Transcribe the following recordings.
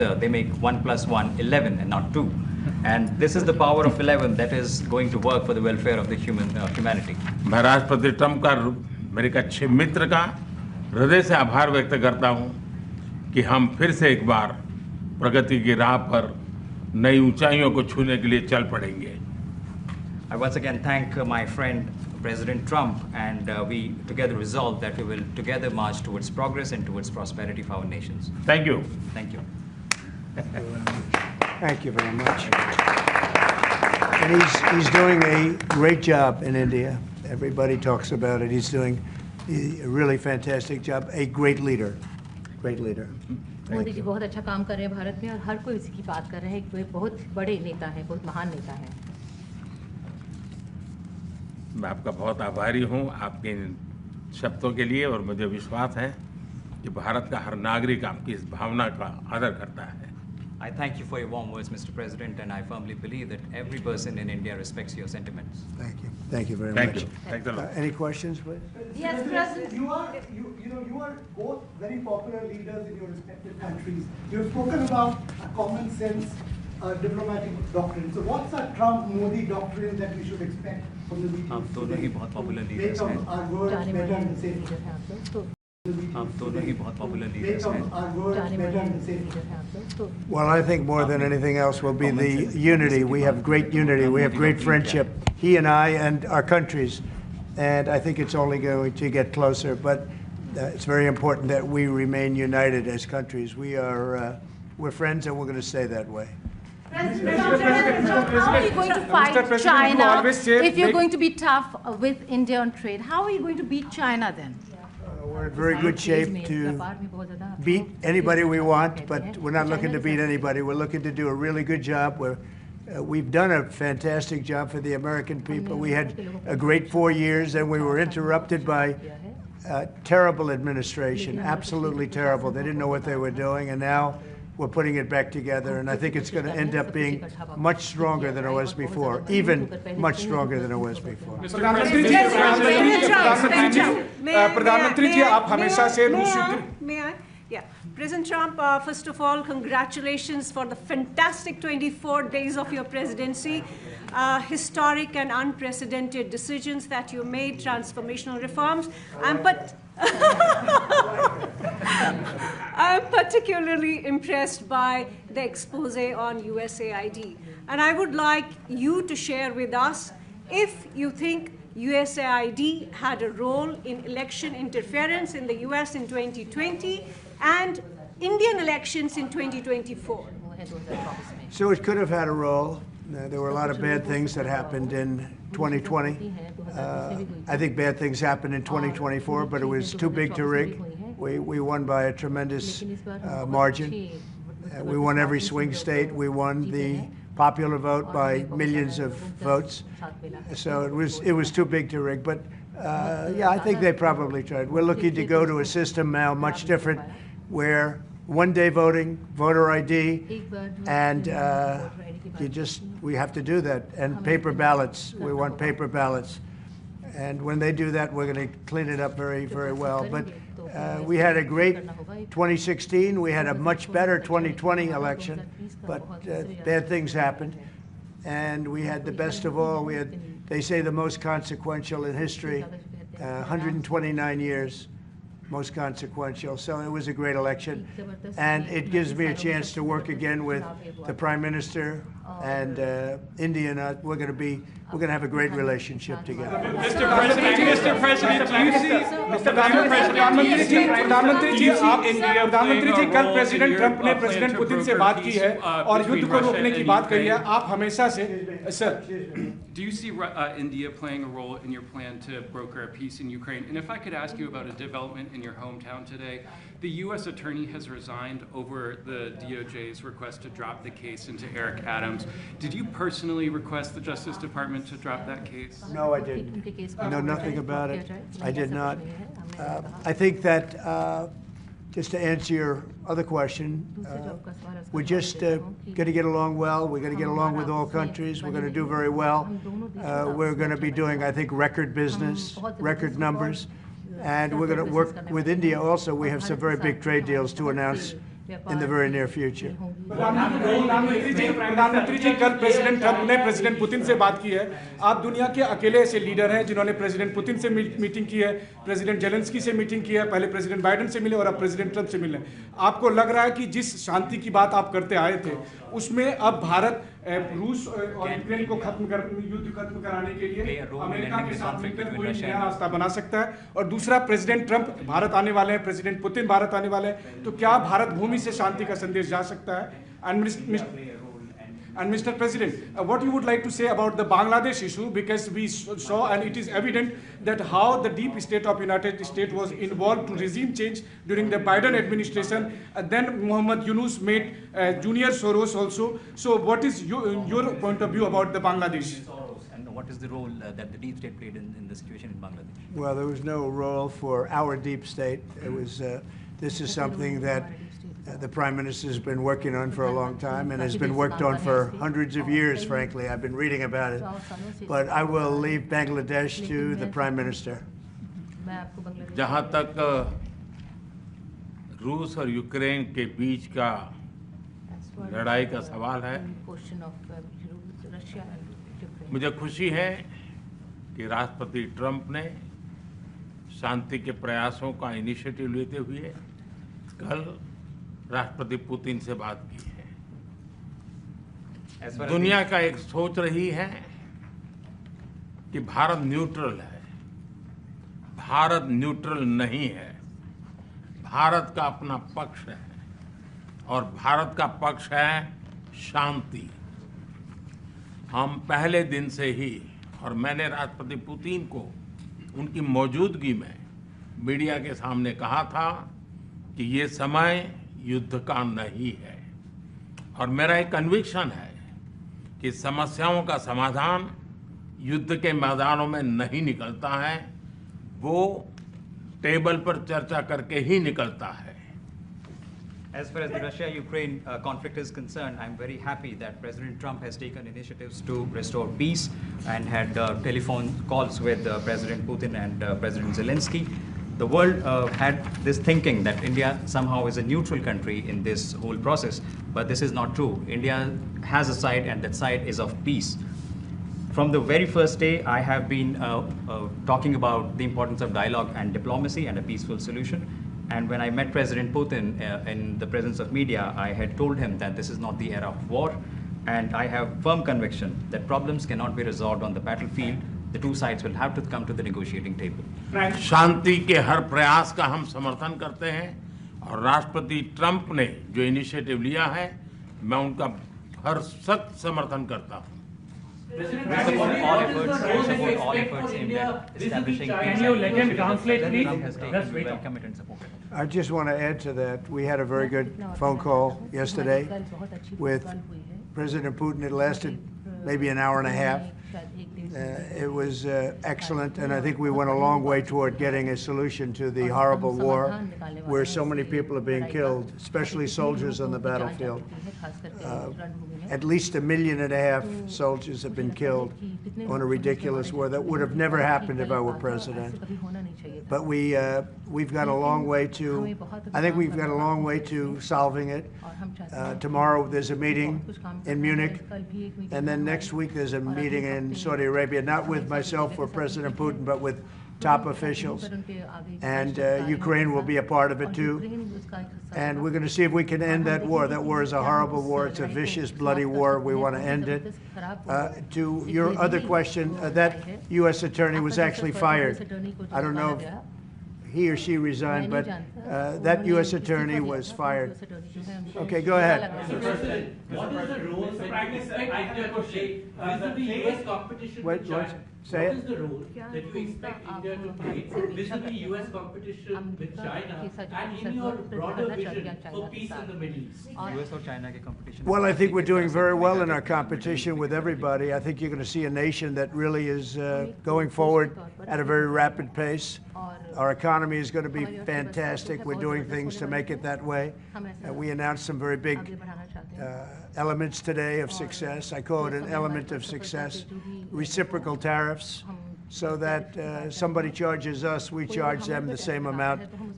They make 1 + 1 11 and not 2. And this is the power of 11 that is going to work for the welfare of the humanity. मैं राष्ट्रपति Trump का, मेरे एक अच्छे मित्र का हृदय से आभार व्यक्त करता हूं कि हम फिर से एक बार प्रगति की राह पर नई ऊंचाइयों को छूने के लिए चल पड़ेंगे. I once again thank my friend President Trump, and we together resolve that we will together march towards progress and towards prosperity for our nations. Thank you. Thank you. Thank you very much. And he's doing a great job in India. Everybody talks about it. He's doing a really fantastic job. A great leader. Great leader. Modi ji बहुत अच्छा काम कर रहे हैं भारत में, और हर कोई इसी की बात कर रहे हैं कि वे बहुत बड़े नेता हैं, बहुत महान नेता हैं. मैं आपका बहुत आभारी हूं आपके इन शब्दों के लिए, और मुझे विश्वास है कि भारत का हर नागरिक आपकी इस भावना का आदर करता है. I thank you for your warm words, Mr. President, and I firmly believe that every person in India respects your sentiments. Thank you. Thank you very Thank much. you. Thanks a lot. Any questions, please? Yes, President. You are both very popular leaders in your respective countries. You've spoken about a common sense diplomatic doctrine. So what's a Trump-Modi doctrine that we should expect from the meeting? आप दोनों ही बहुत popular leaders हैं. Make our words better and safer. आप दोनों ही बहुत popular leaders Make हैं. our words better and safer. Well, I think more than anything else will be the unity. We have great unity. We have great friendship, he and I and our countries. And I think it's only going to get closer. But it's very important that we remain united as countries. We're friends, and we're going to stay that way. President, how are you going to fight China if you're going to be tough with India on trade? How are you going to beat China then? We're in very good shape to beat anybody we want, but we're not looking to beat anybody. We're looking to do a really good job. We've done a fantastic job for the American people. We had a great 4 years, and we were interrupted by terrible administration, absolutely terrible. They didn't know what they were doing, and now we're putting it back together, and I think it's going to end up being much stronger than it was before, even much stronger than it was before. प्रधानमंत्री जी आप हमेशा से President Trump, first of all, congratulations for the fantastic 24 days of your presidency. Historic and unprecedented decisions that you made, transformational reforms. I'm particularly impressed by the expose on USAID. And I would like you to share with us if you think USAID had a role in election interference in the US in 2020 and Indian elections in 2024. So it could have had a role. There were a lot of bad things that happened in 2020. I think bad things happened in 2024, but it was too big to rig. We won by a tremendous margin. We won every swing state. We won the popular vote by millions of votes. So it was too big to rig. But yeah, I think they probably tried. We're looking to go to a system now much different, where one-day voting, voter ID, and we have to do that. And paper ballots. We want paper ballots. And when they do that, we're going to clean it up very, very well. But we had a great 2016. We had a much better 2020 election, but bad things happened. And we had the best of all. We had, they say, the most consequential in history, 129 years. Most consequential. So it was a great election, and it gives me a chance to work again with the Prime Minister and India. We're going to have a great relationship together. Mr. President, do you see प्रधानमंत्री जी कल president Trump ने president Putin से बात की है और युद्ध को रोकने की बात कही है. आप हमेशा से sir. Do you see India playing a role in your plan to broker a peace in Ukraine? And if I could ask you about a development in your hometown today, the U.S. attorney has resigned over the DOJ's request to drop the case into Eric Adams. Did you personally request the Justice Department to drop that case? No, I didn't. I know nothing about it. I did not. I think that, just to answer your other question, we're just going to get along well. We're going to get along with all countries. We're going to do very well. We're going to be doing, I think, record business, record numbers. And we're going to work with India also. We have some very big trade deals to announce in the very near future. प्रधानमंत्री जी कल president Trump ने president Putin से बात की है। आप दुनिया के अकेले ऐसे लीडर हैं जिन्होंने प्रेसिडेंट पुतिन से मीटिंग की है, प्रेसिडेंट जेलेंस्की से मीटिंग की है, पहले प्रेसिडेंट बाइडेन से मिले और अब प्रेसिडेंट ट्रंप से मिले। आपको लग रहा है कि जिस शांति की बात आप करते आए थे उसमें अब भारत रूस और यूक्रेन को युद्ध खत्म कराने के लिए अमेरिका के साथ मिलकर कोई नया रास्ता बना सकता है? और दूसरा, प्रेसिडेंट ट्रंप भारत आने वाले हैं, प्रेसिडेंट पुतिन भारत आने वाले हैं, तो क्या भारत भूमि से शांति का संदेश जा सकता है? And Mr. President, what you would like to say about the Bangladesh issue, because we saw and it is evident that how the deep state of United States was involved to regime change during the Biden administration. Then Muhammad Yunus made Junior Soros also. So what is your point of view about the Bangladesh? And what is the role that the deep state played in the situation in Bangladesh? Well, there was no role for our deep state. It was, this is something that the Prime Minister has been working on for a long time and has been worked on for hundreds of years, frankly. I've been reading about it. But I will leave Bangladesh to the Prime Minister. जहाँ तक रूस और Ukraine के बीच का लड़ाई का सवाल है, मुझे खुशी है कि राष्ट्रपति ट्रंप ने शांति के प्रयासों का इनिशिएटिव लेते हुए कल राष्ट्रपति पुतिन से बात की है। दुनिया का एक सोच रही है कि भारत न्यूट्रल है। भारत न्यूट्रल नहीं है। भारत का अपना पक्ष है और भारत का पक्ष है शांति। हम पहले दिन से ही, और मैंने राष्ट्रपति पुतिन को उनकी मौजूदगी में मीडिया के सामने कहा था कि ये समय युद्ध का नहीं है, और मेरा एक कन्विक्शन है कि समस्याओं का समाधान युद्ध के मैदानों में नहीं निकलता है, वो टेबल पर चर्चा करके ही निकलता है। As far as the Russia-Ukraine conflict is concerned, I'm very happy that President Trump has taken initiatives to restore peace and had telephone calls with President Putin and President Zelensky. The world had this thinking that India somehow is a neutral country in this whole process, but this is not true. India has a side, and that side is of peace. From the very first day, I have been talking about the importance of dialogue and diplomacy and a peaceful solution. And when I met President Putin in the presence of media, I had told him that this is not the era of war, and I have firm conviction that problems cannot be resolved on the battlefield. The two sides will have to come to the negotiating table. शांति के हर प्रयास का हम समर्थन करते हैं, और राष्ट्रपति Trump ने जो इनिशिएटिव लिया है, मैं उनका हर सख्त समर्थन करता हूं। We support all efforts aimed at establishing peace. Can you let him translate, please? Trump has taken, we welcome it and support it. I just want to add to that. We had a very good phone call yesterday with President Putin. It lasted maybe an hour and a half. It was excellent, and I think we went a long way toward getting a solution to the horrible war where so many people are being killed, especially soldiers on the battlefield. At least 1.5 million soldiers have been killed on a ridiculous war that would have never happened if I were president. But we've got a long way to, I think we've got a long way to solving it. Tomorrow there's a meeting in Munich, and then next week there's a meeting in Saudi Arabia, not with myself or President Putin, but with top officials. And Ukraine will be a part of it too. And we're going to see if we can end that war. That war is a horrible war. It's a vicious, bloody war. We want to end it. To your other question, that U.S. attorney was actually fired. I don't know if he or she resigned, but that U.S. attorney was fired. Okay, go ahead. What is the role the Prime Minister India to play vis-a-vis U.S. competition with China? Say what is the role that you expect India to play vis-a-vis U.S. competition with China, and in your broader vision for peace in the Middle East? US or China ke competition? Well, I think we're doing very well in our competition with everybody. I think you're going to see a nation that really is going forward at a very rapid pace. Our economy is going to be fantastic. We're doing things to make it that way. We announced some very big elements today of success. I call it an element of success. Reciprocal tariffs, so that somebody charges us, we charge them the same amount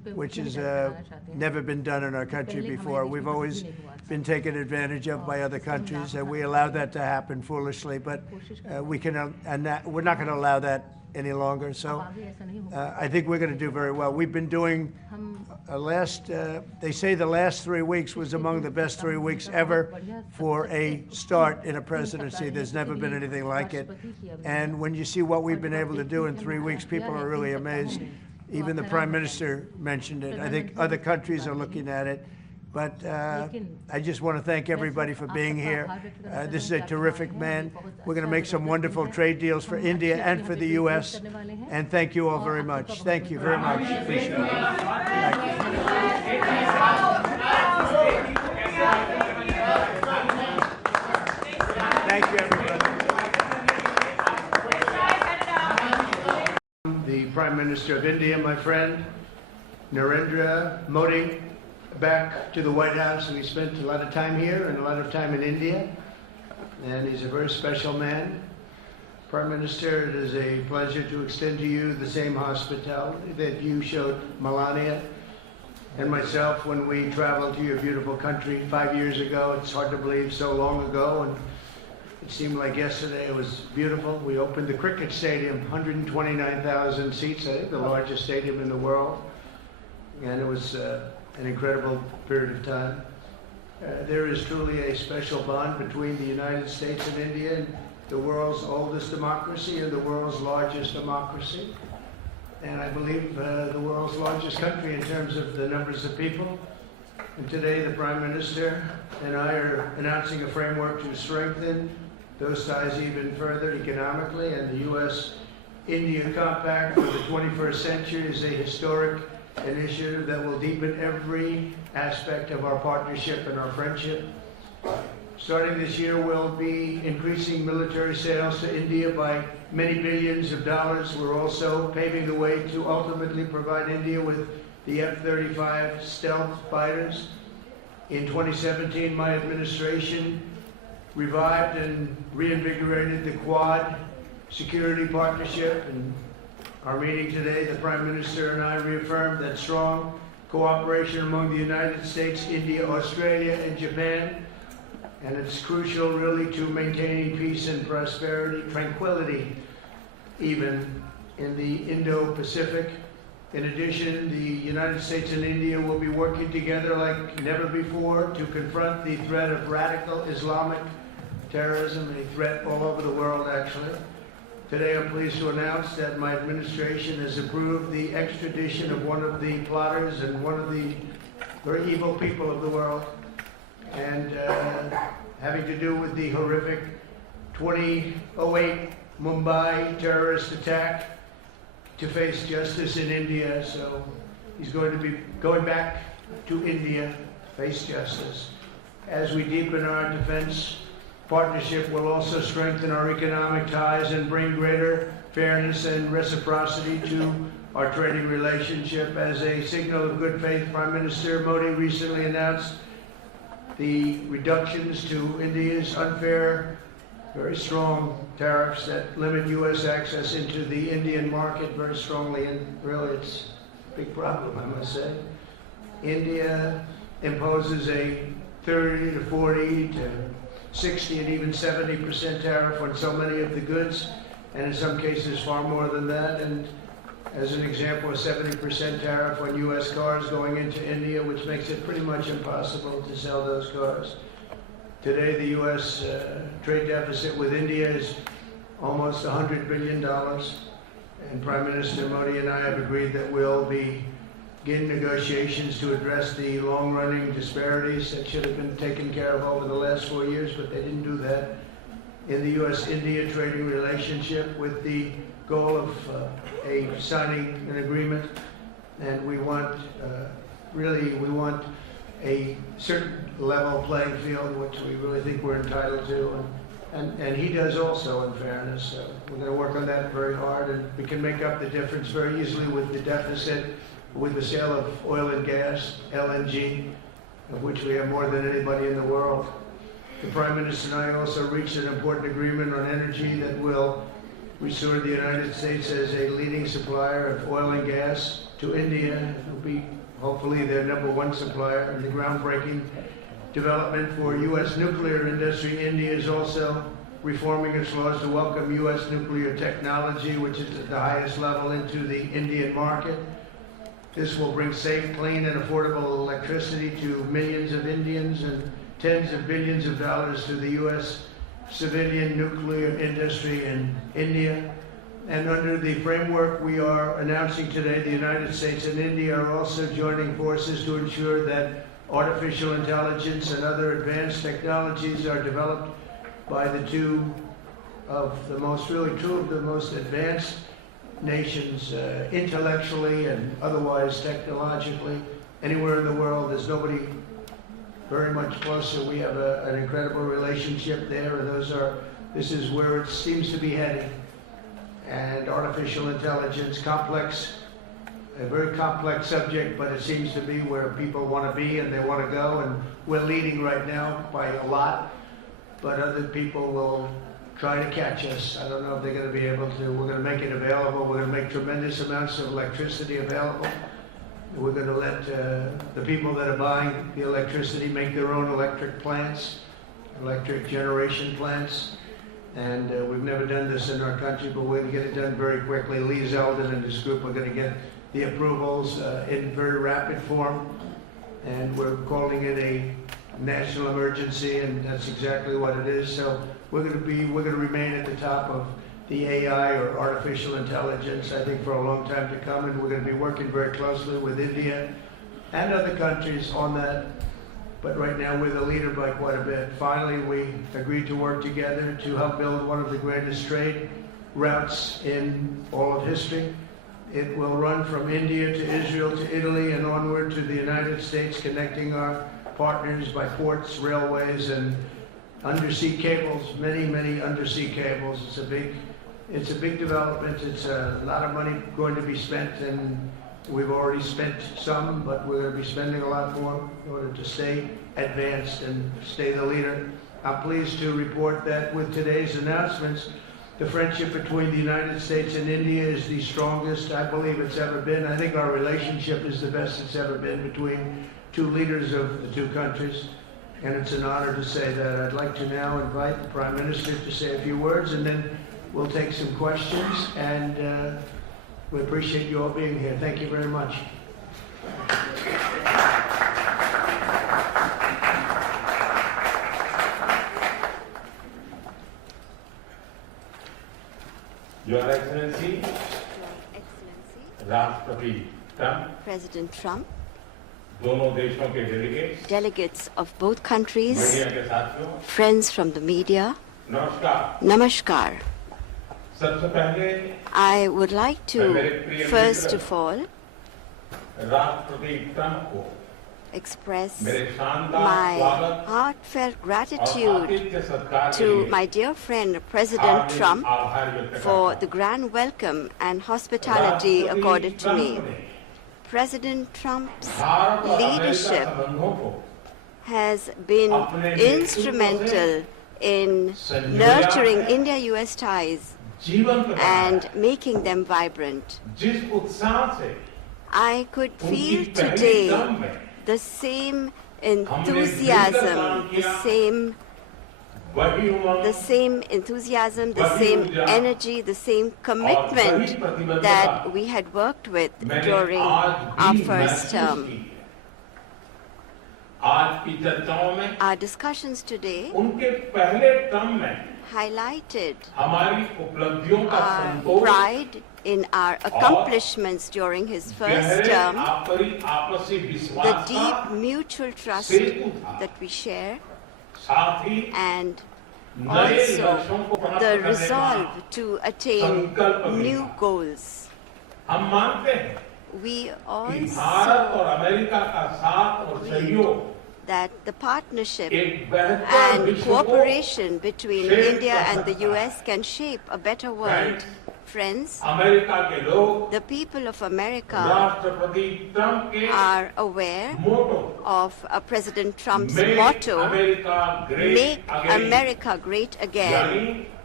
which has never been done in our country before. We've always been taken advantage of by other countries, and we allowed that to happen foolishly. But we're not going to allow that any longer. So I think we're going to do very well. We've been doing they say the last 3 weeks was among the best 3 weeks ever for a start in a presidency. There's never been anything like it. And when you see what we've been able to do in 3 weeks, people are really amazed. Even the Prime Minister mentioned it. I think other countries are looking at it. But I just want to thank everybody for being here. This is a terrific man. We're going to make some wonderful trade deals for India and for the U.S. And thank you all very much. Thank you very much. Appreciate it. Thank you. Thank you, everybody. The Prime Minister of India, my friend, Narendra Modi, back to the White House. We spent a lot of time here and a lot of time in India, and he's a very special man. Prime Minister, it is a pleasure to extend to you the same hospitality that you showed Melania and myself when we traveled to your beautiful country 5 years ago. It's hard to believe, so long ago, and it seemed like yesterday. It was beautiful. We opened the cricket stadium, 129,000 seats, I think the largest stadium in the world, and it was an incredible period of time. There is truly a special bond between the United States and India, the world's oldest democracy and the world's largest democracy. And I believe the world's largest country in terms of the numbers of people. And today the Prime Minister and I are announcing a framework to strengthen those ties even further economically. And the U.S.-India Compact for the 21st century is a historic initiative that will deepen every aspect of our partnership and our friendship. Starting this year, we'll be increasing military sales to India by many billions of dollars. We're also paving the way to ultimately provide India with the F-35 stealth fighters. In 2017, my administration revived and reinvigorated the Quad security partnership. And our meeting today, the Prime Minister and I reaffirmed that strong cooperation among the United States, India, Australia, and Japan. And it's crucial, really, to maintaining peace and prosperity, tranquility, even in the Indo-Pacific. In addition, the United States and India will be working together like never before to confront the threat of radical Islamic terrorism, a threat all over the world, actually. Today, I'm pleased to announce that my administration has approved the extradition of one of the plotters and one of the very evil people of the world, and having to do with the horrific 2008 Mumbai terrorist attack, to face justice in India. So he's going to be going back to India, face justice. As we deepen our defense partnership, will also strengthen our economic ties and bring greater fairness and reciprocity to our trading relationship. As a signal of good faith, Prime Minister Modi recently announced the reductions to India's unfair, very strong tariffs that limit U.S. access into the Indian market very strongly, and really it's a big problem, I must say. India imposes a 30 to 40 to 60 and even 70% tariff on so many of the goods, and in some cases far more than that. And as an example, a 70% tariff on U.S. cars going into India, which makes it pretty much impossible to sell those cars. Today, the U.S. Trade deficit with India is almost $100 billion, and Prime Minister Modi and I have agreed that we'll begin negotiations to address the long-running disparities that should have been taken care of over the last 4 years, but they didn't do that in the U.S.-India trading relationship, with the goal of signing an agreement. And we want, we want a certain level playing field, which we really think we're entitled to, and he does also, in fairness. So we're going to work on that very hard, and we can make up the difference very easily with the deficit, with the sale of oil and gas, LNG, of which we have more than anybody in the world. The Prime Minister and I also reached an important agreement on energy that will restore the United States as a leading supplier of oil and gas to India. It will be hopefully their #1 supplier in the groundbreaking development for U.S. nuclear industry. India is also reforming its laws to welcome U.S. nuclear technology, which is at the highest level, into the Indian market. This will bring safe, clean, and affordable electricity to millions of Indians and tens of billions of dollars to the U.S. civilian nuclear industry in India. And under the framework we are announcing today, the United States and India are also joining forces to ensure that artificial intelligence and other advanced technologies are developed by the two of the most advanced nations, intellectually and otherwise technologically. Anywhere in the world, there's nobody very much closer. We have an incredible relationship there, and this is where it seems to be heading. And artificial intelligence, a very complex subject, but it seems to be where people want to be and they want to go, and we're leading right now by a lot, but other people will try to catch us. I don't know if they're going to be able to. We're going to make it available. We're going to make tremendous amounts of electricity available. We're going to let the people that are buying the electricity make their own electric plants, electric generation plants. And we've never done this in our country, but we're going to get it done very quickly. Lee Zeldin and his group are going to get the approvals in very rapid form. And we're calling it a national emergency, and that's exactly what it is. So we're going to remain at the top of the AI, or artificial intelligence, I think, for a long time to come, and we're going to be working very closely with India and other countries on that. But right now we're the leader by quite a bit. Finally, we agreed to work together to help build one of the greatest trade routes in all of history. It will run from India to Israel to Italy and onward to the United States, connecting our partners by ports, railways, and undersea cables, many undersea cables. It's a big development. It's a lot of money going to be spent, and we've already spent some, but we're going to be spending a lot more in order to stay advanced and stay the leader. I'm pleased to report that with today's announcements, the friendship between the United States and India is the strongest I believe it's ever been. I think our relationship is the best it's ever been between two leaders of the two countries, and it's an honor to say that. I'd like to now invite the Prime Minister to say a few words, and then we'll take some questions, and we appreciate you all being here. Thank you very much. Your Excellency, Rashtrapati Trump, President Trump, दोनों देशों के delegates of both countries, media के साथियों, friends from the media, नमस्कार। Namaskar. सबसे पहले I would like to, first of all, राष्ट्रपति Trump को express मेरे शानदार my स्वागत heartfelt और gratitude आतिथ्य सत्कार के to लिए my dear friend President Hardik Trump आभार व्यक्त for करता the हूं। grand welcome and hospitality राष्ट्रपति accorded to me. ट्रंप ने President Trump's भारत और अमेरिका leadership संबंधों को has been अपने नेतृत्व instrumental in संजोया nurturing है, India-US ties जीवंत बनाया and है। making them vibrant. जिस उत्साह से I could उनकी feel पहली today टर्म में the same हमने enthusiasm, मिलकर काम the किया, same वही उमंग, enthusiasm, the वही same ऊर्जा energy, the same commitment वही प्रतिबद्धता that we had worked with मैंने during आज our भी first महसूस term. की है। आज की चर्चाओं में Our discussions today उनके पहले टर्म में highlighted हमारी उपलब्धियों का our Santosh, pride in our accomplishments during his first गहरे term, आपसी the विश्वास deep का mutual trust सेतु था। that we share, साथ ही and नए also लक्ष्यों को प्राप्त the करने का resolve to attain संकल्प भी new था। goals. हम मानते हैं We कि भारत also और अमेरिका का साथ और सहयोग that the partnership एक बेहतर and विश्व को cooperation between shape India कर and the सकता है। US can shape a better world. Friends, America के लोग the people of America राष्ट्रपति ट्रंप के are aware motto of President Trump's Make motto, America Great Make Again, America Great Again, यानी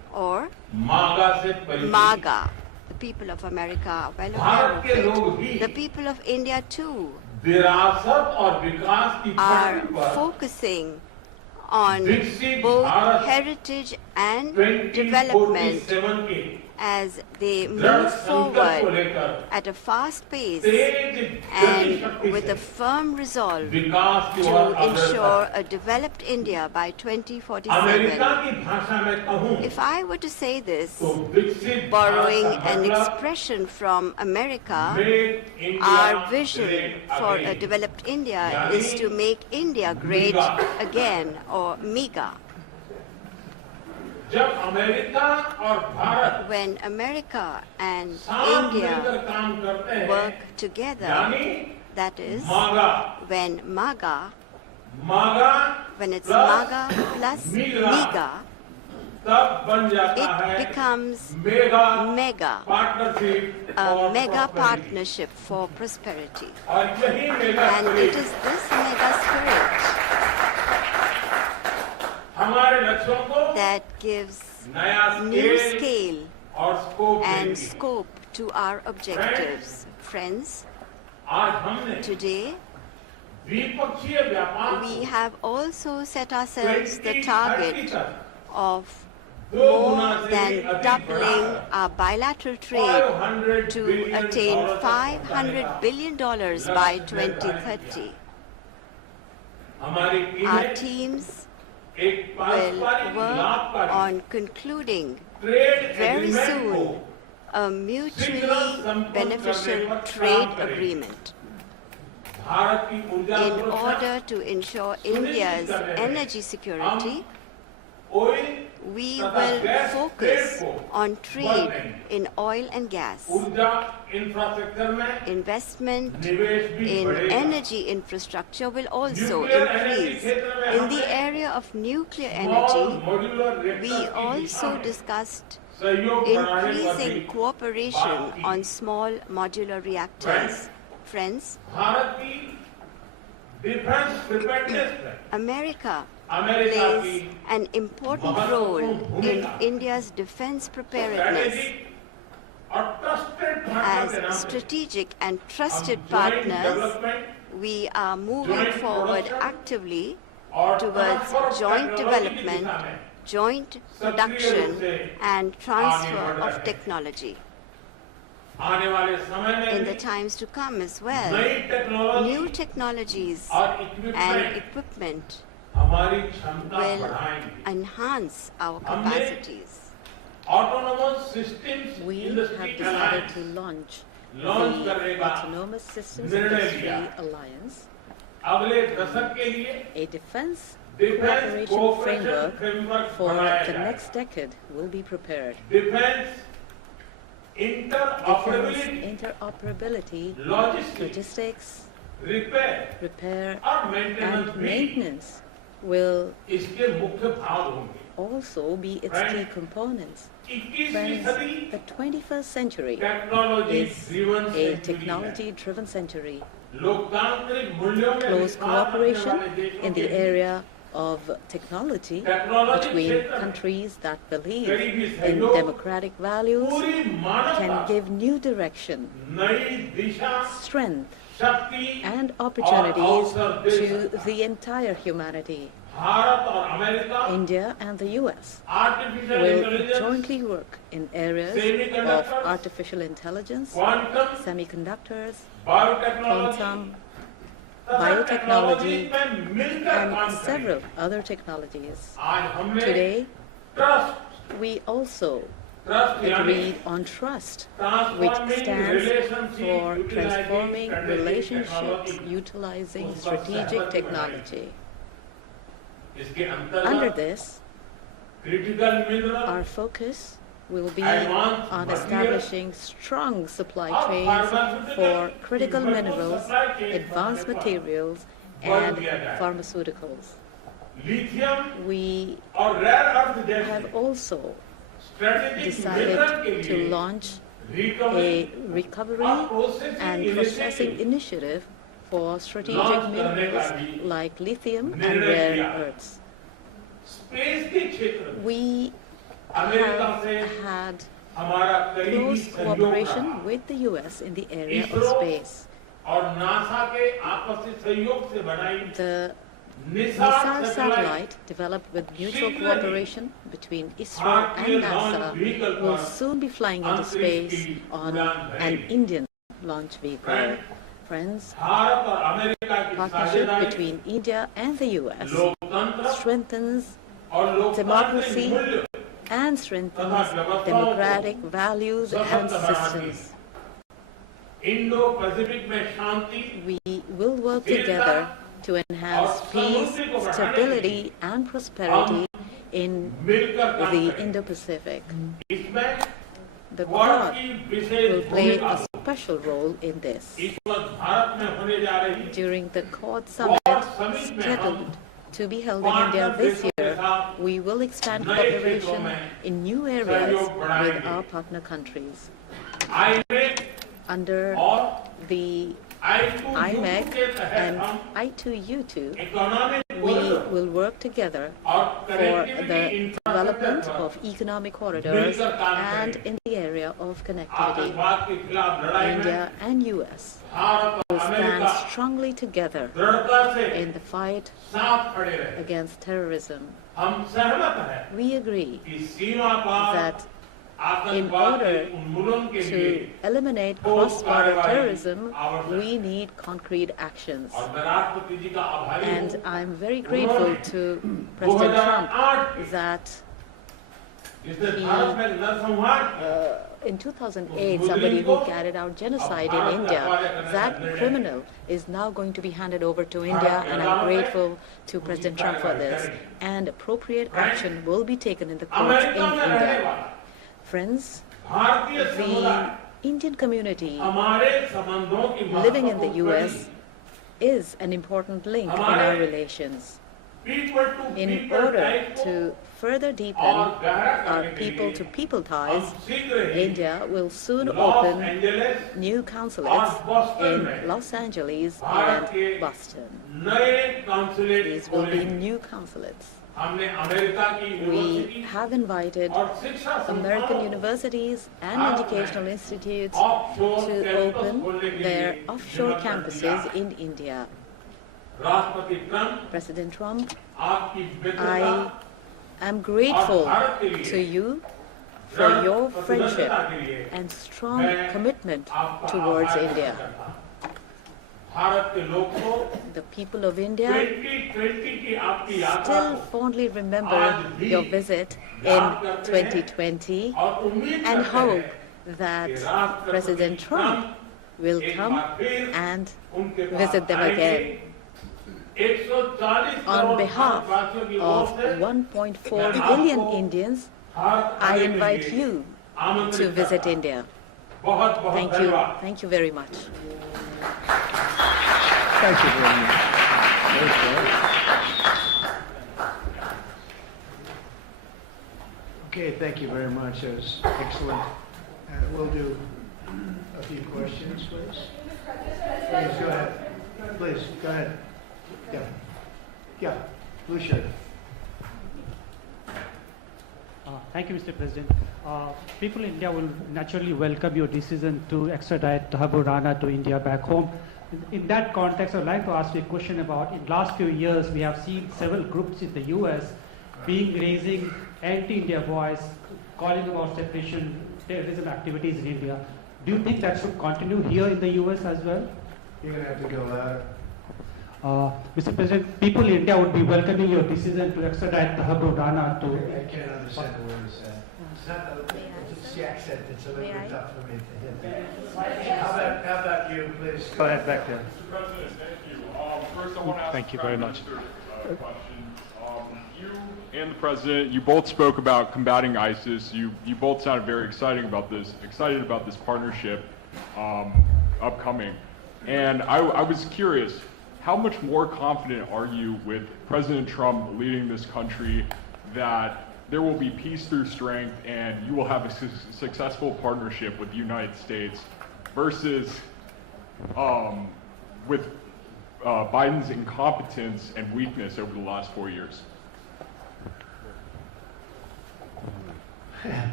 or MAGA से परिचित MAGA. The people of America are well aware of it. The people of India too विरासत और विकास की are पटरी पर focusing on विकसित both Bharat heritage and development 2047 के as they दृढ़ move संकल्प को forward लेकर at a fast pace तेज गति and with से a firm resolve विकास की ओर to अग्रसर ensure a developed India by America 2047. की भाषा में कहूं If I were to say this, तो विकसित borrowing भारत का an मतलब expression from America, Make India our vision great for a again. developed India is to make India great again, or MEGA. जब America और भारत When America and साथ मिलकर India काम करते हैं work together, यानी that is, मागा when MAGA, मागा when it's plus MAGA plus MEGA, तब बन जाता it है becomes mega MEGA, partnership a mega partnership for prosperity. और यही mega And it is this mega spirit हमारे लक्ष्यों को that gives नया new स्केल scale और स्कोप and देती है। scope to our objectives. Friends, आज हमने today द्विपक्षीय व्यापार we have also set ourselves the 2030 target तक of दो गुना more से than भी अधिक doubling बढ़ाकर our bilateral trade 500 to billion attain dollars तक $500 billion by 2030. हमारी Our टीमें teams एक will पारस्परिक work लाभकारी on concluding trade very agreement को soon a mutually beneficial trade agreement Bharat की ऊर्जा in सुरक्षा, order to ensure India's energy security. Oil We तथा will गैस focus ट्रेड को on trade in oil and gas. ऊर्जा infrastructure में Investment निवेश भी in बढ़ेगा। energy infrastructure will also Nuclear energy increase. क्षेत्र में In the हमने area of nuclear small energy, modular reactors we की दिशा also में discussed सहयोग बढ़ाने पर भी increasing cooperation बात की। on small modular reactors. Friends, Bharat की डिफेंस प्रिपेयर्डनेस में America अमेरिका plays की an important role in India's defense preparedness. strategic और trusted partner के नाम As पे strategic and हम trusted joint partners, development we are moving joint forward production actively और towards transfer of joint technology की development, दिशा में joint सक्रिय production, रूप से and आगे transfer बढ़ रहे of हैं। technology. आने वाले समय में In the भी times to come as well, नई टेक्नोलॉजी new technologies और and इक्विपमेंट equipment हमारी क्षमता will बढ़ाएंगे enhance our हमने capacities. Autonomous systems We industry have decided to launch the Autonomous Systems Industry Alliance, अगले दशक के लिए a defense defence cooperation cooperation framework framework for बनाया the जाए next decade will be prepared. Defence Defense interoperability interoperability, logistics logistics, repair repair, और maintenance and भी maintenance will इसके मुख्य भाग होंगे also be its key components. 21वीं Friends, सदी the 21st century technology is driven a century है technology-driven century. लोकतांत्रिक मूल्यों में Close विश्वास रखने cooperation वाले देशों in के the beach area of technology technology between क्षेत्र में countries that believe करीबी in सहयोग democratic values पूरी मानवता can give new direction, नई दिशा strength, शक्ति and और opportunities अवसर दे to सकता है। the entire humanity. भारत और America India and the US artificial will intelligence jointly work in areas of Semiconductors, artificial intelligence, quantum semiconductors, biotechnology quantum, तथा biotechnology, technology में मिलकर and काम several करेंगे। other technologies. आज हमने Today, trust we also trust यानी agreed on trust, which stands for transforming relationships utilizing strategic technology. इसके Under अंतर्गत this, critical mineral our focus will be on establishing strong supply chains for critical minerals, advanced materials, and pharmaceuticals. Lithium We और rare earth have जैसे also strategic mineral के decided to लिए launch recovery a recovery and processing initiative for strategic minerals like lithium and rare earths. Space के क्षेत्र में We have had close cooperation with the US in the area of space. The missile satellite, developed with mutual cooperation between ISRO and NASA, will soon be flying into space on an Indian launch vehicle. Friends, partnership between India and the US strengthens democracy and strengthens democratic values and systems. We will work together to enhance peace, stability, and prosperity in the Indo-Pacific. The Quad will play a special role in this. During the Quad Summit scheduled to be held in India this year, we will expand cooperation in new areas with our partner countries. Under the IMEC and I2U2, we will work together for the development of economic corridors and in the area of connectivity. India and US will stand strongly together in the fight against terrorism. We agree that in order to eliminate cross-border terrorism, we need concrete actions. And I'm very grateful to President Trump that in 2008, somebody who carried out genocide in India, that criminal is now going to be handed over to India, and I'm grateful to President Trump for this. And appropriate action will be taken in the courts in India. Friends, the Indian community living in the US is an important link in our relations. In order to further deepen our people-to-people ties, India will soon open new consulates in Los Angeles and Boston. These will be new consulates. We have invited American universities and educational institutes to open their offshore campuses in India. President Trump, I am grateful to you for your friendship and strong commitment towards India. The people of India still fondly remember your visit in 2020 and hope that President Trump will come and visit them again. On behalf of 1.4 billion Indians, I invite you to visit India. Thank you. Thank you very much. Thank you very much. Okay, thank you very much. That was excellent. We'll do a few questions, please. Please, go ahead. Please, go ahead. Yeah, blue shirt. Thank you, Mr. President. People in India will naturally welcome your decision to extradite Thakur Rana to India back home. In that context, I would like to ask you a question about, in the last few years, we have seen several groups in the US raising anti-India voice, calling about separation, terrorism activities in India. Do you think that should continue here in the US as well? You're going to have to go louder. Mr. President, people in India would be welcoming your decision to extradite Thakur Rana to... I can't understand the word you said. It's not the accent, it's a little bit tough for me to hit. How about you, please? Go ahead, back there. Mr. President, thank you. First, I want to ask Thank you very much. A question. You and the President, you both spoke about combating ISIS. You both sounded very excited about this partnership upcoming. And I was curious, how much more confident are you with President Trump leading this country that there will be peace through strength and you will have a successful partnership with the United States versus with Biden's incompetence and weakness over the last 4 years?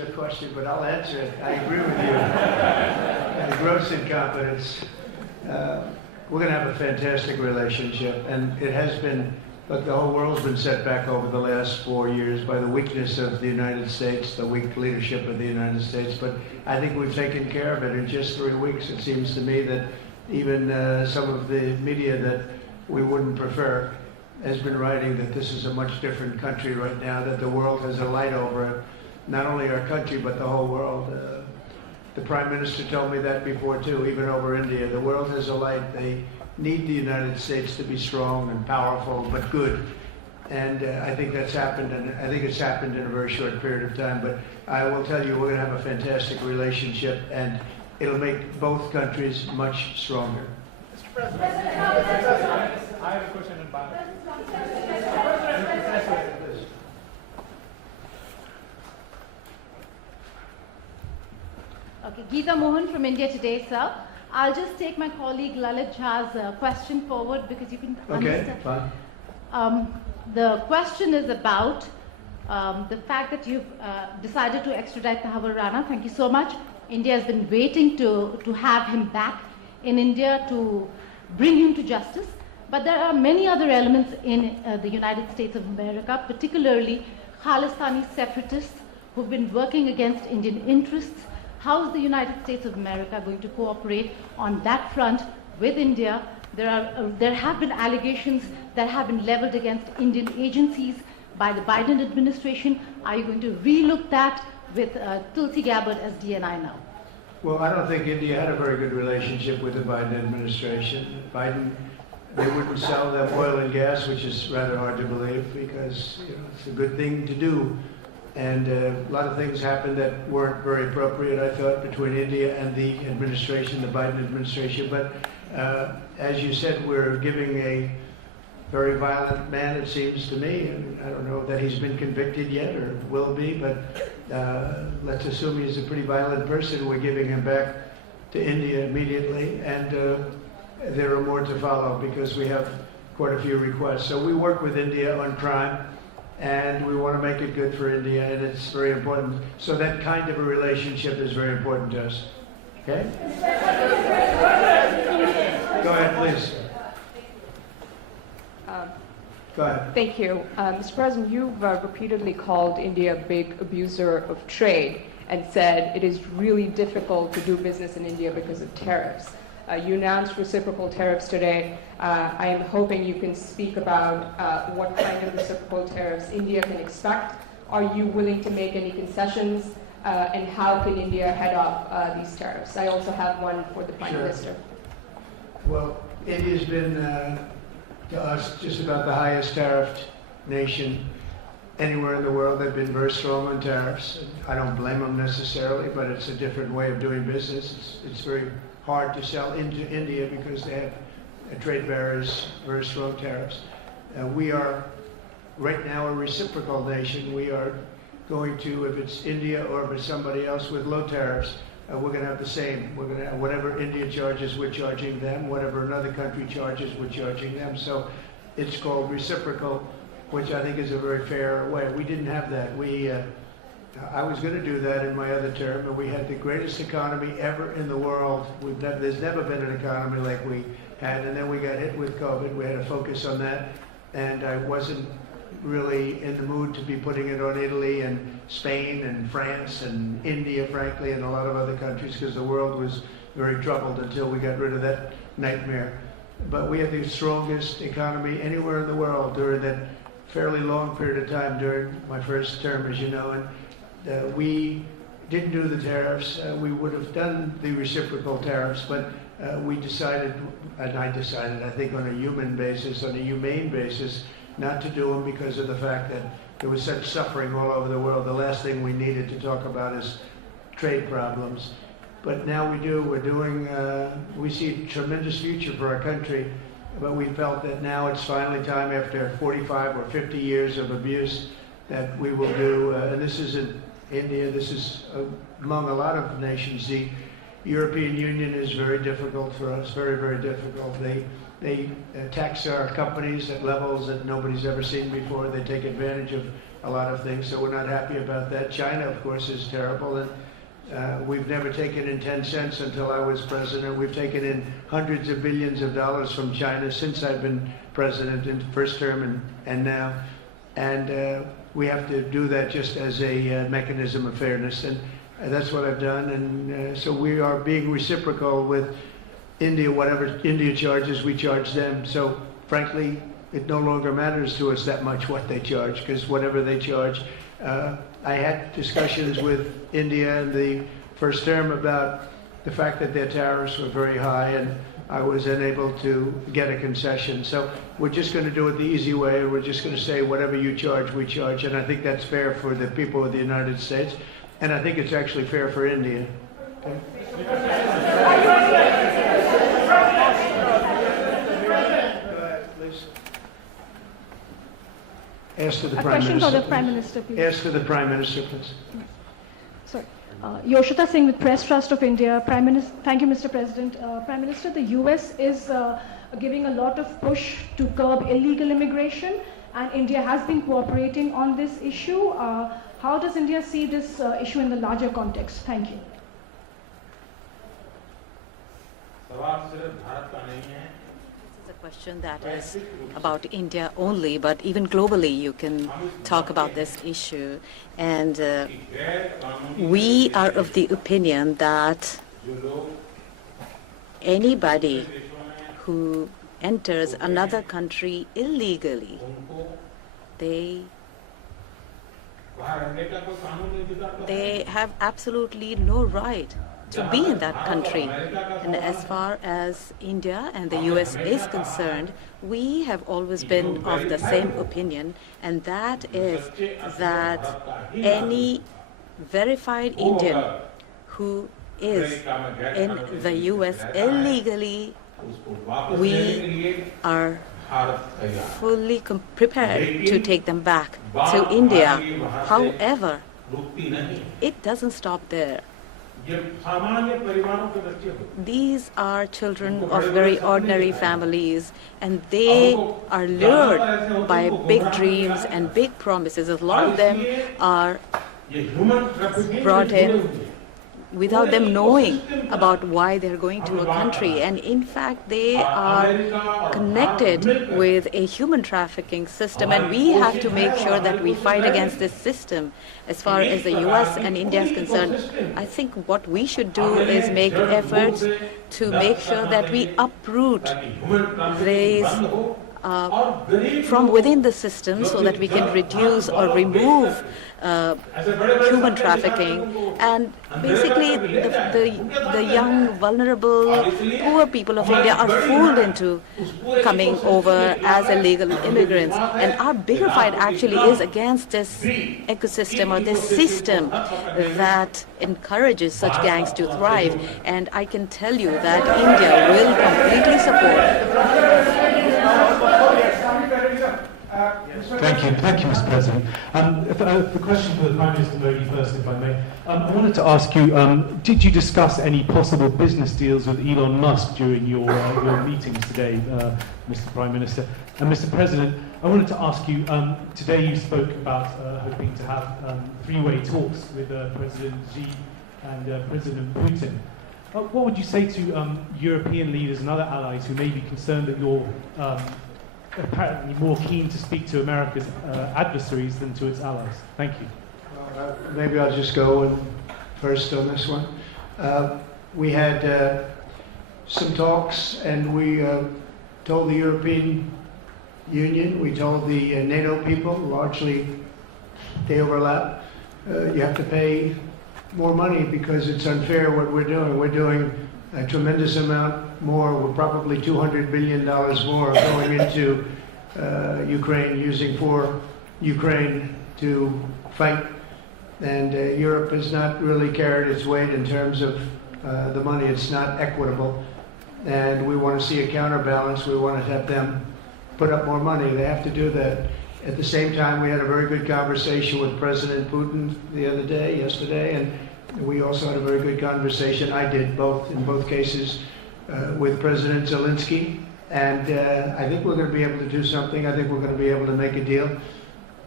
your question, but I'll answer it. I agree with you. And gross incompetence. We're going to have a fantastic relationship, and it has been. Look, the whole world's been set back over the last 4 years by the weakness of the United States, the weak leadership of the United States. But I think we've taken care of it in just 3 weeks. It seems to me that even some of the media that we wouldn't prefer has been writing that this is a much different country right now, that the world has a light over it. Not only our country, but the whole world. The Prime Minister told me that before, too, even over India. The world has a light. They need the United States to be strong and powerful, but good. And I think that's happened, and I think it's happened in a very short period of time. But I will tell you, we're going to have a fantastic relationship, and it'll make both countries much stronger. Mr. President, I have a question in Bharat. Okay, Geeta Mohan from India Today, sir. I'll just take my colleague Lalit Jha's question forward because you can understand. Okay, fine. The question is about the fact that you've decided to extradite Thakur Rana. Thank you so much. India has been waiting to have him back in India to bring him to justice. But there are many other elements in the United States of America, particularly Khalistani separatists who've been working against Indian interests. How is the United States of America going to cooperate on that front with India? There have been allegations that have been leveled against Indian agencies by the Biden administration. Are you going to relook that with Tulsi Gabbard as DNI now? Well, I don't think India had a very good relationship with the Biden administration. They wouldn't sell them oil and gas, which is rather hard to believe because it's a good thing to do. And a lot of things happened that weren't very appropriate, I thought, between India and the administration, the Biden administration. But as you said, we're giving a very violent man, it seems to me. And I don't know that he's been convicted yet or will be, but let's assume he's a pretty violent person. We're giving him back to India immediately. And there are more to follow because we have quite a few requests. So we work with India on crime. And we want to make it good for India, and it's very important. So that kind of a relationship is very important to us. Okay? Go ahead, please. Go ahead. Thank you. Mr. President, you've repeatedly called India a big abuser of trade and said it is really difficult to do business in India because of tariffs. You announced reciprocal tariffs today. I am hoping you can speak about what kind of reciprocal tariffs India can expect. Are you willing to make any concessions? And how can India head off these tariffs? I also have one for the Prime Minister. Well, India's been, to us, just about the highest tariffed nation anywhere in the world. They've been very strong on tariffs. I don't blame them necessarily, but it's a different way of doing business. It's very hard to sell into India because they have trade barriers, very strong tariffs. We are right now a reciprocal nation. We are going to, if it's India or if it's somebody else with low tariffs, we're going to have the same. We're going to have whatever India charges, we're charging them. Whatever another country charges, we're charging them. So it's called reciprocal, which I think is a very fair way. We didn't have that. I was going to do that in my other term, but we had the greatest economy ever in the world. There's never been an economy like we had, and then we got hit with COVID. We had to focus on that, and I wasn't really in the mood to be putting it on Italy and Spain and France and India, frankly, and a lot of other countries, because the world was very troubled until we got rid of that nightmare. But we had the strongest economy anywhere in the world during that fairly long period of time during my first term, as you know, and we didn't do the tariffs. We would have done the reciprocal tariffs, but we decided, and I decided, I think on a human basis, on a humane basis, not to do them because of the fact that there was such suffering all over the world. The last thing we needed to talk about is trade problems. But now we do. We're doing, we see a tremendous future for our country, but we felt that now it's finally time, after 45 or 50 years of abuse, that we will do, and this isn't India, this is among a lot of nations. The European Union is very difficult for us, very, very difficult. They tax our companies at levels that nobody's ever seen before. They take advantage of a lot of things, so we're not happy about that. China, of course, is terrible, and we've never taken in 10 cents until I was president. We've taken in hundreds of billions of dollars from China since I've been president in the first term and now. And we have to do that just as a mechanism of fairness. And that's what I've done. And so we are being reciprocal with India. Whatever India charges, we charge them. So frankly, it no longer matters to us that much what they charge, because whatever they charge, I had discussions with India in the first term about the fact that their tariffs were very high, and I was unable to get a concession. So we're just going to do it the easy way. We're just going to say whatever you charge, we charge. And I think that's fair for the people of the United States. And I think it's actually fair for India. Ask to the Prime Minister. A question for the Prime Minister, please. Ask to the Prime Minister, please. Sorry. Yoshita Singh with Press Trust of India. Prime Minister, thank you, Mr. President. Prime Minister, the US is giving a lot of push to curb illegal immigration, and India has been cooperating on this issue. How does India see this issue in the larger context? Thank you. Question that is about India only, but even globally you can talk about this issue. And we are of the opinion that anybody who enters another country illegally, they have absolutely no right to be in that country. And as far as India and the US is concerned, we have always been of the same opinion, and that is that any verified Indian who is in the US illegally, we are fully prepared to take them back to India. However, it doesn't stop there. These are children of very ordinary families, and they are lured by big dreams and big promises. A lot of them are brought in without them knowing about why they're going to a country. And in fact, they are connected with a human trafficking system, and we have to make sure that we fight against this system. As far as the US and India is concerned, I think what we should do is make efforts to make sure that we uproot these from within the system, so that we can reduce or remove human trafficking. And basically the young, vulnerable, poor people of India are fooled into coming over as illegal immigrants. And our bigger fight actually is against this ecosystem or this system that encourages such gangs to thrive. And I can tell you that India will completely support. Thank you, Mr. President. The question for the Prime Minister Modi first, if I may. I wanted to ask you, did you discuss any possible business deals with Elon Musk during your meetings today, Mr. Prime Minister? And Mr. President, I wanted to ask you, today you spoke about hoping to have three-way talks with President Xi and President Putin. What would you say to European leaders and other allies who may be concerned that you're apparently more keen to speak to America's adversaries than to its allies? Thank you. Maybe I'll just go first on this one. We had some talks, and we told the European Union, we told the NATO people, largely they overlap, you have to pay more money because it's unfair what we're doing. We're doing a tremendous amount more. We're probably $200 billion more going into Ukraine, using for Ukraine to fight. And Europe has not really carried its weight in terms of the money. It's not equitable. And we want to see a counterbalance. We want to have them put up more money. They have to do that. At the same time, we had a very good conversation with President Putin yesterday, and we also had a very good conversation. I did in both cases, with President Zelensky. And I think we're going to be able to do something. I think we're going to be able to make a deal.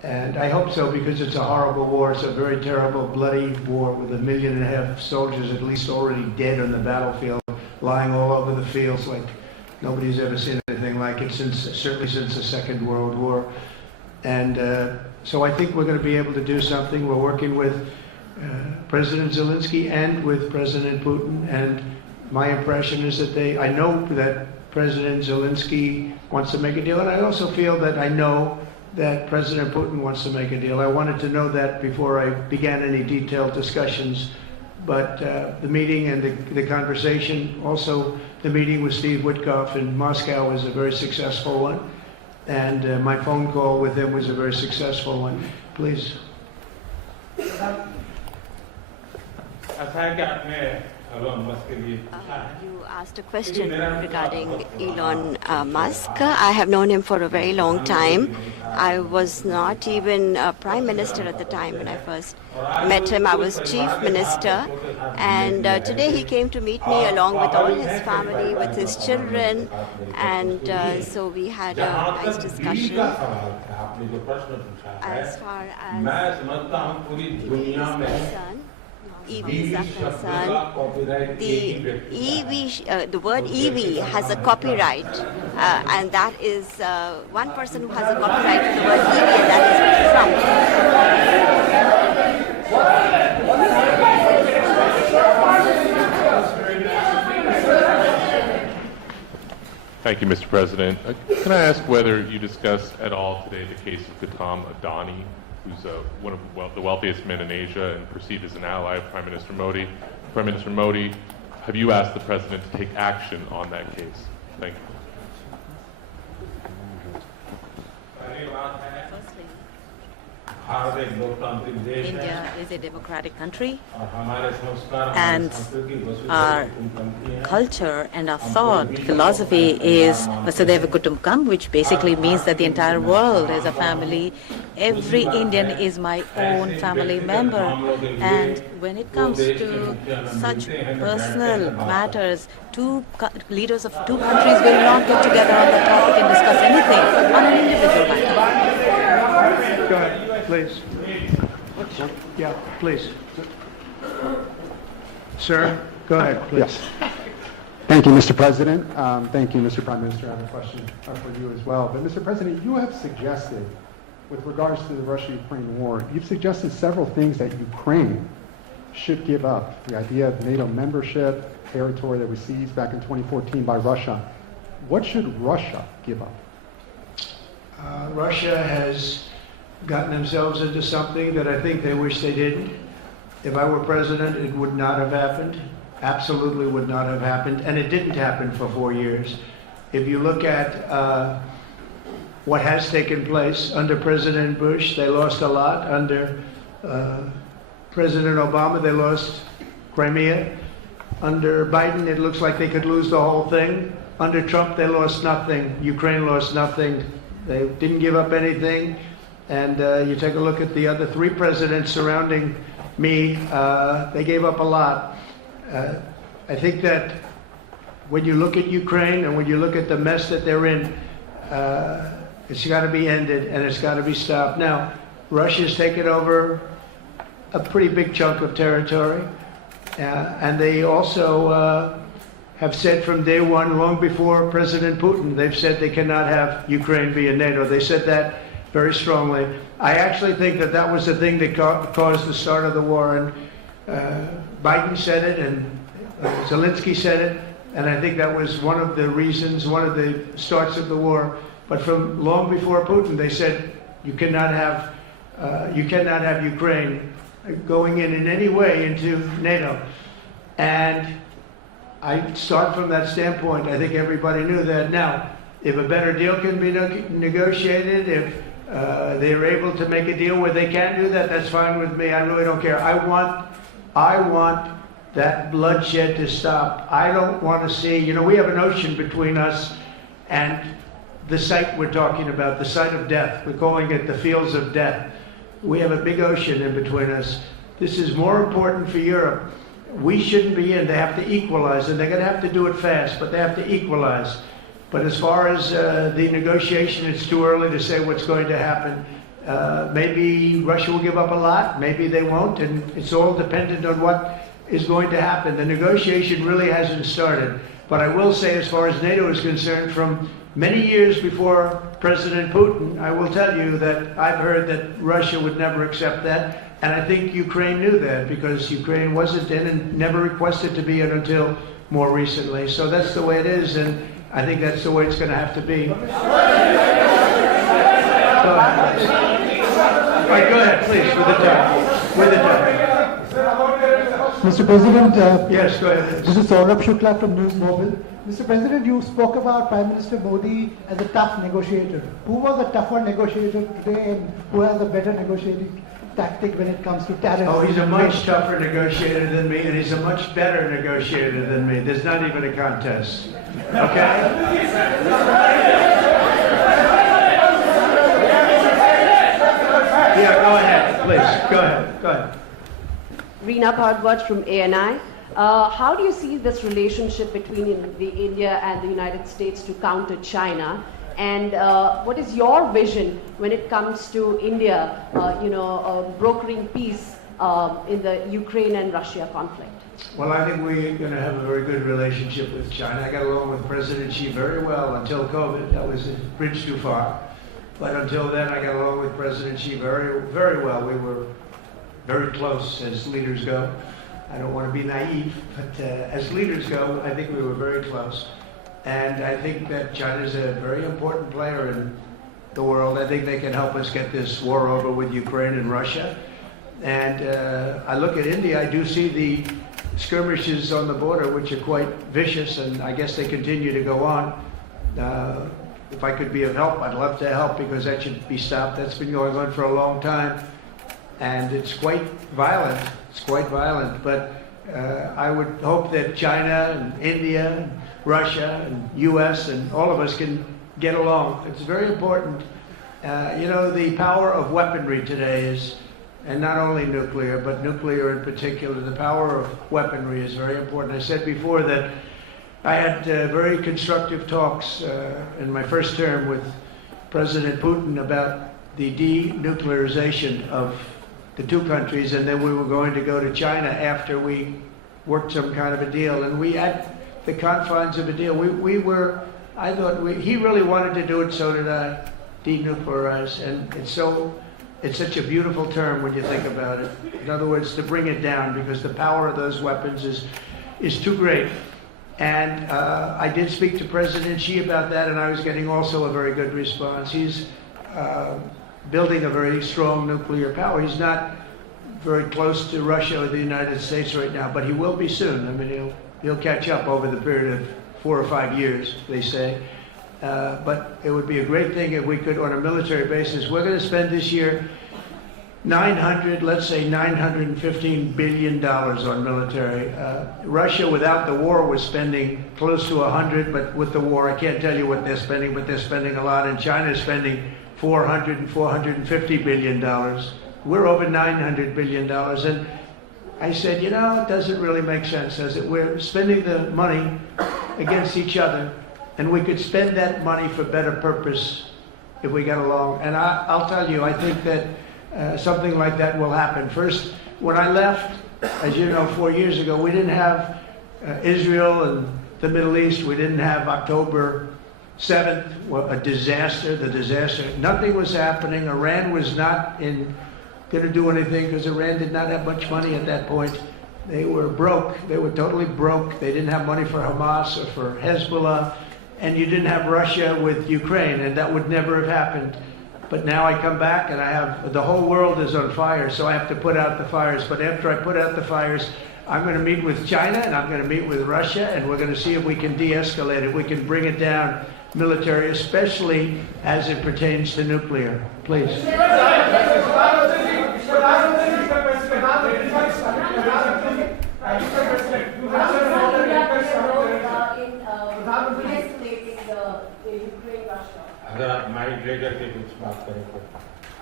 And I hope so, because it's a horrible war. It's a very terrible, bloody war with 1.5 million soldiers at least already dead on the battlefield, lying all over the fields like nobody's ever seen anything like it, certainly since the Second World War. And so I think we're going to be able to do something. We're working with President Zelensky and with President Putin, and my impression is that I know that President Zelensky wants to make a deal, and I also feel that I know that President Putin wants to make a deal. I wanted to know that before I began any detailed discussions, but the meeting and the conversation, also the meeting with Steve Witkoff in Moscow was a very successful one, and my phone call with him was a very successful one. Please. You asked a question regarding Elon Musk. I have known him for a very long time. I was not even a prime minister at the time when I first met him. I was chief minister, and today he came to meet me along with all his family, with his children, and so we had a nice discussion. As far as EVs are concerned, the word EV has a copyright, and that is one person who has a copyright to the word EV, and that is Trump. Thank you, Mr. President. Can I ask whether you discussed at all today the case of Gautam Adani, who's one of the wealthiest men in Asia and perceived as an ally of Prime Minister Modi. Prime Minister Modi, have you asked the President to take action on that case? Thank you. India is a democratic country, and our culture and our thought philosophy is Vasudhaiva Kutumbakam, which basically means that the entire world is a family. Every Indian is my own family member, and when it comes to such personal matters, leaders of two countries will not get together on the topic and discuss anything on an individual matter. Go ahead, please. Yeah, please. Sir, go ahead, please. Yes. Thank you, Mr. President. Thank you, Mr. Prime Minister. I have a question for you as well. But, Mr. President, you have suggested, with regards to the Russia-Ukraine war, you've suggested several things that Ukraine should give up. The idea of NATO membership, territory that was seized back in 2014 by Russia. What should Russia give up? Russia has gotten themselves into something that I think they wish they didn't. If I were president, it would not have happened. Absolutely would not have happened. And it didn't happen for 4 years. If you look at what has taken place under President Bush, they lost a lot. Under President Obama, they lost Crimea. Under Biden, it looks like they could lose the whole thing. Under Trump, they lost nothing. Ukraine lost nothing. They didn't give up anything. And you take a look at the other 3 presidents surrounding me, they gave up a lot. I think that when you look at Ukraine and when you look at the mess that they're in, it's got to be ended and it's got to be stopped. Now, Russia's taken over a pretty big chunk of territory, and they also have said from day one, long before President Putin, they've said they cannot have Ukraine be in NATO. They said that very strongly. I actually think that that was the thing that caused the start of the war, and Biden said it, and Zelensky said it, and I think that was one of the reasons, one of the starts of the war. But from long before Putin, they said you cannot have Ukraine going in any way into NATO. And I start from that standpoint. I think everybody knew that. Now, if a better deal can be negotiated, if they're able to make a deal where they can do that, that's fine with me. I really don't care. I want that bloodshed to stop. I don't want to see, we have an ocean between us and the site we're talking about, the site of death. We're calling it the fields of death. We have a big ocean in between us. This is more important for Europe. We shouldn't be in. They have to equalize, and they're going to have to do it fast, but they have to equalize. But as far as the negotiation, it's too early to say what's going to happen. Maybe Russia will give up a lot, maybe they won't, and it's all dependent on what is going to happen. The negotiation really hasn't started. But I will say, as far as NATO is concerned, from many years before President Putin, I will tell you that I've heard that Russia would never accept that. And I think Ukraine knew that, because Ukraine wasn't in and never requested to be in until more recently. So that's the way it is, and I think that's the way it's going to have to be. Go ahead, please, with the time. With the time. Mr. President, yes, go ahead. This is Saurabh Shukla from News18. Mr. President, you spoke about Prime Minister Modi as a tough negotiator. Who was a tougher negotiator today, and who has a better negotiating tactic when it comes to tariffs? Oh, he's a much tougher negotiator than me, and he's a much better negotiator than me. There's not even a contest. Okay? Yeah, go ahead, please. Go ahead. Go ahead. Reena Bhardwaj from ANI. How do you see this relationship between India and the United States to counter China? And what is your vision when it comes to India, brokering peace in the Ukraine and Russia conflict? Well, I think we're going to have a very good relationship with China. I got along with President Xi very well until COVID. That was a bridge too far. But until then, I got along with President Xi very, very well. We were very close as leaders go. I don't want to be naive, but as leaders go, I think we were very close. And I think that China is a very important player in the world. I think they can help us get this war over with Ukraine and Russia. And I look at India, I do see the skirmishes on the border, which are quite vicious, and I guess they continue to go on. If I could be of help, I'd love to help, because that should be stopped. That's been going on for a long time. And it's quite violent. It's quite violent. But I would hope that China and India and Russia and U.S. and all of us can get along. It's very important. The power of weaponry today is, and not only nuclear, but nuclear in particular, the power of weaponry is very important. I said before that I had very constructive talks in my first term with President Putin about the denuclearization of the two countries, and then we were going to go to China after we worked some kind of a deal. And we had the confines of a deal. I thought he really wanted to do it, so did I, denuclearize. And it's such a beautiful term when you think about it. In other words, to bring it down, because the power of those weapons is too great. And I did speak to President Xi about that, and I was getting also a very good response. He's building a very strong nuclear power. He's not very close to Russia or the United States right now, but he will be soon. I mean, he'll catch up over the period of 4 or 5 years, they say. But it would be a great thing if we could, on a military basis. We're going to spend this year let's say $915 billion on military. Russia, without the war, was spending close to 100, but with the war, I can't tell you what they're spending, but they're spending a lot, and China is spending $400 and $450 billion. We're over $900 billion, and I said, it doesn't really make sense, does it? We're spending the money against each other, and we could spend that money for better purpose if we get along. And I'll tell you, I think that something like that will happen. First, when I left, as you know, 4 years ago, we didn't have Israel and the Middle East. We didn't have October 7th, a disaster, the disaster. Nothing was happening. Iran was not going to do anything, because Iran did not have much money at that point. They were broke. They were totally broke. They didn't have money for Hamas or for Hezbollah. And you didn't have Russia with Ukraine, and that would never have happened. But now I come back and I have, the whole world is on fire, so I have to put out the fires. But after I put out the fires, I'm going to meet with China and I'm going to meet with Russia, and we're going to see if we can de-escalate it. We can bring it down military, especially as it pertains to nuclear. Please. अगर आप mic लेकर के कुछ बात करें तो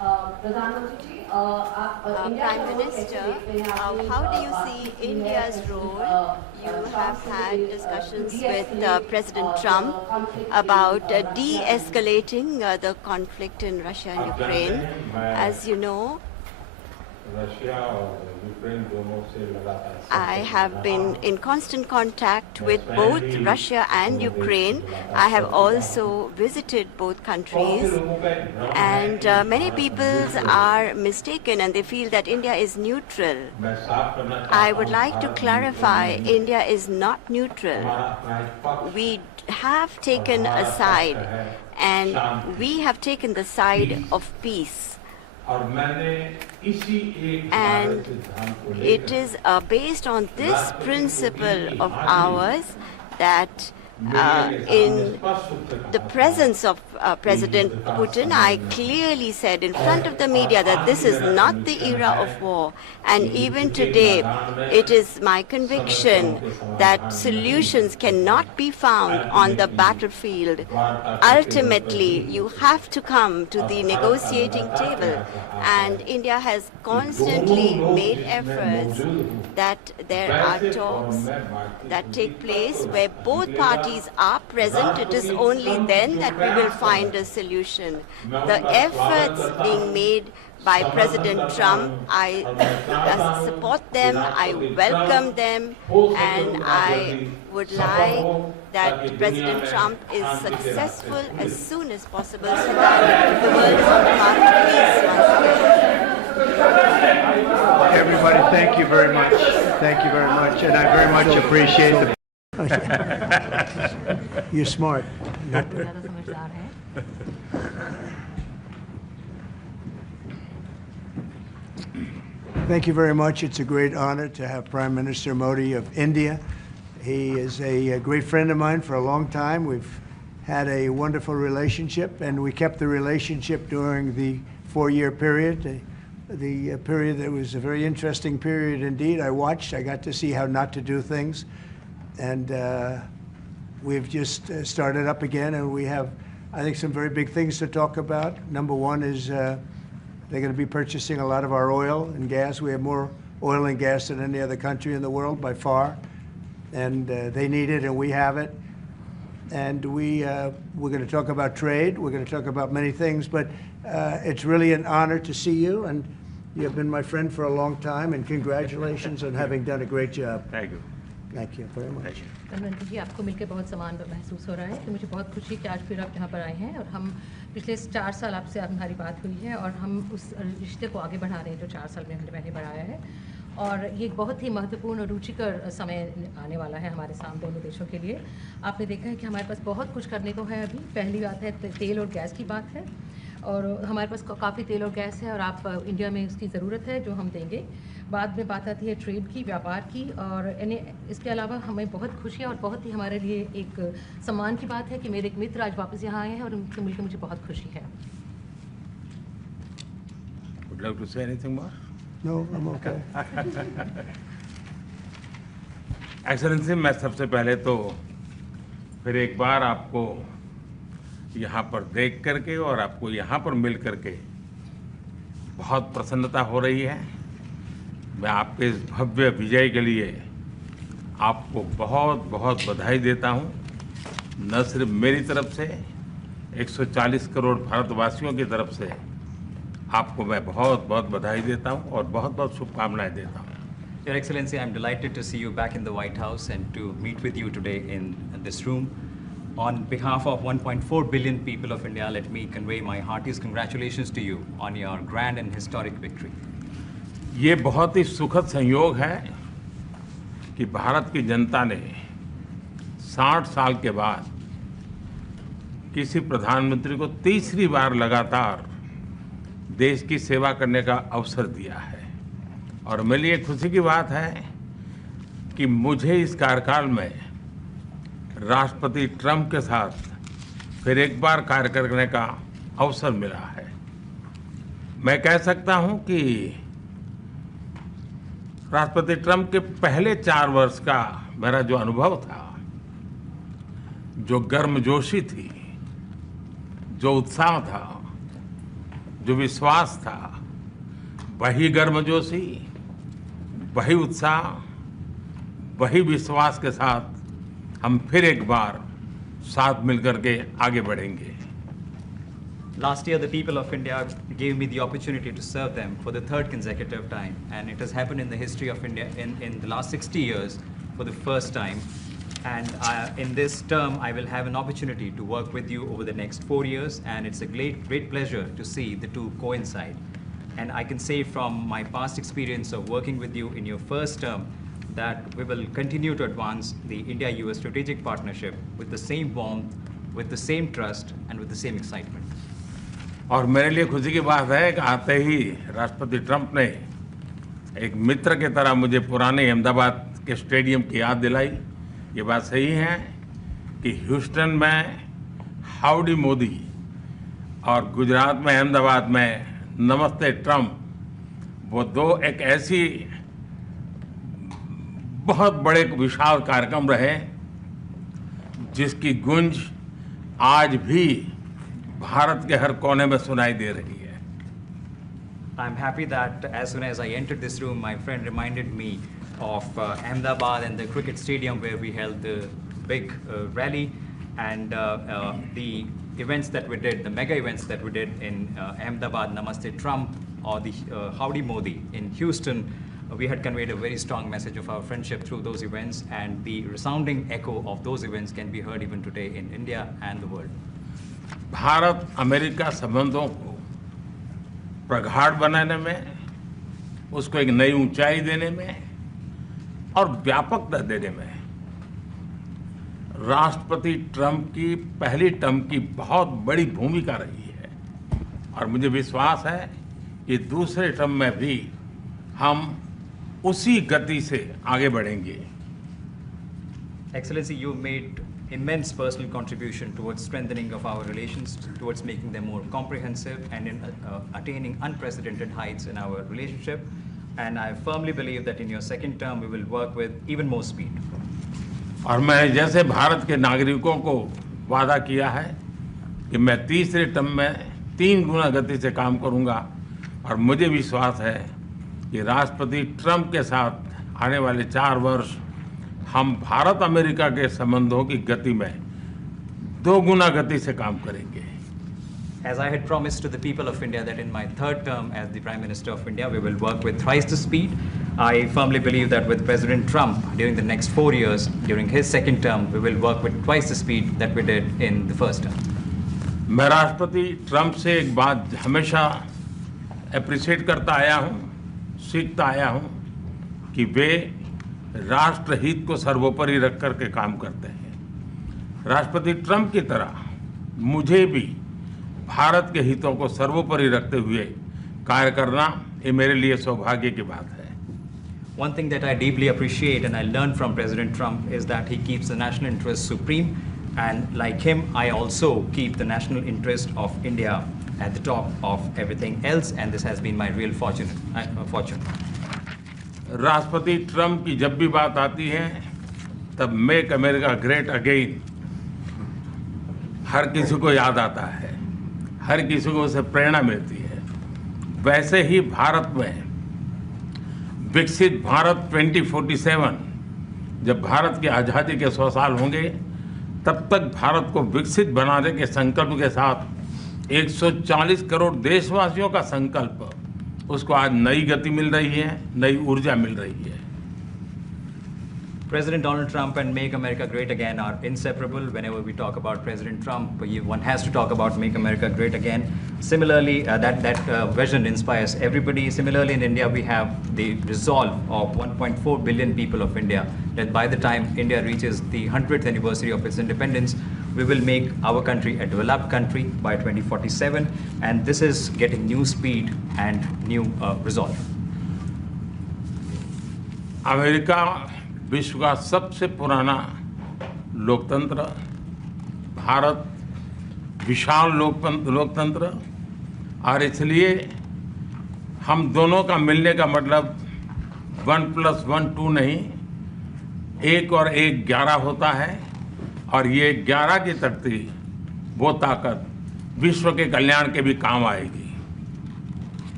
Prime Minister, how do you see India's role? You have had discussions with President Trump about de-escalating the conflict in Russia and Ukraine. As you know, I have been in constant contact with both Russia and Ukraine. I have also visited both countries, and many people are mistaken and they feel that India is neutral. I would like to clarify, India is not neutral. We have taken a side, and we have taken the side of peace. And it is based on this principle of ours that in the presence of President Putin, I clearly said in front of the media that this is not the era of war. And even today, it is my conviction that solutions cannot be found on the battlefield. Ultimately, you have to come to the negotiating table. And India has constantly made efforts that there are talks that take place where both parties are present. It is only then that we will find a solution. The efforts being made by President Trump, I support them, I welcome them, and I would like that President Trump is successful as soon as possible so that the world is on the path to peace once again. Everybody, thank you very much. Thank you very much, and I very much appreciate the... You're smart. Thank you very much. It's a great honor to have Prime Minister Modi of India. He is a great friend of mine for a long time. We've had a wonderful relationship, and we kept the relationship during the 4-year period. The period that was a very interesting period indeed. I watched. I got to see how not to do things. And we've just started up again, and we have, I think, some very big things to talk about. Number one is they're going to be purchasing a lot of our oil and gas. We have more oil and gas than any other country in the world by far. And they need it, and we have it. And we're going to talk about trade. We're going to talk about many things. But it's really an honor to see you. And you have been my friend for a long time. And congratulations on having done a great job. Thank you. Thank you very much. प्रधानमंत्री जी, आपको मिलकर बहुत समान महसूस हो रहा है तो मुझे बहुत खुशी कि आज फिर आप यहाँ पर आए हैं और हम पिछले 4 साल आपसे हमारी बात हुई है और हम उस रिश्ते को आगे बढ़ा रहे हैं जो 4 साल में हमने पहले बढ़ाया है और ये बहुत ही महत्वपूर्ण और रुचिकर समय आने वाला है हमारे सामने दोनों देशों के लिए। आपने देखा है कि हमारे पास बहुत कुछ करने को है। अभी पहली बात है तेल और गैस की बात है और हमारे पास काफ़ी तेल और गैस है और आप इंडिया में उसकी ज़रूरत है जो हम देंगे। बाद में बात आती है ट्रेड की, व्यापार की और इसके अलावा हमें बहुत खुशी है और बहुत ही हमारे लिए एक सम्मान की बात है कि मेरे एक मित्र आज वापस यहाँ आए हैं और उनसे मिलकर मुझे बहुत खुशी है। Would you like to say anything more? No, I'm okay. Excellency, मैं सबसे पहले तो फिर एक बार आपको यहाँ पर देख करके और आपको यहाँ पर मिल करके बहुत प्रसन्नता हो रही है। मैं आपके इस भव्य विजय के लिए आपको बहुत बहुत बधाई देता हूँ। न सिर्फ मेरी तरफ से 140 करोड़ भारतवासियों की तरफ से आपको मैं बहुत बहुत बधाई देता हूँ और बहुत बहुत शुभकामनाएं देता हूँ। Your Excellency, I'm delighted to see you back in the White House and to meet with you today in this room. On behalf of 1.4 billion people of India, let me convey my heartiest congratulations to you on your grand and historic victory. ये बहुत ही सुखद संयोग है कि भारत की जनता ने 60 साल के बाद किसी प्रधानमंत्री को तीसरी बार लगातार देश की सेवा करने का अवसर दिया है और मेरे लिए खुशी की बात है कि मुझे इस कार्यकाल में राष्ट्रपति ट्रंप के साथ फिर एक बार कार्य करने का अवसर मिला है। मैं कह सकता हूं कि राष्ट्रपति ट्रंप के पहले 4 वर्ष का मेरा जो अनुभव था, जो गर्मजोशी थी, जो उत्साह था, जो विश्वास था, वही गर्मजोशी, वही उत्साह, वही विश्वास के साथ हम फिर एक बार साथ मिलकर के आगे बढ़ेंगे। Last year, the people of India gave me the opportunity to serve them for the third consecutive time, and it has happened in the history of India in the last 60 years for the first time. And in this term, I will have an opportunity to work with you over the next 4 years, and it's a great pleasure to see the two coincide. And I can say from my past experience of working with you in your first term that we will continue to advance the India-US strategic partnership with the same warmth, with the same trust, and with the same excitement. और मेरे लिए खुशी की बात है कि आते ही राष्ट्रपति ट्रंप ने एक मित्र की तरह मुझे पुराने अहमदाबाद के स्टेडियम की याद दिलाई। ये बात सही है कि ह्यूस्टन में हाउडी मोदी और गुजरात में अहमदाबाद में नमस्ते ट्रंप, वो दो एक ऐसी बहुत बड़े विशाल कार्यक्रम रहे जिसकी गूंज आज भी भारत के हर कोने में सुनाई दे रही है। I'm happy that as soon as I entered this room, my friend reminded me of Ahmedabad and the cricket stadium where we held the big rally, and the events that we did, the mega events that we did in Ahmedabad, Namaste Trump, or the Howdy Modi in Houston. We had conveyed a very strong message of our friendship through those events, and the resounding echo of those events can be heard even today in India and the world. Bharat America संबंधों को प्रगाढ़ बनाने में, उसको एक नई ऊंचाई देने में और व्यापकता देने में राष्ट्रपति ट्रंप की पहली टर्म की बहुत बड़ी भूमिका रही है, और मुझे विश्वास है कि दूसरे टर्म में भी हम उसी गति से आगे बढ़ेंगे। Excellency, you made immense personal contribution towards strengthening of our relations, towards making them more comprehensive, and in attaining unprecedented heights in our relationship. And I firmly believe that in your second term, we will work with even more speed. और मैं जैसे भारत के नागरिकों को वादा किया है कि मैं तीसरे टर्म में 3 गुना गति से काम करूंगा, और मुझे विश्वास है कि राष्ट्रपति ट्रंप के साथ आने वाले 4 वर्ष हम भारत अमेरिका के संबंधों की गति में 2 गुना गति से काम करेंगे। As I had promised to the people of India that in my third term as the Prime Minister of India, we will work with thrice the speed. I firmly believe that with President Trump during the next 4 years, during his second term, we will work with twice the speed that we did in the first term. मैं राष्ट्रपति Trump से एक बात हमेशा appreciate करता आया हूँ, सीखता आया हूँ कि वे राष्ट्रहित को सर्वोपरि रख करके काम करते हैं। राष्ट्रपति ट्रंप की तरह मुझे भी भारत के हितों को सर्वोपरि रखते हुए कार्य करना, ये मेरे लिए सौभाग्य की बात है। One thing that I deeply appreciate and I learned from President Trump is that he keeps the national interest supreme, and like him, I also keep the national interest of India at the top of everything else, and this has been my real fortune. राष्ट्रपति Trump की जब भी बात आती है तब make America great again हर किसी को याद आता है, हर किसी को उससे प्रेरणा मिलती है। वैसे ही भारत में विकसित भारत 2047, जब भारत की आज़ादी के 100 साल होंगे, तब तक भारत को विकसित बनाने के संकल्प के साथ 140 करोड़ देशवासियों का संकल्प, उसको आज नई गति मिल रही है, नई ऊर्जा मिल रही है। President Donald Trump and Make America Great Again are inseparable. Whenever we talk about President Trump, one has to talk about Make America Great Again. Similarly, that vision inspires everybody. Similarly, in India, we have the resolve of 1.4 billion people of India that by the time India reaches the 100th anniversary of its independence, we will make our country a developed country by 2047. And this is getting new speed and new resolve. America विश्व का सबसे पुराना लोकतंत्र, भारत विशाल लोकतंत्र, और इसलिए हम दोनों का मिलने का मतलब 1+1 2 नहीं, 1 और 1 11 होता है, और ये 11 की तकती वो ताकत विश्व के कल्याण के भी काम आएगी।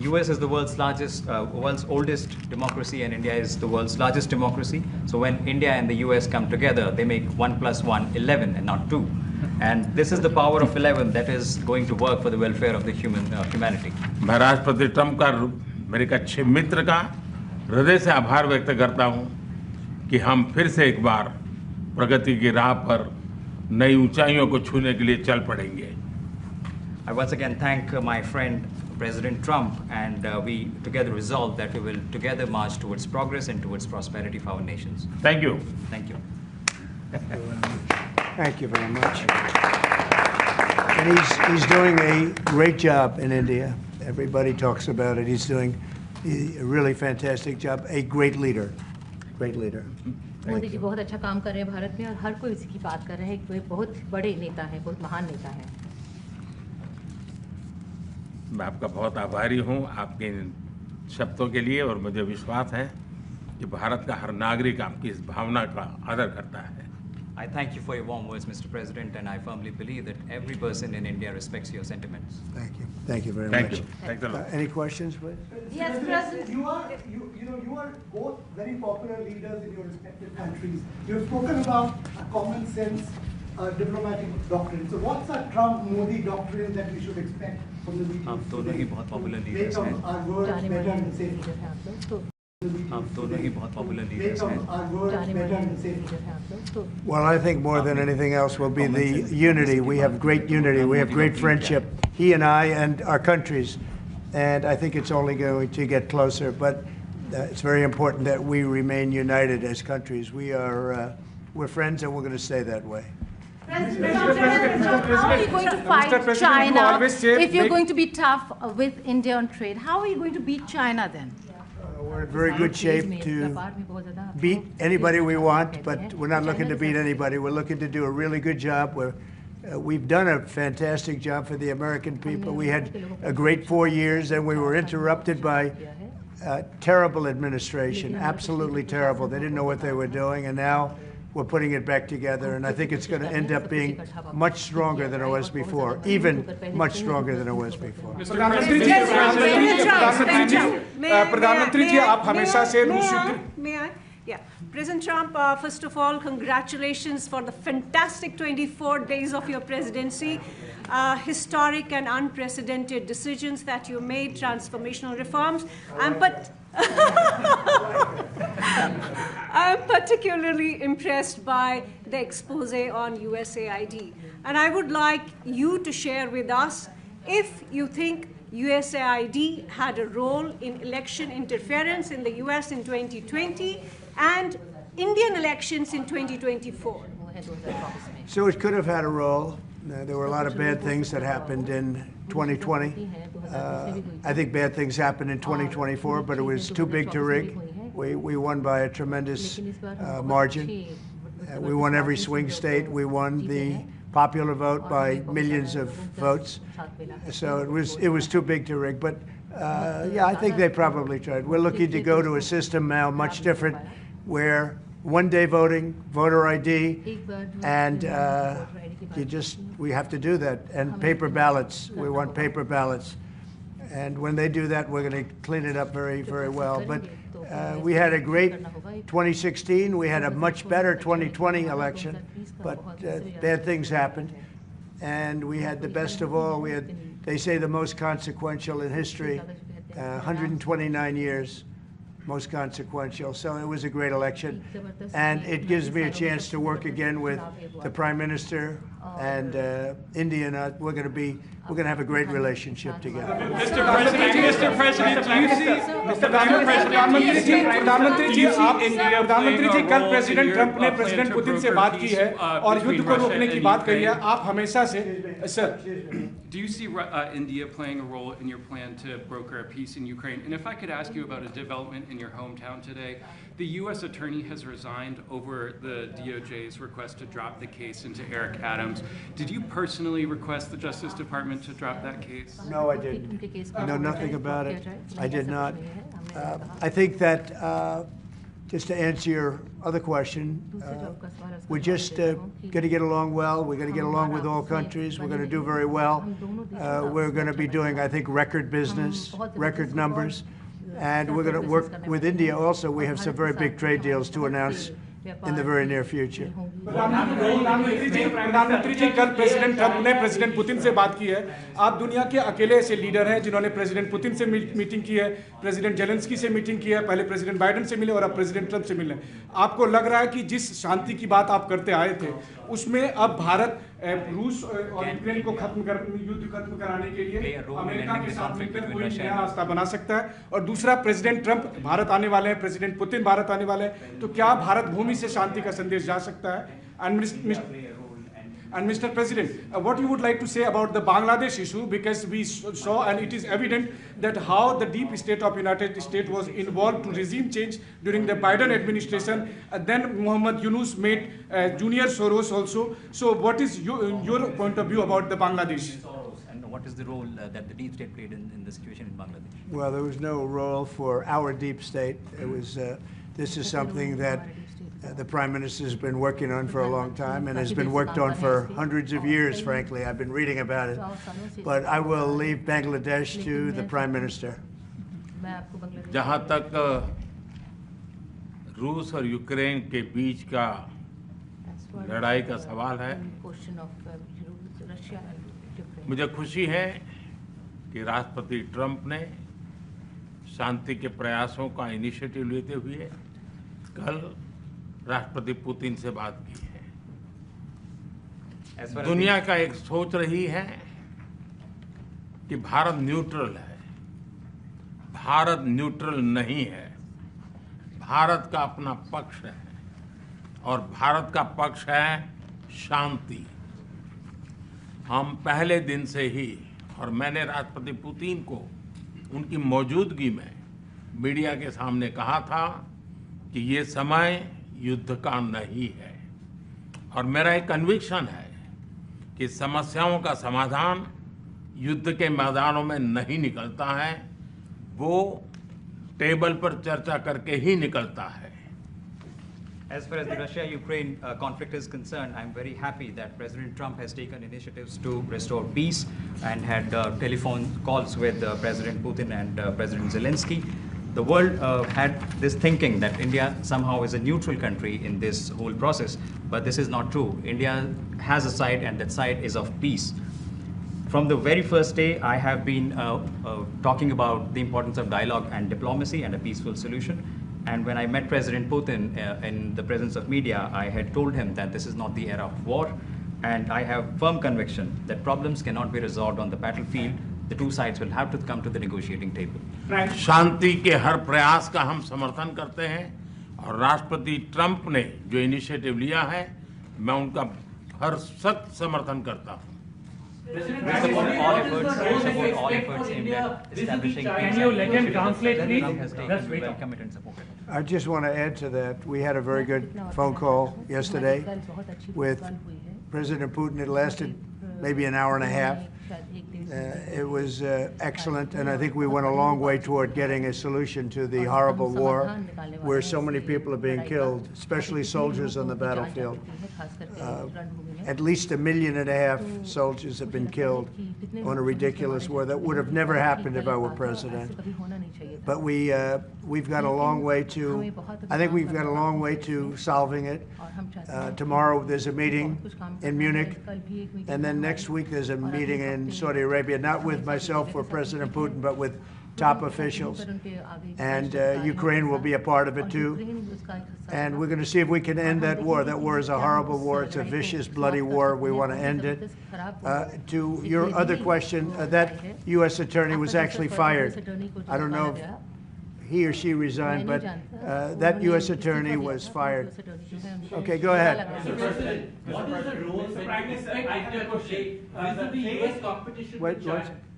US is the world's oldest democracy, and India is the world's largest democracy. So when India and the US come together, they make 1 + 1 = 11 and not 2. And this is the power of 11 that is going to work for the welfare of the humanity. मैं राष्ट्रपति Trump का मेरे एक अच्छे मित्र का हृदय से आभार व्यक्त करता हूं कि हम फिर से एक बार प्रगति की राह पर नई ऊंचाइयों को छूने के लिए चल पड़ेंगे. I once again thank my friend President Trump, and we together resolve that we will together march towards progress and towards prosperity for our nations. Thank you. Thank you. Thank you very much. And he's doing a great job in India. Everybody talks about it. He's doing a really fantastic job. A great leader. Great leader. Modi ji बहुत अच्छा काम कर रहे हैं भारत में, और हर कोई इसी की बात कर रहा है कि वे बहुत बड़े नेता हैं, बहुत महान नेता हैं. मैं आपका बहुत आभारी हूं आपके इन शब्दों के लिए, और मुझे विश्वास है कि भारत का हर नागरिक आपकी इस भावना का आदर करता है. I thank you for your warm words, Mr. President, and I firmly believe that every person in India respects your sentiments. Thank you. Thank you very Thank much. you. Thanks a lot. Any questions, please? Yes, President. You are both very popular leaders in your respective countries. You have spoken about a common sense diplomatic doctrine. So what's a Trump-Modi doctrine that we should expect from the meetings? आप दोनों ही बहुत popular leaders हैं. Our words better and safer. आप दोनों ही बहुत popular leaders हैं. Well, I think more than anything else will be the unity. We have great unity. We have great friendship, he and I and our countries. And I think it's only going to get closer. But it's very important that we remain united as countries. We're friends, and we're going to stay that way. President, how are you going to fight China if you're going to be tough with India on trade? How are you going to beat China then? We're in very good shape to beat anybody we want, but we're not looking to beat anybody. We're looking to do a really good job. We've done a fantastic job for the American people. We had a great 4 years, and we were interrupted by terrible administration, absolutely terrible. They didn't know what they were doing, and now we're putting it back together, and I think it's going to end up being much stronger than it was before, even much stronger than it was before. प्रधानमंत्री जी आप हमेशा से May I? Yeah. President Trump, first of all, congratulations for the fantastic 24 days of your presidency. Historic and unprecedented decisions that you made, transformational reforms. I'm particularly impressed by the expose on USAID. And I would like you to share with us if you think USAID had a role in election interference in the US in 2020 and Indian elections in 2024. So it could have had a role. There were a lot of bad things that happened in 2020. I think bad things happened in 2024, but it was too big to rig. We won by a tremendous margin. We won every swing state. We won the popular vote by millions of votes. So it was too big to rig. But yeah, I think they probably tried. We're looking to go to a system now much different, where one-day voting, voter ID, and we have to do that. And paper ballots. We want paper ballots. And when they do that, we're going to clean it up very, very well. But we had a great 2016. We had a much better 2020 election. But bad things happened. And we had the best of all. We had, they say, the most consequential in history, 129 years. Most consequential. So it was a great election, and it gives me a chance to work again with the Prime Minister and India. And we're going to have a great relationship together. Mr. President, do you see प्रधानमंत्री जी कल president Trump ने president Putin से बात की है और युद्ध को रोकने की बात कही है. आप हमेशा से sir Do you see India playing a role in your plan to broker a peace in Ukraine? And if I could ask you about a development in your hometown today, the U.S. attorney has resigned over the DOJ's request to drop the case into Eric Adams. Did you personally request the Justice Department to drop that case? No, I didn't. I know nothing about it. I did not. I think that just to answer your other question, we're just going to get along well. We're going to get along with all countries. We're going to do very well. We're going to be doing, I think, record business, record numbers. And we're going to work with India also. We have some very big trade deals to announce in the very near future. प्रधानमंत्री जी, कल president Trump ने president Putin से बात की है। आप दुनिया के अकेले ऐसे लीडर हैं जिन्होंने प्रेसिडेंट पुतिन से मीटिंग की है, प्रेसिडेंट जेलेंस्की से मीटिंग की है, पहले प्रेसिडेंट बाइडेन से मिले और अब प्रेसिडेंट ट्रंप से मिले। आपको लग रहा है कि जिस शांति की बात आप करते आए थे उसमें अब भारत रूस और यूक्रेन को युद्ध खत्म कराने के लिए अमेरिका के साथ मिलकर कोई नया रास्ता बना सकता है? और दूसरा, प्रेसिडेंट ट्रंप भारत आने वाले हैं, प्रेसिडेंट पुतिन भारत आने वाले हैं, तो क्या भारत भूमि से शांति का संदेश जा सकता है? And Mr. President, what you would like to say about the Bangladesh issue, because we saw and it is evident that how the deep state of United States was involved to regime change during the Biden administration. Then Muhammad Yunus made Junior Soros also. So what is your point of view about the Bangladesh? And what is the role that the deep state played in the situation in Bangladesh? Well, there was no role for our deep state. It was, this is something that the Prime Minister has been working on for a long time and has been worked on for hundreds of years, frankly. I've been reading about it. But I will leave Bangladesh to the Prime Minister. जहाँ तक रूस और Ukraine के बीच का लड़ाई का सवाल है, मुझे खुशी है कि राष्ट्रपति ट्रंप ने शांति के प्रयासों का इनिशिएटिव लेते हुए कल राष्ट्रपति पुतिन से बात की है। दुनिया का एक सोच रही है कि भारत न्यूट्रल है। भारत न्यूट्रल नहीं है। भारत का अपना पक्ष है और भारत का पक्ष है शांति। हम पहले दिन से ही, और मैंने राष्ट्रपति पुतिन को उनकी मौजूदगी में मीडिया के सामने कहा था कि ये समय युद्ध का नहीं है, और मेरा एक कन्विक्शन है कि समस्याओं का समाधान युद्ध के मैदानों में नहीं निकलता है, वो टेबल पर चर्चा करके ही निकलता है। As far as the Russia-Ukraine conflict is concerned, I'm very happy that President Trump has taken initiatives to restore peace and had telephone calls with President Putin and President Zelensky. The world had this thinking that India somehow is a neutral country in this whole process, but this is not true. India has a side, and that side is of peace. From the very first day, I have been talking about the importance of dialogue and diplomacy and a peaceful solution. And when I met President Putin in the presence of media, I had told him that this is not the era of war, and I have firm conviction that problems cannot be resolved on the battlefield. The two sides will have to come to the negotiating table. शांति के हर प्रयास का हम समर्थन करते हैं, और राष्ट्रपति Trump ने जो इनिशिएटिव लिया है, मैं उनका हर सख्त समर्थन करता हूं। Support all efforts aimed at establishing peace. Can you let him translate, please? Welcome it and support it. I just want to add to that. We had a very good phone call yesterday with President Putin. It lasted maybe an hour and a half. It was excellent, and I think we went a long way toward getting a solution to the horrible war where so many people are being killed, especially soldiers on the battlefield. At least 1.5 million soldiers have been killed on a ridiculous war that would have never happened if I were president. But we've got a long way to, I think we've got a long way to solving it. Tomorrow there's a meeting in Munich, and then next week there's a meeting in Saudi Arabia, not with myself or President Putin, but with top officials. And Ukraine will be a part of it too. And we're going to see if we can end that war. That war is a horrible war. It's a vicious, bloody war. We want to end it. To your other question, that U.S. attorney was actually fired. I don't know if he or she resigned, but that U.S. attorney was fired. Okay, go ahead. Mr. President, what is the role the Prime Minister I have a question vis-a-vis U.S. competition with China?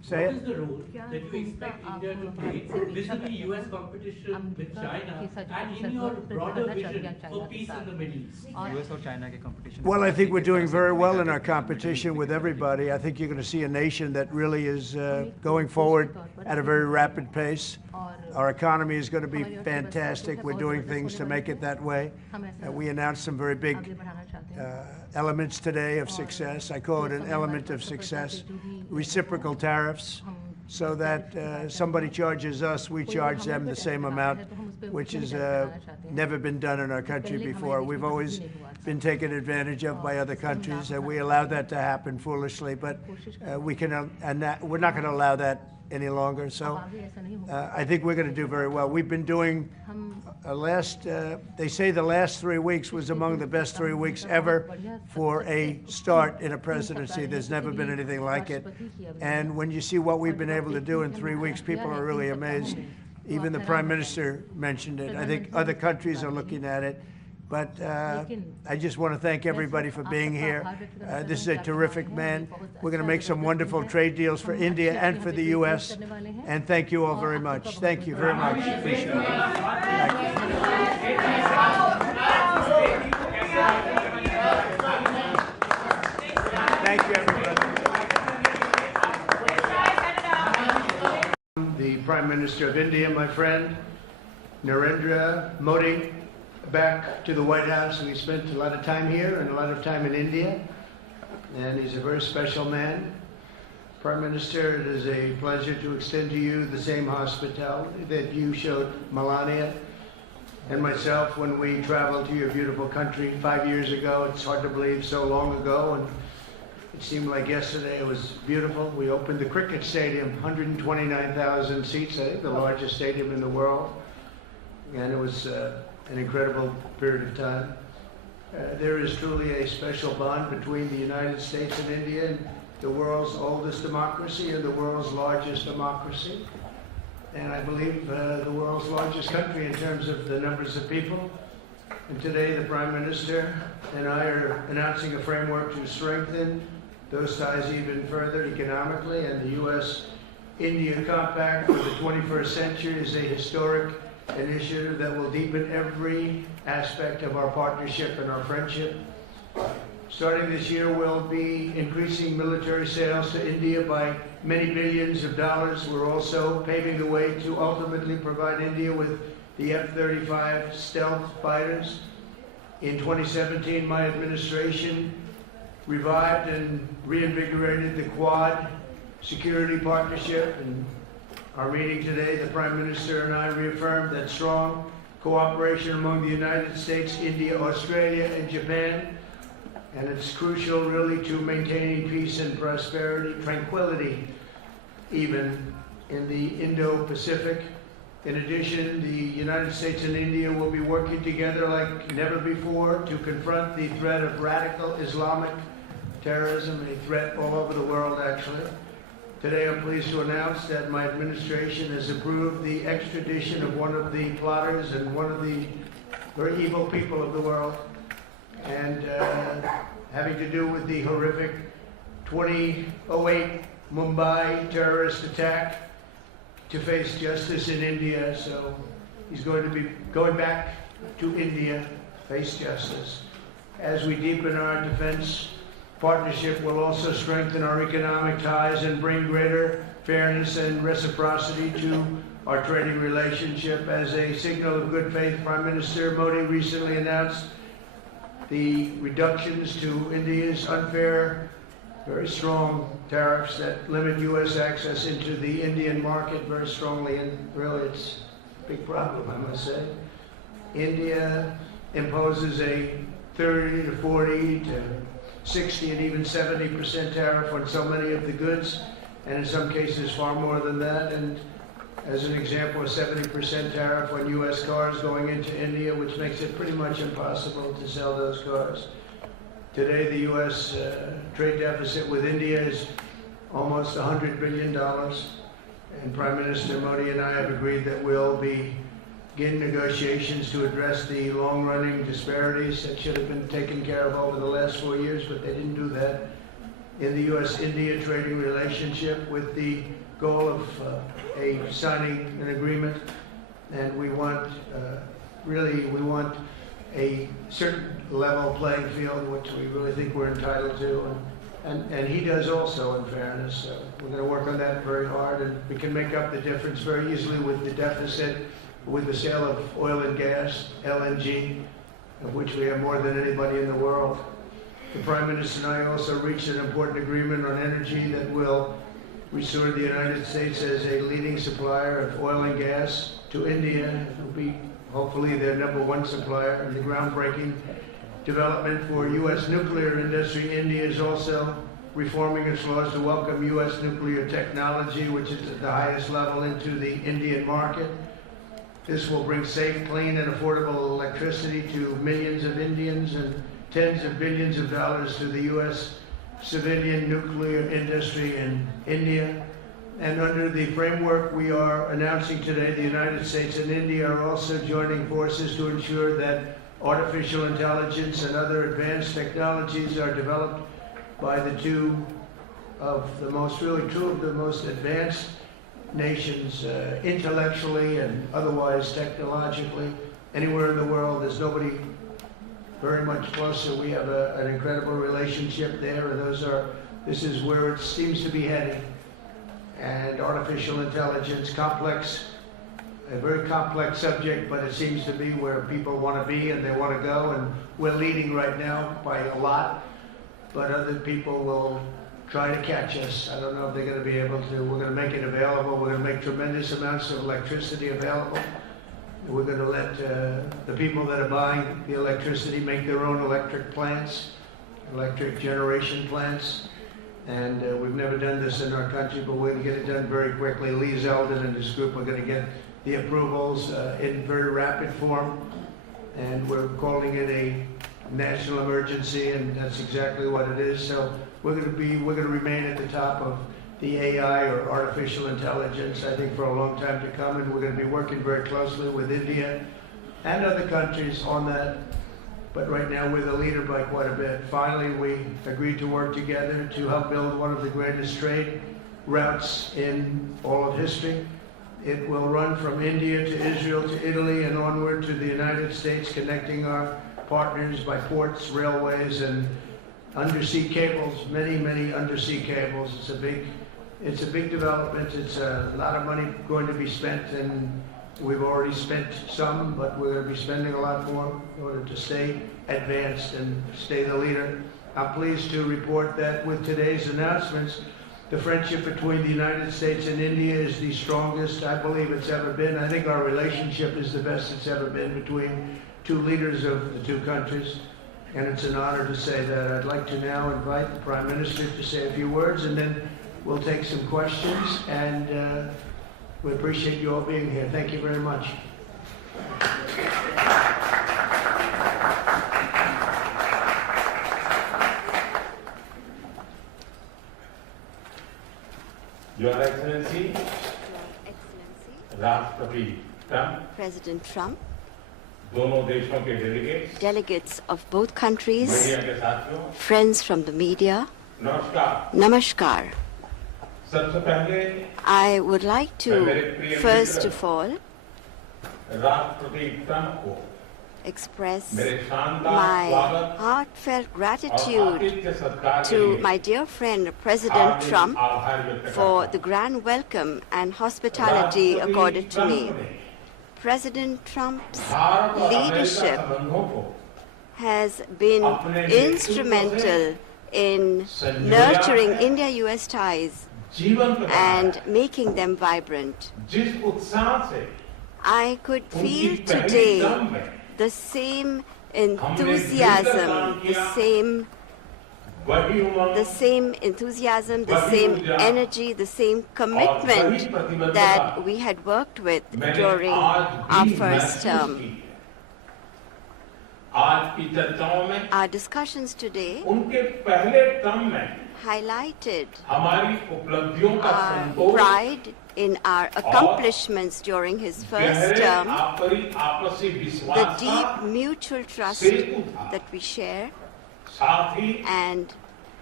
Say What it. is the role that you expect India to play vis-a-vis US competition with China and in your broader vision for peace in the Middle East? US और China के competition. Well, I think we're doing very well in our competition with everybody. I think you're going to see a nation that really is going forward at a very rapid pace. Our economy is going to be fantastic. We're doing things to make it that way. We announced some very big elements today of success. I call it an element of success. Reciprocal tariffs, so that somebody charges us, we charge them the same amount, which has never been done in our country before. We've always been taken advantage of by other countries, and we allowed that to happen foolishly, but we're not going to allow that any longer. So I think we're going to do very well. We've been doing they say the last 3 weeks was among the best 3 weeks ever for a start in a presidency. There's never been anything like it. And when you see what we've been able to do in 3 weeks, people are really amazed. Even the Prime Minister mentioned it. I think other countries are looking at it. But I just want to thank everybody for being here. This is a terrific man. We're going to make some wonderful trade deals for India and for the U.S. And thank you all very much. Thank you very much. Appreciate it. Thank you, everybody. The Prime Minister of India, my friend, Narendra Modi, back to the White House. We spent a lot of time here and a lot of time in India, and he's a very special man. Prime Minister, it is a pleasure to extend to you the same hospitality that you showed Melania and myself when we traveled to your beautiful country 5 years ago. It's hard to believe, so long ago, and it seemed like yesterday. It was beautiful. We opened the cricket stadium, 129,000 seats, I think the largest stadium in the world, and it was an incredible period of time. There is truly a special bond between the United States and India, the world's oldest democracy and the world's largest democracy. And I believe the world's largest country in terms of the numbers of people. And today the Prime Minister and I are announcing a framework to strengthen those ties even further economically. And the U.S.-India Compact for the 21st century is a historic initiative that will deepen every aspect of our partnership and our friendship. Starting this year, we'll be increasing military sales to India by many billions of dollars. We're also paving the way to ultimately provide India with the F-35 stealth fighters. In 2017, my administration revived and reinvigorated the Quad security partnership, and our meeting today, the Prime Minister and I reaffirmed that strong cooperation among the United States, India, Australia, and Japan. And it's crucial, really, to maintaining peace and prosperity, tranquility, even in the Indo-Pacific. In addition, the United States and India will be working together like never before to confront the threat of radical Islamic terrorism, a threat all over the world, actually. Today, I'm pleased to announce that my administration has approved the extradition of one of the plotters and one of the very evil people of the world, and having to do with the horrific 2008 Mumbai terrorist attack, to face justice in India. So he's going to be going back to India, face justice. As we deepen our defense partnership, will also strengthen our economic ties and bring greater fairness and reciprocity to our trading relationship. As a signal of good faith, Prime Minister Modi recently announced the reductions to India's unfair, very strong tariffs that limit U.S. access into the Indian market very strongly, and really it's a big problem, I must say. India imposes a 30 to 40 to 60 and even 70% tariff on so many of the goods, and in some cases far more than that. And as an example, a 70% tariff on U.S. cars going into India, which makes it pretty much impossible to sell those cars. Today, the U.S. Trade deficit with India is almost $100 billion, and Prime Minister Modi and I have agreed that we'll begin negotiations to address the long-running disparities that should have been taken care of over the last 4 years, but they didn't do that, in the U.S.-India trading relationship, with the goal of signing an agreement, and we want, we want a certain level playing field, which we really think we're entitled to, and he does also, in fairness. We're going to work on that very hard, and we can make up the difference very easily with the deficit, with the sale of oil and gas, LNG, of which we have more than anybody in the world. The Prime Minister and I also reached an important agreement on energy that will restore the United States as a leading supplier of oil and gas to India. It will be hopefully their #1 supplier in the groundbreaking development for U.S. nuclear industry. India is also reforming its laws to welcome U.S. nuclear technology, which is at the highest level, into the Indian market. This will bring safe, clean, and affordable electricity to millions of Indians and tens of billions of dollars to the U.S. civilian nuclear industry in India. And under the framework we are announcing today, the United States and India are also joining forces to ensure that artificial intelligence and other advanced technologies are developed by two of the most advanced nations, intellectually and otherwise technologically. Anywhere in the world, there's nobody very much closer. We have an incredible relationship there, and this is where it seems to be heading. And artificial intelligence, a very complex subject, but it seems to be where people want to be and they want to go, and we're leading right now by a lot, but other people will try to catch us. I don't know if they're going to be able to. We're going to make it available. We're going to make tremendous amounts of electricity available. We're going to let the people that are buying the electricity make their own electric plants, electric generation plants. And we've never done this in our country, but we're going to get it done very quickly. Lee Zeldin and his group are going to get the approvals in very rapid form. And we're calling it a national emergency, and that's exactly what it is. So we're going to remain at the top of the AI, or artificial intelligence, I think, for a long time to come, and we're going to be working very closely with India and other countries on that. But right now we're the leader by quite a bit. Finally, we agreed to work together to help build one of the greatest trade routes in all of history. It will run from India to Israel to Italy and onward to the United States, connecting our partners by ports, railways, and undersea cables, many undersea cables. It's a big development. It's a lot of money going to be spent, and we've already spent some, but we're going to be spending a lot more in order to stay advanced and stay the leader. I'm pleased to report that with today's announcements, the friendship between the United States and India is the strongest I believe it's ever been. I think our relationship is the best it's ever been between two leaders of the two countries, and it's an honor to say that. I'd like to now invite the Prime Minister to say a few words, and then we'll take some questions, and we appreciate you all being here. Thank you very much. Your Excellency, Rashtrapati Trump, President Trump, दोनों देशों के delegates of both countries, media के साथियों, friends from the media, नमस्कार. Namaskar. सबसे पहले I would like to, first of all, राष्ट्रपति Trump को express my heartfelt gratitude to my dear friend President Trump for the grand welcome and hospitality accorded to me. President Trump's leadership has been instrumental in nurturing India-US ties and making them vibrant. I could feel today the same enthusiasm, the same energy, the same commitment that we had worked with during our first term. Our discussions today highlighted our pride in our accomplishments during his first term, the deep mutual trust that we share, and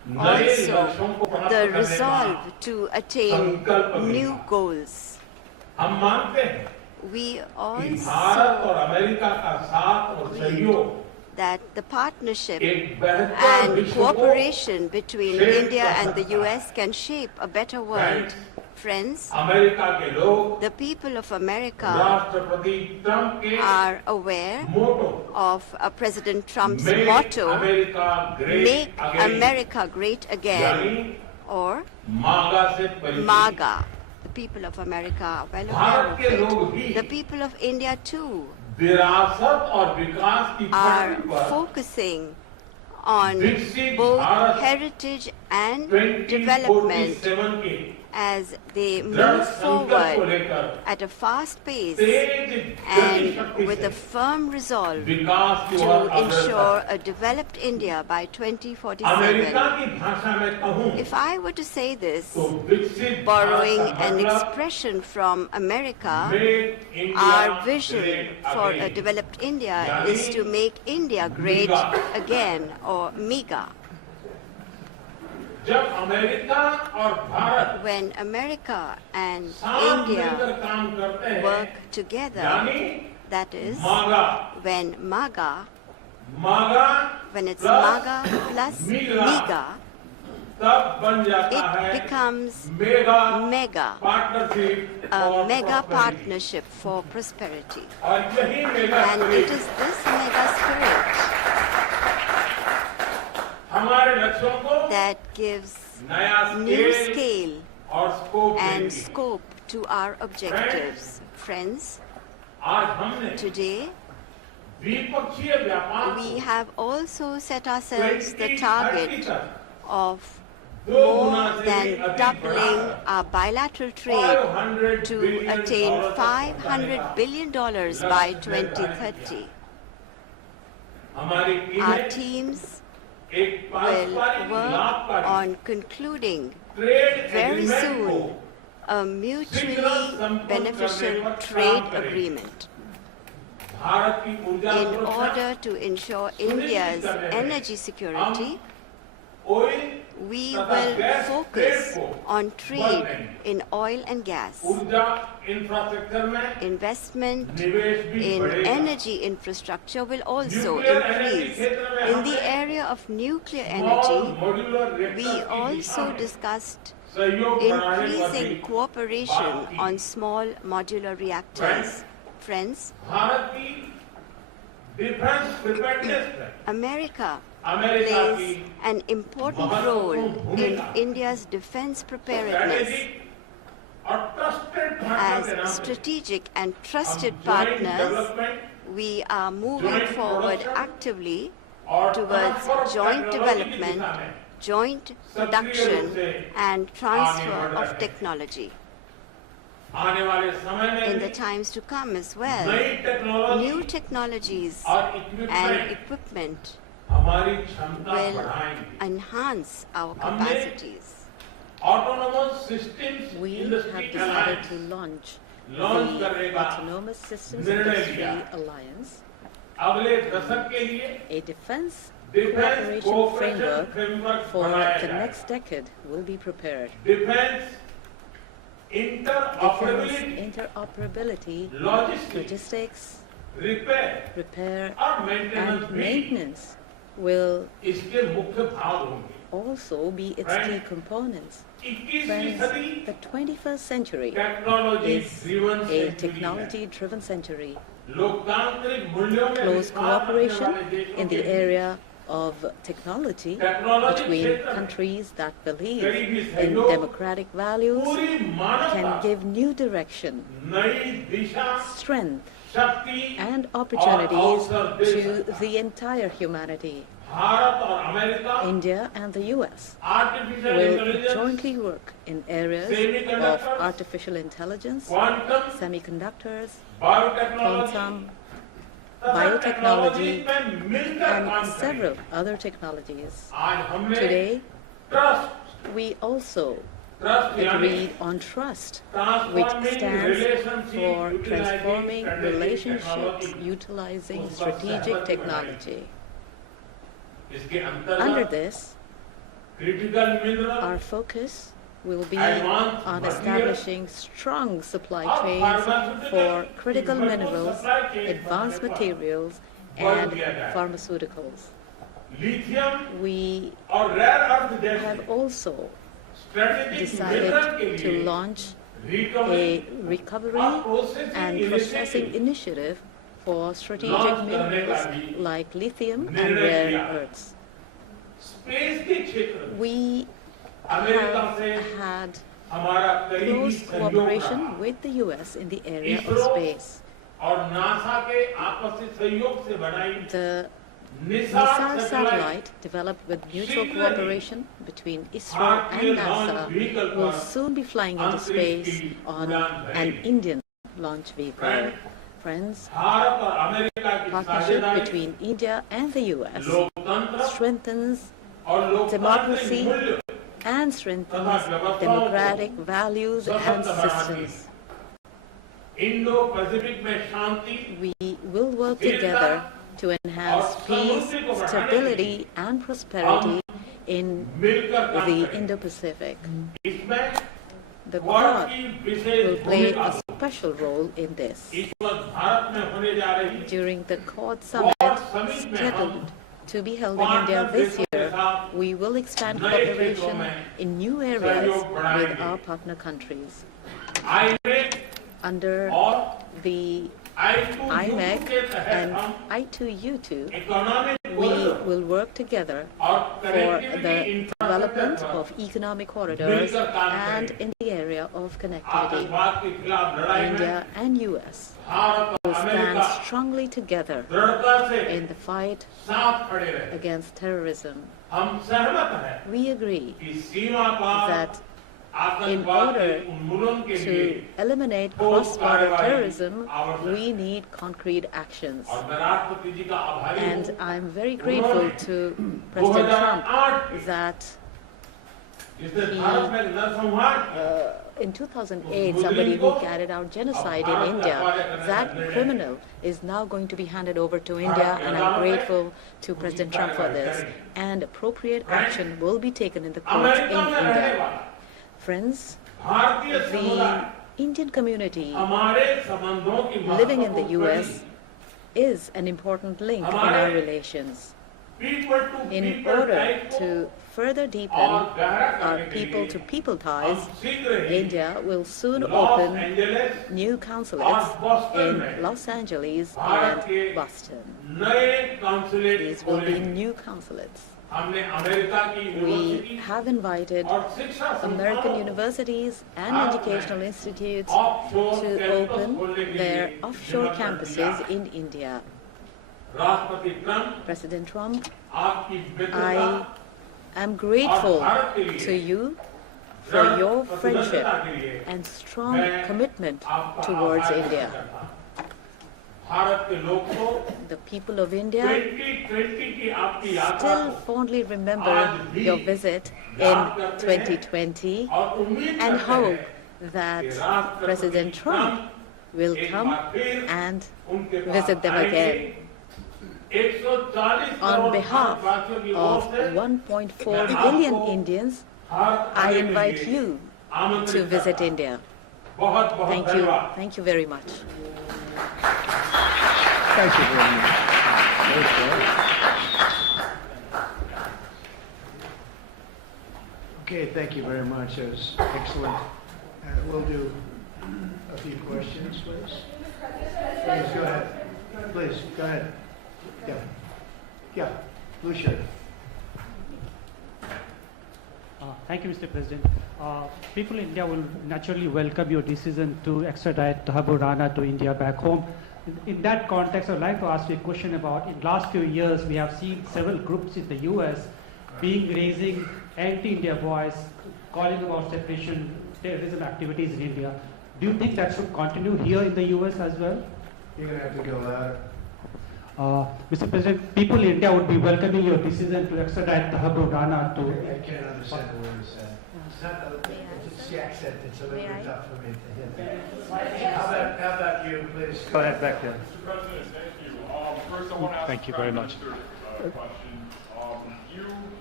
also the resolve to attain new goals. We also agreed that the partnership and cooperation between India and the US can shape a better world. Friends, the people of America are aware of President Trump's motto, "Make America Great Again," or MAGA. The people of America are well aware of it. The people of India too are focusing on both heritage and development as they move forward at a fast pace and with a firm resolve to ensure a developed India by 2047. If I were to say this, borrowing an expression from America, our vision for a developed India is to make India great again, or MEGA. When America and India work together, that is, when MAGA, when it's MAGA plus MEGA, it becomes MEGA, a mega partnership for prosperity. And it is this mega spirit that gives new scale and scope to our objectives. Friends, today we have also set ourselves the target of more than doubling our bilateral trade to attain $500 billion by 2030. Our teams will work on concluding very soon a mutually beneficial trade agreement in order to ensure India's energy security. We will focus on trade in oil and gas. Investment in energy infrastructure will also increase. In the area of nuclear energy, we also discussed increasing cooperation on small modular reactors. Friends, America plays an important role in India's defense preparedness. As strategic and trusted partners, we are moving forward actively towards joint development, joint production, and transfer of technology. In the times to come as well, new technologies and equipment will enhance our capacities. We have decided to launch the Autonomous Systems Industry Alliance, a defense cooperation framework for the next decade will be prepared. Defense interoperability, logistics, repair and maintenance will also be its key components. Friends, the 21st century is a technology-driven century. Close cooperation in the area of technology between countries that believe in democratic values can give new direction, strength, and opportunities to the entire humanity. India and the US will jointly work in areas of artificial intelligence, semiconductors, quantum, biotechnology, and several other technologies. Today, we also agreed on trust, which stands for transforming relationships utilizing strategic technology. Under this, Our focus will be on establishing strong supply chains for critical minerals, advanced materials, and pharmaceuticals. We have also decided to launch a recovery and processing initiative for strategic minerals like lithium and rare earths. We have had close cooperation with the US in the area of space. The missile satellite, developed with mutual cooperation between ISRO and NASA, will soon be flying into space on an Indian launch vehicle. Friends, partnership between India and the US strengthens democracy and strengthens democratic values and systems. We will work together to enhance peace, stability, and prosperity in the Indo-Pacific. The Quad will play a special role in this. During the Quad Summit scheduled to be held in India this year, we will expand cooperation in new areas with our partner countries. Under the IMEC and I2U2, we will work together for the development of economic corridors and in the area of connectivity. India and US will stand strongly together in the fight against terrorism. We agree that in order to eliminate cross-border terrorism, we need concrete actions. And I'm very grateful to President Trump that in 2008, somebody who carried out genocide in India, that criminal is now going to be handed over to India, and I'm grateful to President Trump for this. And appropriate action will be taken in the courts in India. Friends, the Indian community living in the US is an important link in our relations. In order to further deepen our people-to-people ties, India will soon open new consulates in Los Angeles and Boston. These will be new consulates. We have invited American universities and educational institutes to open their offshore campuses in India. President Trump, I am grateful to you for your friendship and strong commitment towards India. The people of India still fondly remember your visit in 2020 and hope that President Trump will come and visit them again. On behalf of 1.4 billion Indians, I invite you to visit India. Thank you. Thank you very much. Thank you very much. Okay, thank you very much. That was excellent. We'll do a few questions, please. Please, go ahead. Please, go ahead. Yeah, blue shirt. Thank you, Mr. President. People in India will naturally welcome your decision to extradite Thakur Rana to India back home. In that context, I would like to ask you a question about, in the last few years, we have seen several groups in the US raising anti-India voice, calling about separation, terrorism activities in India. Do you think that should continue here in the US as well? You're going to have to go louder. Mr. President, people in India would be welcoming your decision to extradite Thakur Rana to... I can't understand the word you said. It's not the accent, it's a little bit tough for me to hit. How about you, please? Go ahead, back there. Mr. President, thank you. First, I want to ask Thank you very much. Question. You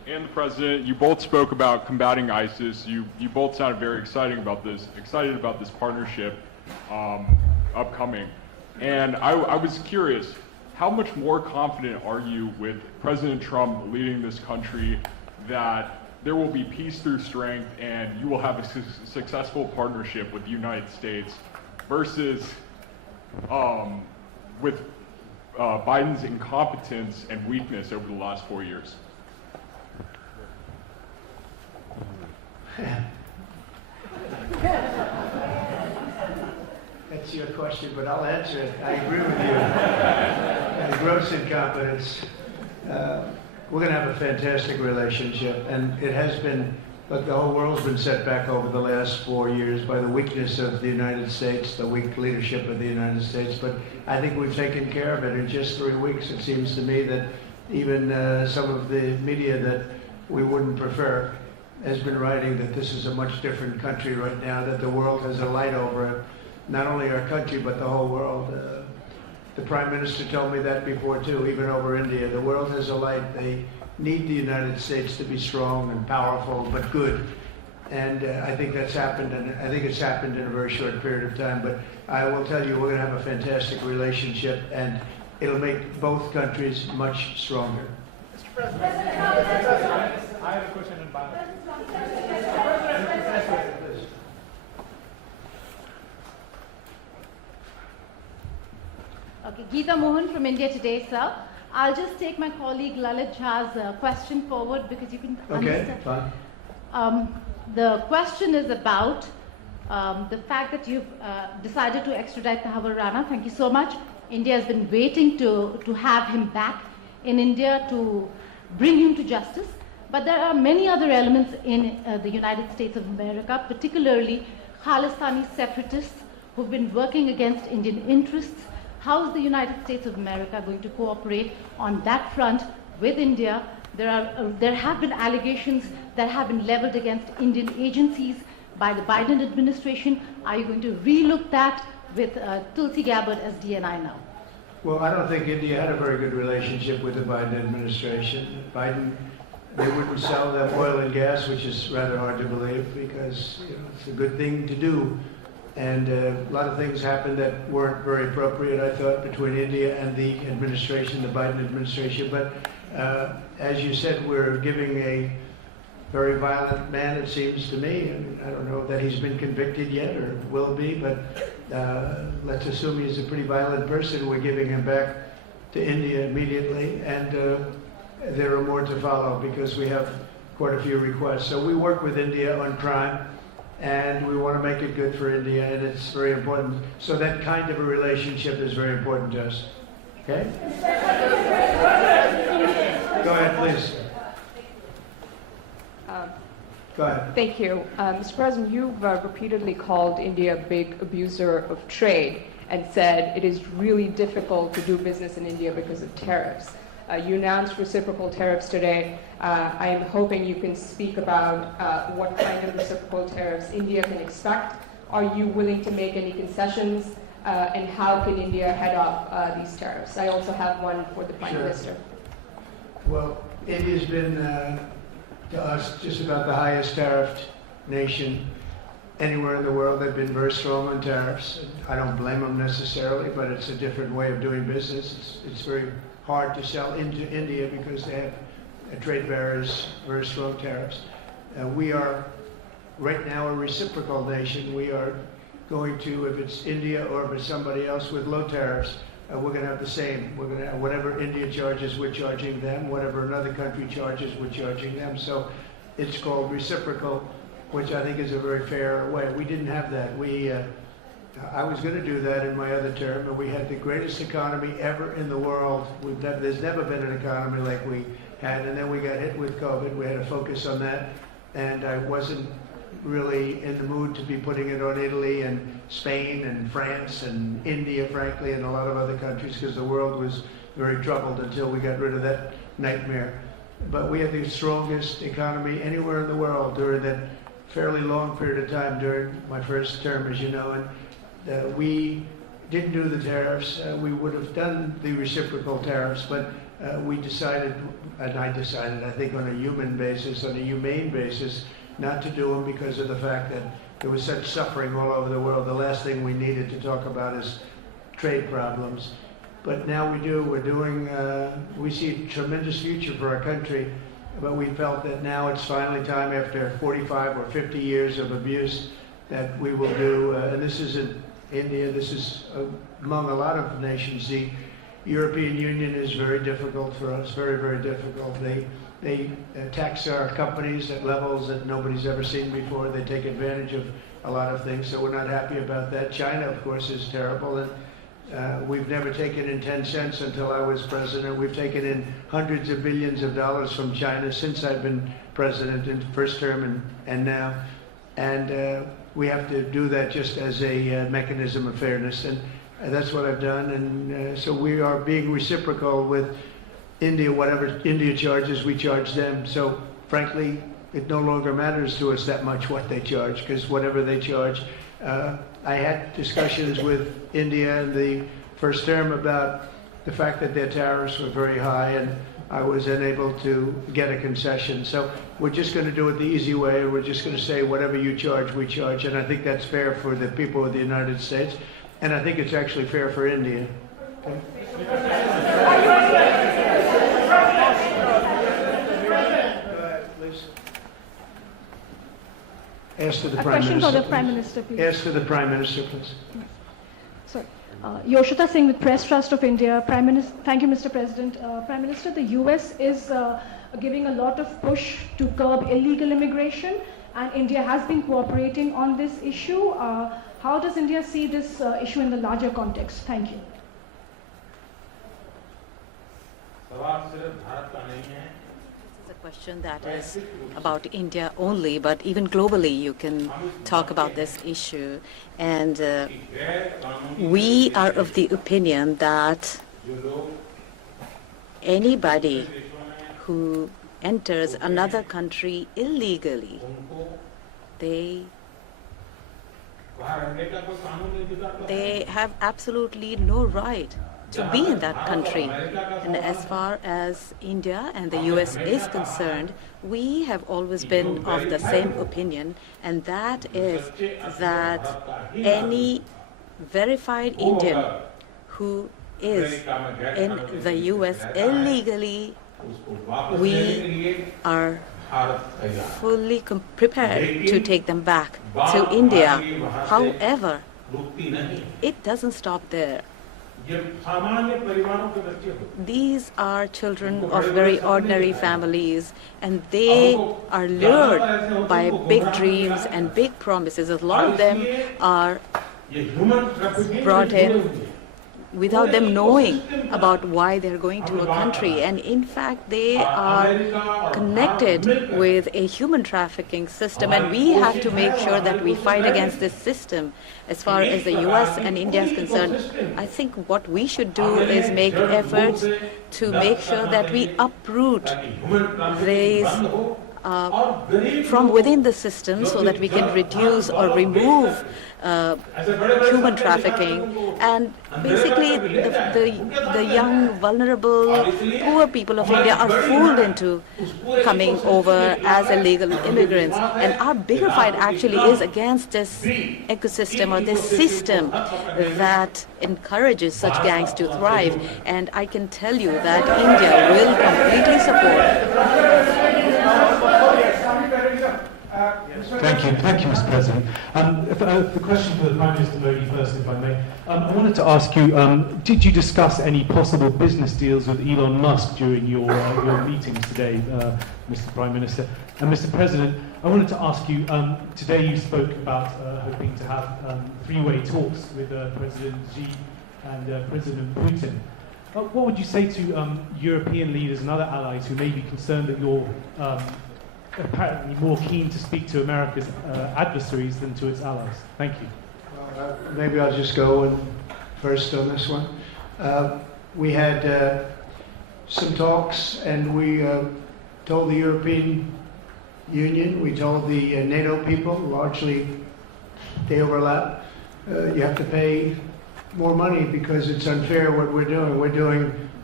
and the President, you both spoke about combating ISIS. You both sounded very excited about this partnership upcoming. And I was curious, how much more confident are you with President Trump leading this country that there will be peace through strength and you will have a successful partnership with the United States versus with Biden's incompetence and weakness over the last 4 years? That's your question, but I'll answer it. I agree with you. And gross incompetence. We're going to have a fantastic relationship, and it has been, look, the whole world's been set back over the last 4 years by the weakness of the United States, the weak leadership of the United States, but I think we've taken care of it in just 3 weeks. It seems to me that even some of the media that we wouldn't prefer has been writing that this is a much different country right now, that the world has a light over it. Not only our country, but the whole world. The Prime Minister told me that before too, even over India. The world has a light. They need the United States to be strong and powerful, but good. And I think that's happened, and I think it's happened in a very short period of time. But I will tell you, we're going to have a fantastic relationship, and it'll make both countries much stronger. Mr. President, I have a question in Bangladesh. Okay, Geeta Mohan from India Today, sir. I'll just take my colleague Lalit Jha's question forward because you can understand. Okay, fine. The question is about the fact that you've decided to extradite Tahabur Rana. Thank you so much. India has been waiting to have him back in India to bring him to justice. But there are many other elements in the United States of America, particularly Khalistani separatists who've been working against Indian interests. How is the United States of America going to cooperate on that front with India? There have been allegations that have been leveled against Indian agencies by the Biden administration. Are you going to relook that with Tulsi Gabbard as DNI now? Well, I don't think India had a very good relationship with the Biden administration. They wouldn't sell them oil and gas, which is rather hard to believe because it's a good thing to do. And a lot of things happened that weren't very appropriate, I thought, between India and the administration, the Biden administration. But as you said, we're giving a very violent man, it seems to me. And I don't know that he's been convicted yet or will be, but let's assume he's a pretty violent person. We're giving him back to India immediately. And there are more to follow because we have quite a few requests. So we work with India on crime. And we want to make it good for India, and it's very important. So that kind of a relationship is very important to us. Okay? Go ahead, please. Go ahead. Thank you. Mr. President, you've repeatedly called India a big abuser of trade and said it is really difficult to do business in India because of tariffs. You announced reciprocal tariffs today. I am hoping you can speak about what kind of reciprocal tariffs India can expect. Are you willing to make any concessions? And how can India head up these tariffs? I also have one for the Prime Minister. Well, India's been, to us, just about the highest tariffed nation anywhere in the world. They've been very strong on tariffs. I don't blame them necessarily, but it's a different way of doing business. It's very hard to sell into India because they have trade barriers, very strong tariffs. We are right now a reciprocal nation. We are going to, if it's India or if it's somebody else with low tariffs, we're going to have the same. We're going to have whatever India charges, we're charging them. Whatever another country charges, we're charging them. So it's called reciprocal, which I think is a very fair way. We didn't have that. I was going to do that in my other term, and we had the greatest economy ever in the world. There's never been an economy like we had, and then we got hit with COVID. We had to focus on that, and I wasn't really in the mood to be putting it on Italy and Spain and France and India, frankly, and a lot of other countries, because the world was very troubled until we got rid of that nightmare. But we had the strongest economy anywhere in the world during that fairly long period of time during my first term, as you know, and we didn't do the tariffs. We would have done the reciprocal tariffs, but we decided, and I decided, I think on a human basis, on a humane basis, not to do them because of the fact that there was such suffering all over the world. The last thing we needed to talk about is trade problems. But now we do. We're doing, we see a tremendous future for our country, but we felt that now it's finally time, after 45 or 50 years of abuse, that we will do, and this isn't India, this is among a lot of nations. The European Union is very difficult for us, very, very difficult. They tax our companies at levels that nobody's ever seen before. They take advantage of a lot of things, so we're not happy about that. China, of course, is terrible, and we've never taken in 10 cents until I was president. We've taken in hundreds of billions of dollars from China since I've been president in the first term and now. And we have to do that just as a mechanism of fairness, and that's what I've done. And so we are being reciprocal with India. Whatever India charges, we charge them. So frankly, it no longer matters to us that much what they charge, because whatever they charge, I had discussions with India in the first term about the fact that their tariffs were very high, and I was unable to get a concession. So we're just going to do it the easy way. We're just going to say whatever you charge, we charge. And I think that's fair for the people of the United States. And I think it's actually fair for India. Okay. Ask to the Prime Minister. A question for the Prime Minister, please. Ask to the Prime Minister, please. Sorry. Yoshita Singh with Press Trust of India. Prime Minister, thank you, Mr. President. Prime Minister, the US is giving a lot of push to curb illegal immigration, and India has been cooperating on this issue. How does India see this issue in the larger context? Thank you. A question that is about India only, but even globally you can talk about this issue. And we are of the opinion that anybody who enters another country illegally, they have absolutely no right to be in that country. And as far as India and the US is concerned, we have always been of the same opinion, and that is that any verified Indian who is in the US illegally, we are fully prepared to take them back to India. However, it doesn't stop there. These are children of very ordinary families, and they are lured by big dreams and big promises. A lot of them are brought in without them knowing about why they're going to a country. And in fact, they are connected with a human trafficking system, and we have to make sure that we fight against this system. As far as the US and India is concerned, I think what we should do is make efforts to make sure that we uproot these from within the system, so that we can reduce or remove human trafficking. And basically the young, vulnerable, poor people of India are fooled into coming over as illegal immigrants. And our bigger fight actually is against this ecosystem or this system that encourages such gangs to thrive. And I can tell you that India will completely support. Thank you, Mr. President. The question for the Prime Minister Modi first, if I may. I wanted to ask you, did you discuss any possible business deals with Elon Musk during your meetings today, Mr. Prime Minister? And Mr. President, I wanted to ask you, today you spoke about hoping to have three-way talks with President Xi and President Putin. What would you say to European leaders and other allies who may be concerned that you're apparently more keen to speak to America's adversaries than to its allies? Thank you. Maybe I'll just go first on this one. We had some talks, and we told the European Union, we told the NATO people, largely they overlap, you have to pay more money because it's unfair what we're doing. We're doing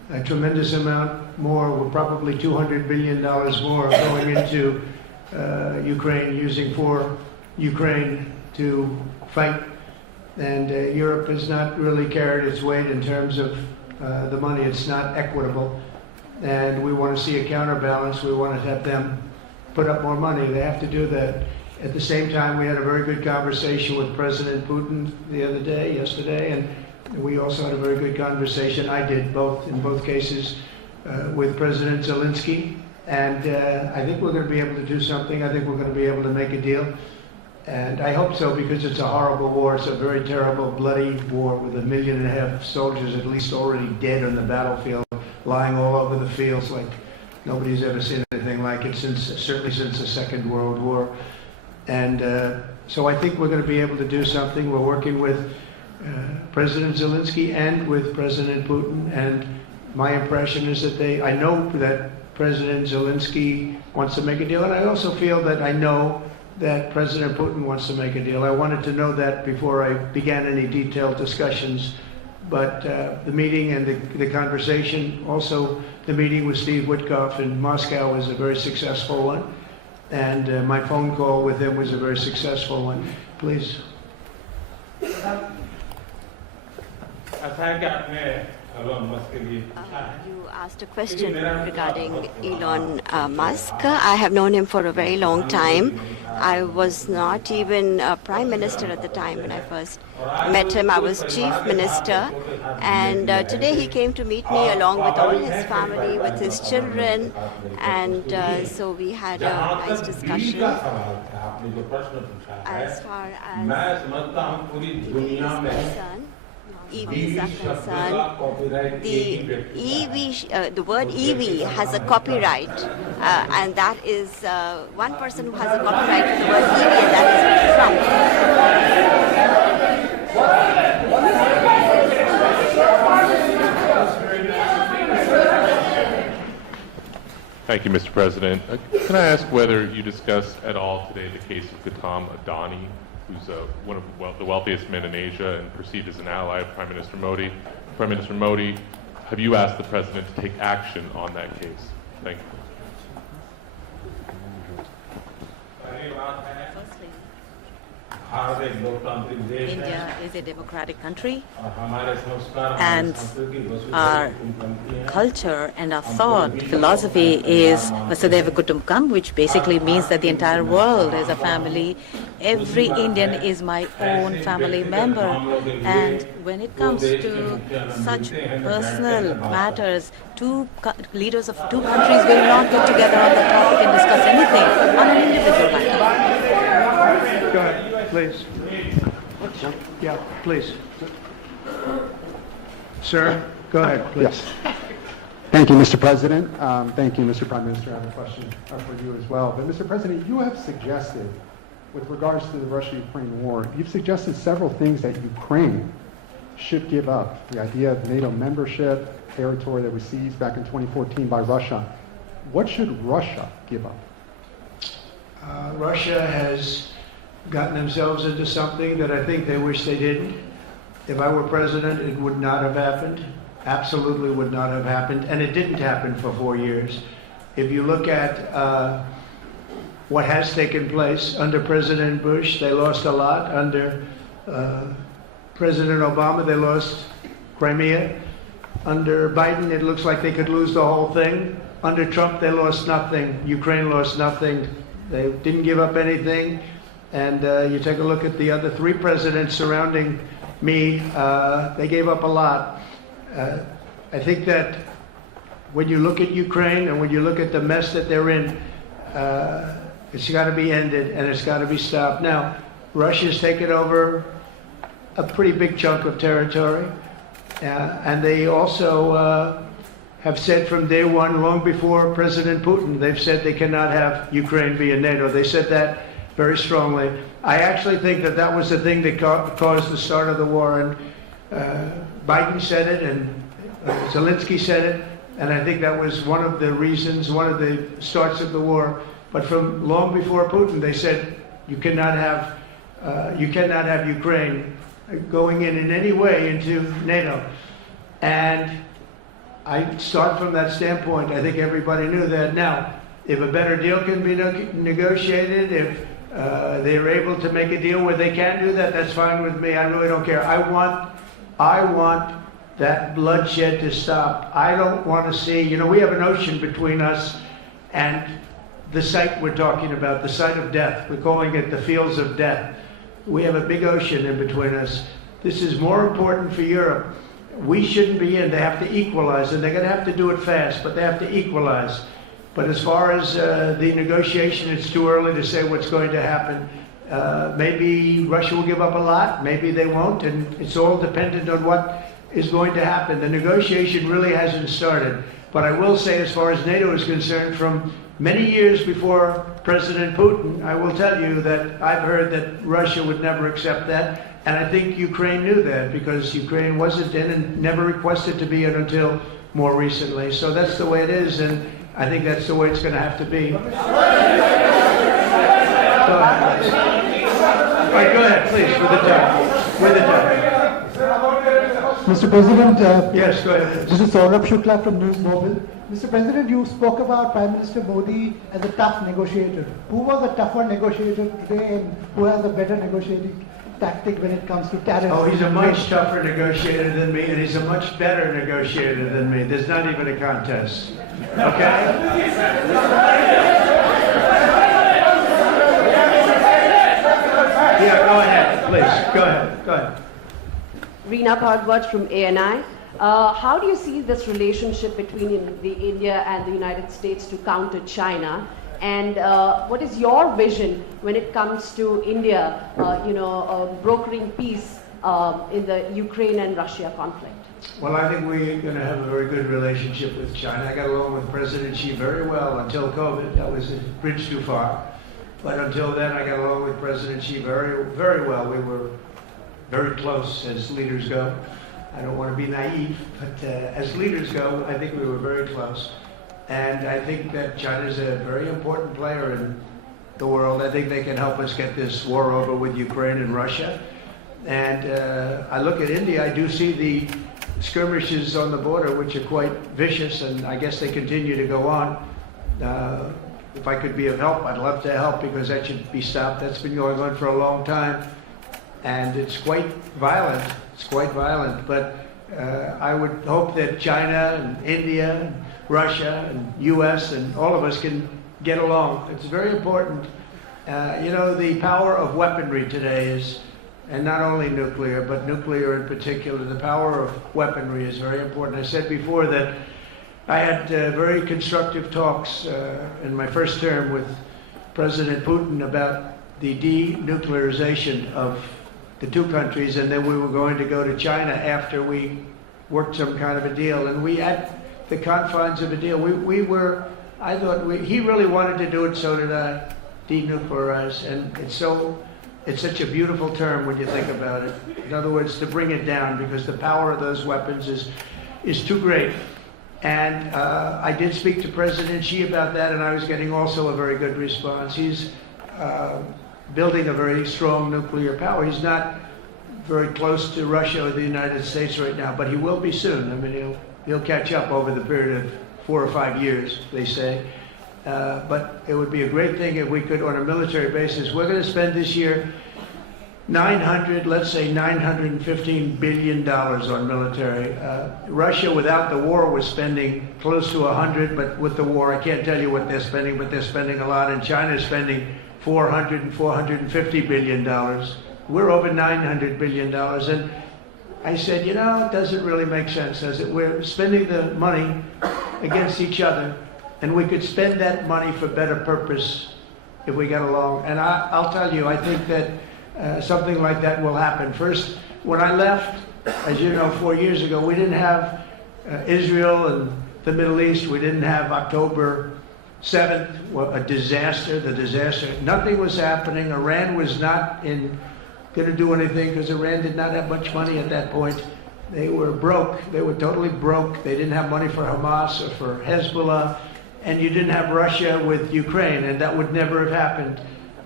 a tremendous amount more, probably $200 billion more going into Ukraine, using for Ukraine to fight. And Europe has not really carried its weight in terms of the money. It's not equitable. And we want to see a counterbalance. We want to have them put up more money. They have to do that. At the same time, we had a very good conversation with President Putin yesterday, and we also had a very good conversation. I did in both cases, with President Zelensky. And I think we're going to be able to do something. I think we're going to be able to make a deal. And I hope so, because it's a horrible war. It's a very terrible, bloody war with 1.5 million soldiers at least already dead on the battlefield, lying all over the fields like nobody's ever seen anything like it, certainly since the Second World War. And so I think we're going to be able to do something. We're working with President Zelensky and with President Putin. And my impression is that I know that President Zelensky wants to make a deal. And I also feel that I know that President Putin wants to make a deal. I wanted to know that before I began any detailed discussions. But the meeting and the conversation, also the meeting with Steve Witkoff in Moscow, was a very successful one. And my phone call with him was a very successful one. Please. You asked a question regarding Elon Musk. I have known him for a very long time. I was not even Prime Minister at the time when I first met him. I was Chief Minister. And today he came to meet me along with all his family, with his children. And so we had a nice discussion. As far as EVs are concerned, the word EV has a copyright, and that is one person who has a copyright to the word EV, and that is Trump. Thank you, Mr. President. Can I ask whether you discussed at all today the case of Gautam Adani, who's one of the wealthiest men in Asia and perceived as an ally of Prime Minister Modi. Prime Minister Modi, have you asked the President to take action on that case? Thank you. India is a democratic country, and our culture and our thought philosophy is Vasudhaiva Kutumbakam, which basically means that the entire world is a family. Every Indian is my own family member, and when it comes to such personal matters, leaders of two countries will not get together on the topic and discuss anything on an individual matter. Go ahead. Please. Yeah, please. Sir, go ahead, please. Yes. Thank you, Mr. President. Thank you, Mr. Prime Minister. I have a question for you as well. But, Mr. President, you have suggested, with regards to the Russia-Ukraine war, you've suggested several things that Ukraine should give up. The idea of NATO membership, territory that was seized back in 2014 by Russia. What should Russia give up? Russia has gotten themselves into something that I think they wish they didn't. If I were president, it would not have happened. Absolutely would not have happened. And it didn't happen for 4 years. If you look at what has taken place under President Bush, they lost a lot. Under President Obama, they lost Crimea. Under Biden, it looks like they could lose the whole thing. Under Trump, they lost nothing. Ukraine lost nothing. They didn't give up anything. And you take a look at the other 3 presidents surrounding me, they gave up a lot. I think that when you look at Ukraine and when you look at the mess that they're in, it's got to be ended and it's got to be stopped. Now, Russia's taken over a pretty big chunk of territory, and they also have said from day one, long before President Putin, they've said they cannot have Ukraine be in NATO. They said that very strongly. I actually think that that was the thing that caused the start of the war, and Biden said it, and Zelensky said it, and I think that was one of the reasons, one of the starts of the war. But from long before Putin, they said you cannot have Ukraine going in any way into NATO. And I start from that standpoint. I think everybody knew that. Now, if a better deal can be negotiated, if they're able to make a deal where they can do that, that's fine with me. I really don't care. I want that bloodshed to stop. I don't want to see, you know, we have an ocean between us and the site we're talking about, the site of death. We're calling it the fields of death. We have a big ocean in between us. This is more important for Europe. We shouldn't be in. They have to equalize, and they're going to have to do it fast, but they have to equalize. But as far as the negotiation, it's too early to say what's going to happen. Maybe Russia will give up a lot, maybe they won't, and it's all dependent on what is going to happen. The negotiation really hasn't started. But I will say, as far as NATO is concerned, from many years before President Putin, I will tell you that I've heard that Russia would never accept that. And I think Ukraine knew that, because Ukraine wasn't in and never requested to be in until more recently. So that's the way it is, and I think that's the way it's going to have to be. Go ahead, please, with the time. With the time. Mr. President, yes, go ahead. This is Saurabh Shukla from News18. Mr. President, you spoke about Prime Minister Modi as a tough negotiator. Who was a tougher negotiator today, and who has a better negotiating tactic when it comes to tariffs? Oh, he's a much tougher negotiator than me, and he's a much better negotiator than me. There's not even a contest. Okay? Yeah, go ahead, please. Go ahead. Go ahead. Reena Bhagwat from ANI. How do you see this relationship between the India and the United States to counter China? And what is your vision when it comes to India, brokering peace in the Ukraine and Russia conflict? Well, I think we're going to have a very good relationship with China. I got along with President Xi very well until COVID. That was a bridge too far. But until then, I got along with President Xi very, very well. We were very close as leaders go. I don't want to be naive, but as leaders go, I think we were very close. And I think that China is a very important player in the world. I think they can help us get this war over with Ukraine and Russia. And I look at India, I do see the skirmishes on the border, which are quite vicious, and I guess they continue to go on. If I could be of help, I'd love to help, because that should be stopped. That's been going on for a long time. And it's quite violent. It's quite violent. But I would hope that China and India and Russia and U.S. and all of us can get along. It's very important. The power of weaponry today is, and not only nuclear, but nuclear in particular, the power of weaponry is very important. I said before that I had very constructive talks in my first term with President Putin about the denuclearization of the two countries, and then we were going to go to China after we worked some kind of a deal. And we had the confines of a deal. I thought he really wanted to do it, so did I, denuclearize. And it's such a beautiful term when you think about it. In other words, to bring it down, because the power of those weapons is too great. And I did speak to President Xi about that, and I was getting also a very good response. He's building a very strong nuclear power. He's not very close to Russia or the United States right now, but he will be soon. I mean, he'll catch up over the period of 4 or 5 years, they say. But it would be a great thing if we could, on a military basis. We're going to spend this year $915 billion on military. Russia, without the war, was spending close to 100, but with the war, I can't tell you what they're spending, but they're spending a lot, and China is spending $400 and $450 billion. We're over $900 billion, and I said, it doesn't really make sense, does it? We're spending the money against each other, and we could spend that money for better purpose if we got along. And I'll tell you, I think that something like that will happen. First, when I left, as you know, 4 years ago, we didn't have Israel and the Middle East. We didn't have October 7th, a disaster, the disaster. Nothing was happening. Iran was not going to do anything, because Iran did not have much money at that point. They were broke. They were totally broke. They didn't have money for Hamas or for Hezbollah. And you didn't have Russia with Ukraine, and that would never have happened.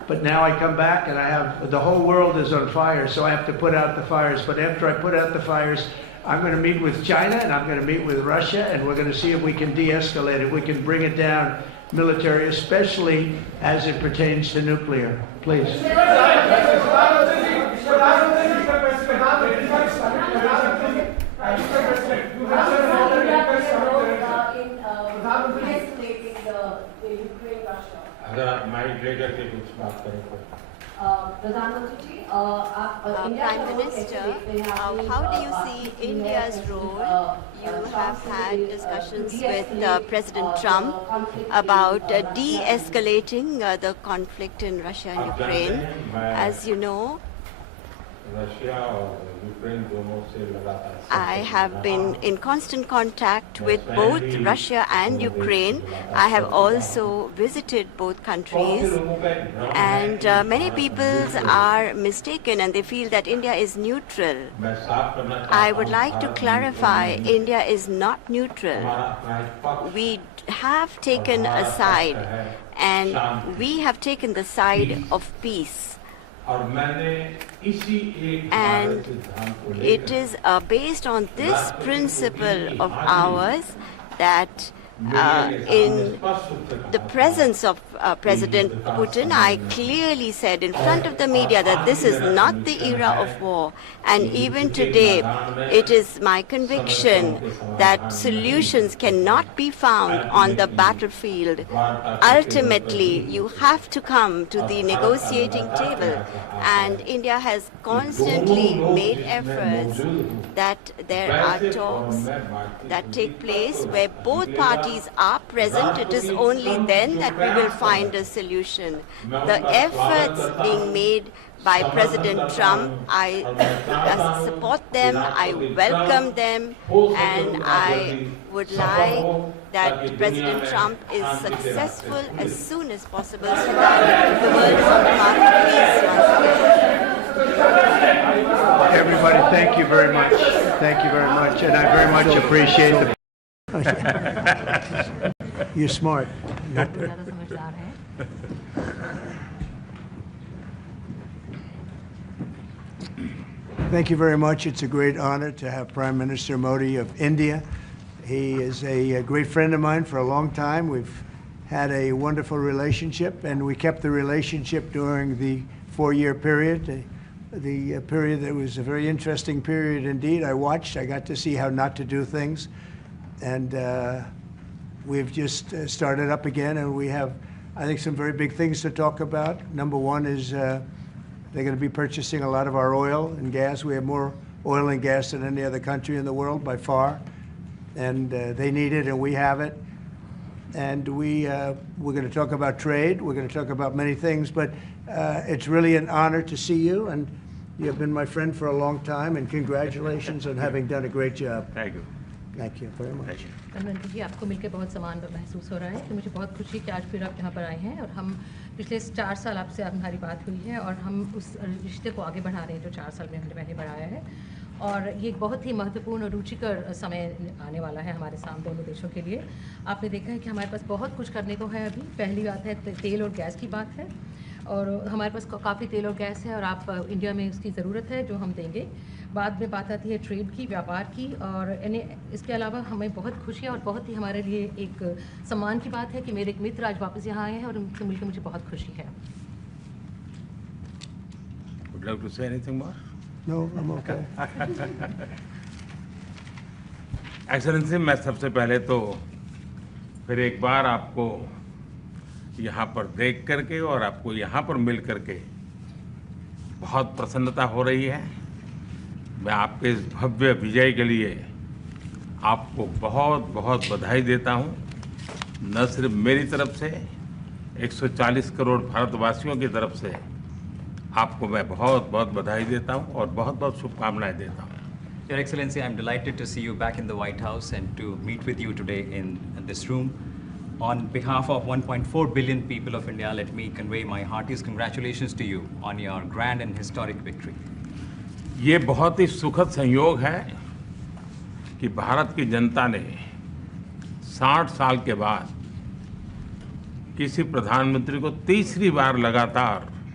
But now I come back and the whole world is on fire, so I have to put out the fires. But after I put out the fires, I'm going to meet with China and I'm going to meet with Russia, and we're going to see if we can de-escalate it. We can bring it down military, especially as it pertains to nuclear. Please. अगर आप mic लेकर के कुछ बात करें तो Prime Minister, how do you see India's role? You have had discussions with President Trump about de-escalating the conflict in Russia and Ukraine. As you know, I have been in constant contact with both Russia and Ukraine. I have also visited both countries, and many people are mistaken and they feel that India is neutral. I would like to clarify, India is not neutral. We have taken a side, and we have taken the side of peace. And it is based on this principle of ours that in the presence of President Putin, I clearly said in front of the media that this is not the era of war. And even today, it is my conviction that solutions cannot be found on the battlefield. Ultimately, you have to come to the negotiating table. And India has constantly made efforts that there are talks that take place where both parties are present. It is only then that we will find a solution. The efforts being made by President Trump, I support them, I welcome them, and I would like that President Trump is successful as soon as possible so that the world is on the path of peace once again. Everybody, thank you very much. Thank you very much, and I very much appreciate the... You're smart. Thank you very much. It's a great honor to have Prime Minister Modi of India. He is a great friend of mine for a long time. We've had a wonderful relationship, and we kept the relationship during the 4-year period. The period that was a very interesting period indeed. I got to see how not to do things. And we've just started up again, and we have, I think, some very big things to talk about. Number one is they're going to be purchasing a lot of our oil and gas. We have more oil and gas than any other country in the world by far. And they need it, and we have it. And we're going to talk about trade. We're going to talk about many things. But it's really an honor to see you. And you have been my friend for a long time. And congratulations on having done a great job. Thank you. Thank you very much. प्रधानमंत्री जी, आपको मिलकर बहुत समान महसूस हो रहा है कि मुझे बहुत खुशी है कि आज फिर आप यहाँ पर आए हैं और हम पिछले 4 साल आपसे हमारी बात हुई है और हम उस रिश्ते को आगे बढ़ा रहे हैं जो 4 साल में हमने पहले बढ़ाया है। और ये एक बहुत ही महत्वपूर्ण और रुचिकर समय आने वाला है हमारे सामने दोनों देशों के लिए। आपने देखा है कि हमारे पास बहुत कुछ करने को है। अभी पहली बात है तेल और गैस की बात है, और हमारे पास काफ़ी तेल और गैस है और आप इंडिया में उसकी ज़रूरत है जो हम देंगे। बाद में बात आती है ट्रेड की, व्यापार की, और इसके अलावा हमें बहुत खुशी है और बहुत ही हमारे लिए एक सम्मान की बात है कि मेरे एक मित्र आज वापस यहाँ आए हैं और उनसे मिलकर मुझे बहुत खुशी है। Would you like to say anything more? No, I'm okay. Excellency, मैं सबसे पहले तो फिर एक बार आपको यहाँ पर देख करके और आपको यहाँ पर मिल करके बहुत प्रसन्नता हो रही है। मैं आपके इस भव्य विजय के लिए आपको बहुत बहुत बधाई देता हूँ। न सिर्फ मेरी तरफ से, 140 करोड़ भारतवासियों की तरफ से आपको मैं बहुत बहुत बधाई देता हूँ और बहुत बहुत शुभकामनाएं देता हूँ। Your Excellency, I'm delighted to see you back in the White House and to meet with you today in this room. On behalf of 1.4 billion people of India, let me convey my heartiest congratulations to you on your grand and historic victory. ये बहुत ही सुखद संयोग है कि भारत की जनता ने 60 साल के बाद किसी प्रधानमंत्री को तीसरी बार लगातार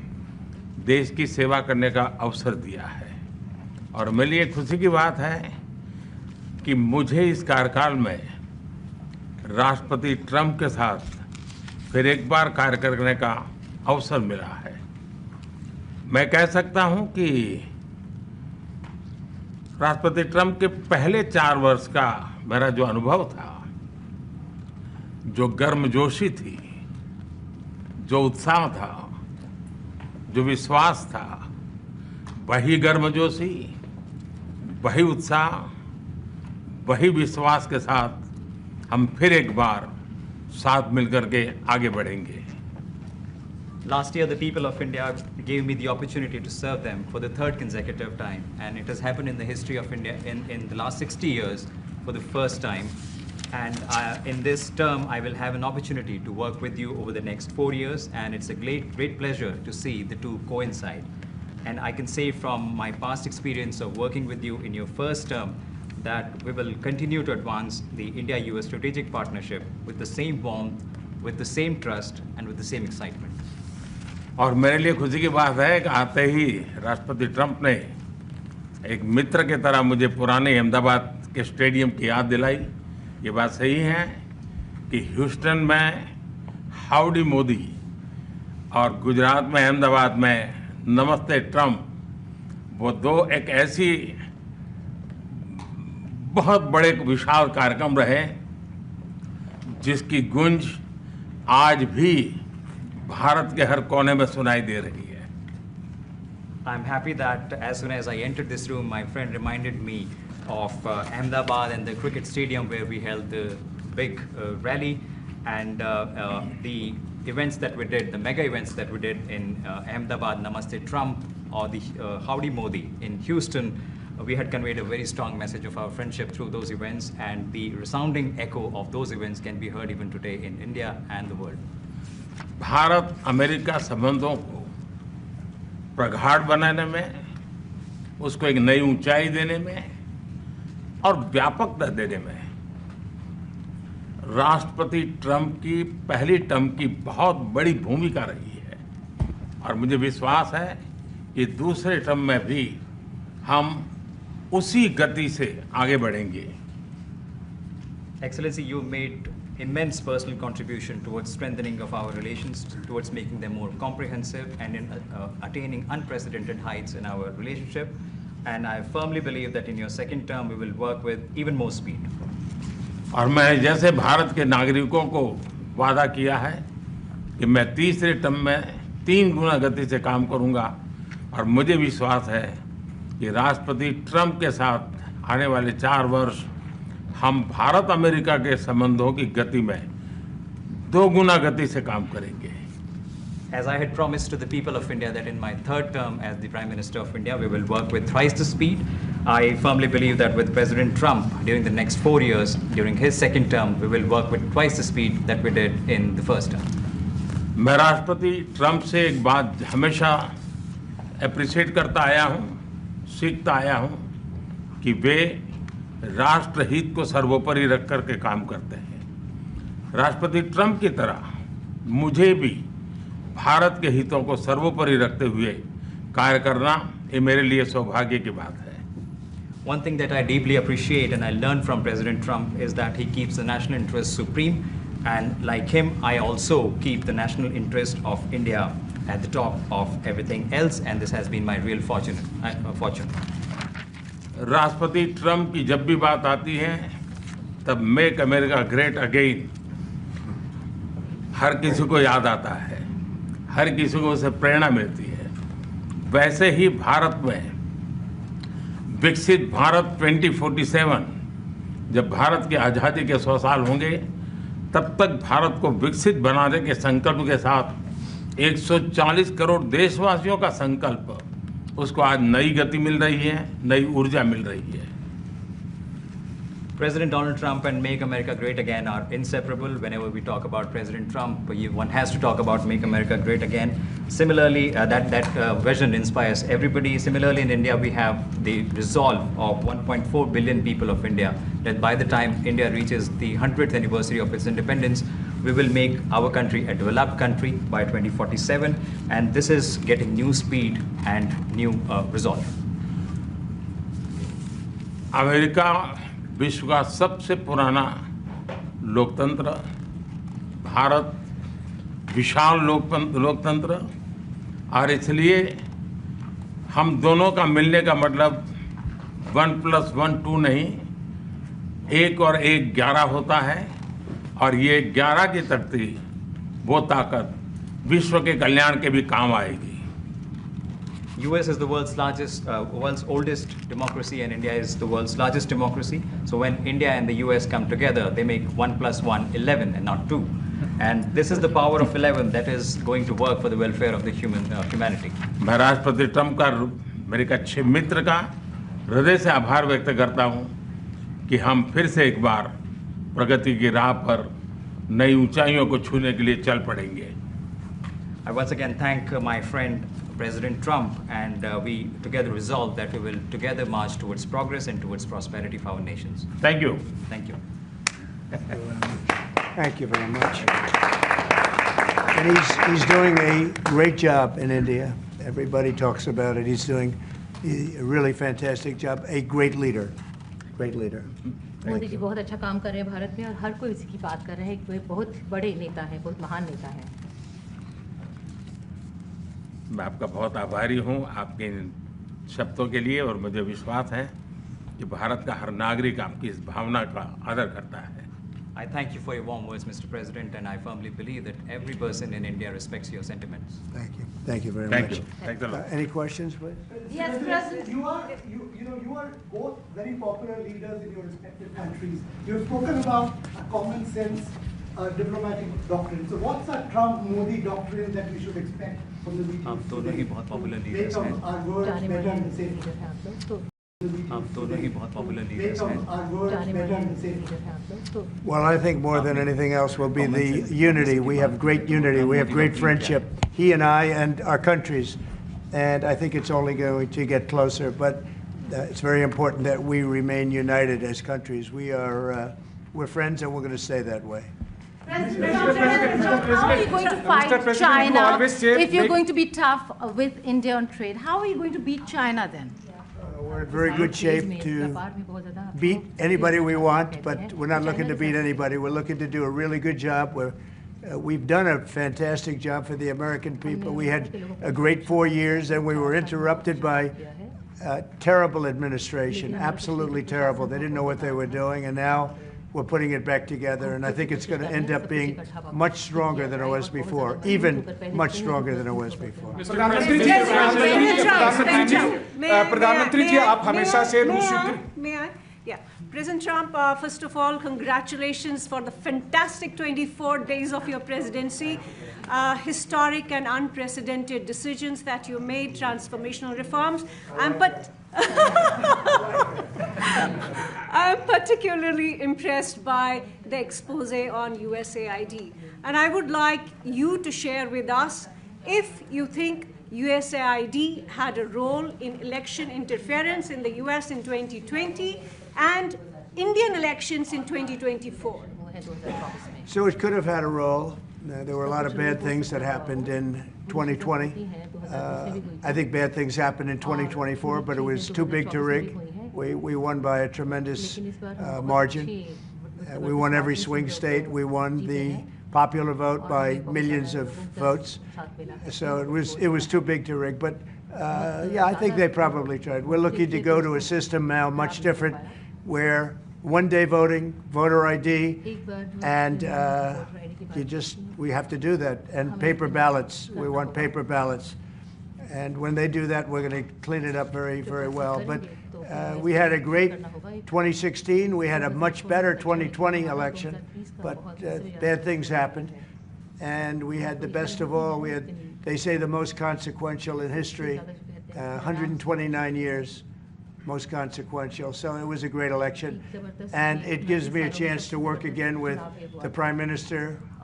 देश की सेवा करने का अवसर दिया है। और मेरे लिए खुशी की बात है कि मुझे इस कार्यकाल में राष्ट्रपति ट्रंप के साथ फिर एक बार कार्य करने का अवसर मिला है। मैं कह सकता हूं कि राष्ट्रपति ट्रंप के पहले 4 वर्ष का मेरा जो अनुभव था, जो गर्मजोशी थी, जो उत्साह था, जो विश्वास था, वही गर्मजोशी, वही उत्साह, वही विश्वास के साथ हम फिर एक बार साथ मिलकर के आगे बढ़ेंगे। Last year, the people of India gave me the opportunity to serve them for the 3rd consecutive time, and it has happened in the history of India in the last 60 years for the first time. And in this term, I will have an opportunity to work with you over the next 4 years, and it's a great pleasure to see the two coincide. And I can say from my past experience of working with you in your first term that we will continue to advance the India-US strategic partnership with the same warmth, with the same trust, and with the same excitement. और मेरे लिए खुशी की बात है कि आते ही राष्ट्रपति ट्रंप ने एक मित्र की तरह मुझे पुराने अहमदाबाद के स्टेडियम की याद दिलाई। ये बात सही है कि ह्यूस्टन में हाउडी मोदी और गुजरात में अहमदाबाद में नमस्ते ट्रंप, वो दो एक ऐसी बहुत बड़े विशाल कार्यक्रम रहे जिसकी गूंज आज भी भारत के हर कोने में सुनाई दे रही है। I'm happy that as soon as I entered this room, my friend reminded me of Ahmedabad and the cricket stadium where we held the big rally, and the events that we did, the mega events that we did in Ahmedabad, Namaste Trump, or the Howdy Modi in Houston. We had conveyed a very strong message of our friendship through those events, and the resounding echo of those events can be heard even today in India and the world. Bharat America संबंधों को प्रगाढ़ बनाने में, उसको एक नई ऊंचाई देने में और व्यापकता देने में राष्ट्रपति ट्रंप की पहली टर्म की बहुत बड़ी भूमिका रही है। और मुझे विश्वास है कि दूसरे टर्म में भी हम उसी गति से आगे बढ़ेंगे। Excellency, you made immense personal contribution towards strengthening of our relations, towards making them more comprehensive, and in attaining unprecedented heights in our relationship. And I firmly believe that in your second term, we will work with even more speed. और मैं जैसे भारत के नागरिकों को वादा किया है कि मैं तीसरे टर्म में 3 गुना गति से काम करूंगा, और मुझे विश्वास है कि राष्ट्रपति ट्रंप के साथ आने वाले 4 वर्ष हम भारत अमेरिका के संबंधों की गति में 2 गुना गति से काम करेंगे। As I had promised to the people of India that in my 3rd term as the Prime Minister of India, we will work with thrice the speed. I firmly believe that with President Trump during the next 4 years, during his 2nd term, we will work with twice the speed that we did in the 1st term. मैं राष्ट्रपति Trump से एक बात हमेशा appreciate करता आया हूँ, सीखता आया हूँ कि वे राष्ट्रहित को सर्वोपरि रख कर के काम करते हैं। राष्ट्रपति ट्रंप की तरह मुझे भी भारत के हितों को सर्वोपरि रखते हुए कार्य करना, ये मेरे लिए सौभाग्य की बात है। One thing that I deeply appreciate and I learned from President Trump is that he keeps the national interest supreme, and like him, I also keep the national interest of India at the top of everything else, and this has been my real fortune. राष्ट्रपति Trump की जब भी बात आती है तब make America great again हर किसी को याद आता है, हर किसी को उससे प्रेरणा मिलती है। वैसे ही भारत में विकसित भारत 2047, जब भारत की आज़ादी के 100 साल होंगे, तब तक भारत को विकसित बनाने के संकल्प के साथ 140 करोड़ देशवासियों का संकल्प, उसको आज नई गति मिल रही है, नई ऊर्जा मिल रही है। President Donald Trump and Make America Great Again are inseparable. Whenever we talk about President Trump, one has to talk about Make America Great Again. Similarly, that vision inspires everybody. Similarly, in India, we have the resolve of 1.4 billion people of India that by the time India reaches the 100th anniversary of its independence, we will make our country a developed country by 2047, and this is getting new speed and new resolve. America विश्व का सबसे पुराना लोकतंत्र, भारत विशाल लोकतंत्र, और इसलिए हम दोनों का मिलने का मतलब 1+1 2 नहीं, 1 और 1 11 होता है, और ये 11 की तख्ती, वो ताकत विश्व के कल्याण के भी काम आएगी। US is the world's oldest democracy, and India is the world's largest democracy. So when India and the US come together, they make 1+1 11 and not 2. And this is the power of 11 that is going to work for the welfare of the humanity. मैं राष्ट्रपति Trump का मेरे एक अच्छे मित्र का हृदय से आभार व्यक्त करता हूं कि हम फिर से एक बार प्रगति की राह पर नई ऊंचाइयों को छूने के लिए चल पड़ेंगे। I once again thank my friend President Trump, and we together resolve that we will together march towards progress and towards prosperity for our nations. Thank you. Thank you. Thank you very much. And he's doing a great job in India. Everybody talks about it. He's doing a really fantastic job. A great leader. Great leader. Modi ji बहुत अच्छा काम कर रहे हैं भारत में, और हर कोई इसी की बात कर रहे हैं कि वे बहुत बड़े नेता हैं, बहुत महान नेता हैं। मैं आपका बहुत आभारी हूं आपके इन शब्दों के लिए, और मुझे विश्वास है कि भारत का हर नागरिक आपकी इस भावना का आदर करता है। I thank you for your warm words, Mr. President, and I firmly believe that every person in India respects your sentiments. Thank you. Thank you very Thank much. you. Thanks a lot. Any questions, please? Yes, President. You are both very popular leaders in your respective countries. You've spoken about a common sense diplomatic doctrine. So what's a Trump-Modi doctrine that we should expect from the meeting? आप दोनों ही बहुत popular leaders हैं। Our words better and safer. आप दोनों ही बहुत popular leaders हैं। Well, I think more than anything else will be the unity. We have great unity. We have great friendship, he and I and our countries. And I think it's only going to get closer. But it's very important that we remain united as countries. We're friends, and we're going to stay that way. How are you going to fight China if you're going to be tough with India on trade? How are you going to beat China then? We're in very good shape to beat anybody we want, but we're not looking to beat anybody. We're looking to do a really good job. We've done a fantastic job for the American people. We had a great 4 years, and we were interrupted by terrible administration, absolutely terrible. They didn't know what they were doing, and now we're putting it back together, and I think it's going to end up being much stronger than it was before, even much stronger than it was before. प्रधानमंत्री जी आप हमेशा से रूस युद्ध Yeah. President Trump, first of all, congratulations for the fantastic 24 days of your presidency. Historic and unprecedented decisions that you made, transformational reforms. I'm particularly impressed by the expose on USAID. And I would like you to share with us if you think USAID had a role in election interference in the US in 2020 and Indian elections in 2024. So it could have had a role. There were a lot of bad things that happened in 2020. I think bad things happened in 2024, but it was too big to rig. We won by a tremendous margin. We won every swing state. We won the popular vote by millions of votes. So it was too big to rig. But yeah, I think they probably tried. We're looking to go to a system now much different, where one-day voting, voter ID, and we have to do that. And paper ballots. We want paper ballots. And when they do that, we're going to clean it up very, very well. But we had a great 2016. We had a much better 2020 election, but bad things happened. And we had the best of all. We had, they say, the most consequential in history, 129 years, most consequential. So it was a great election. And it gives me a chance to work again with the Prime Minister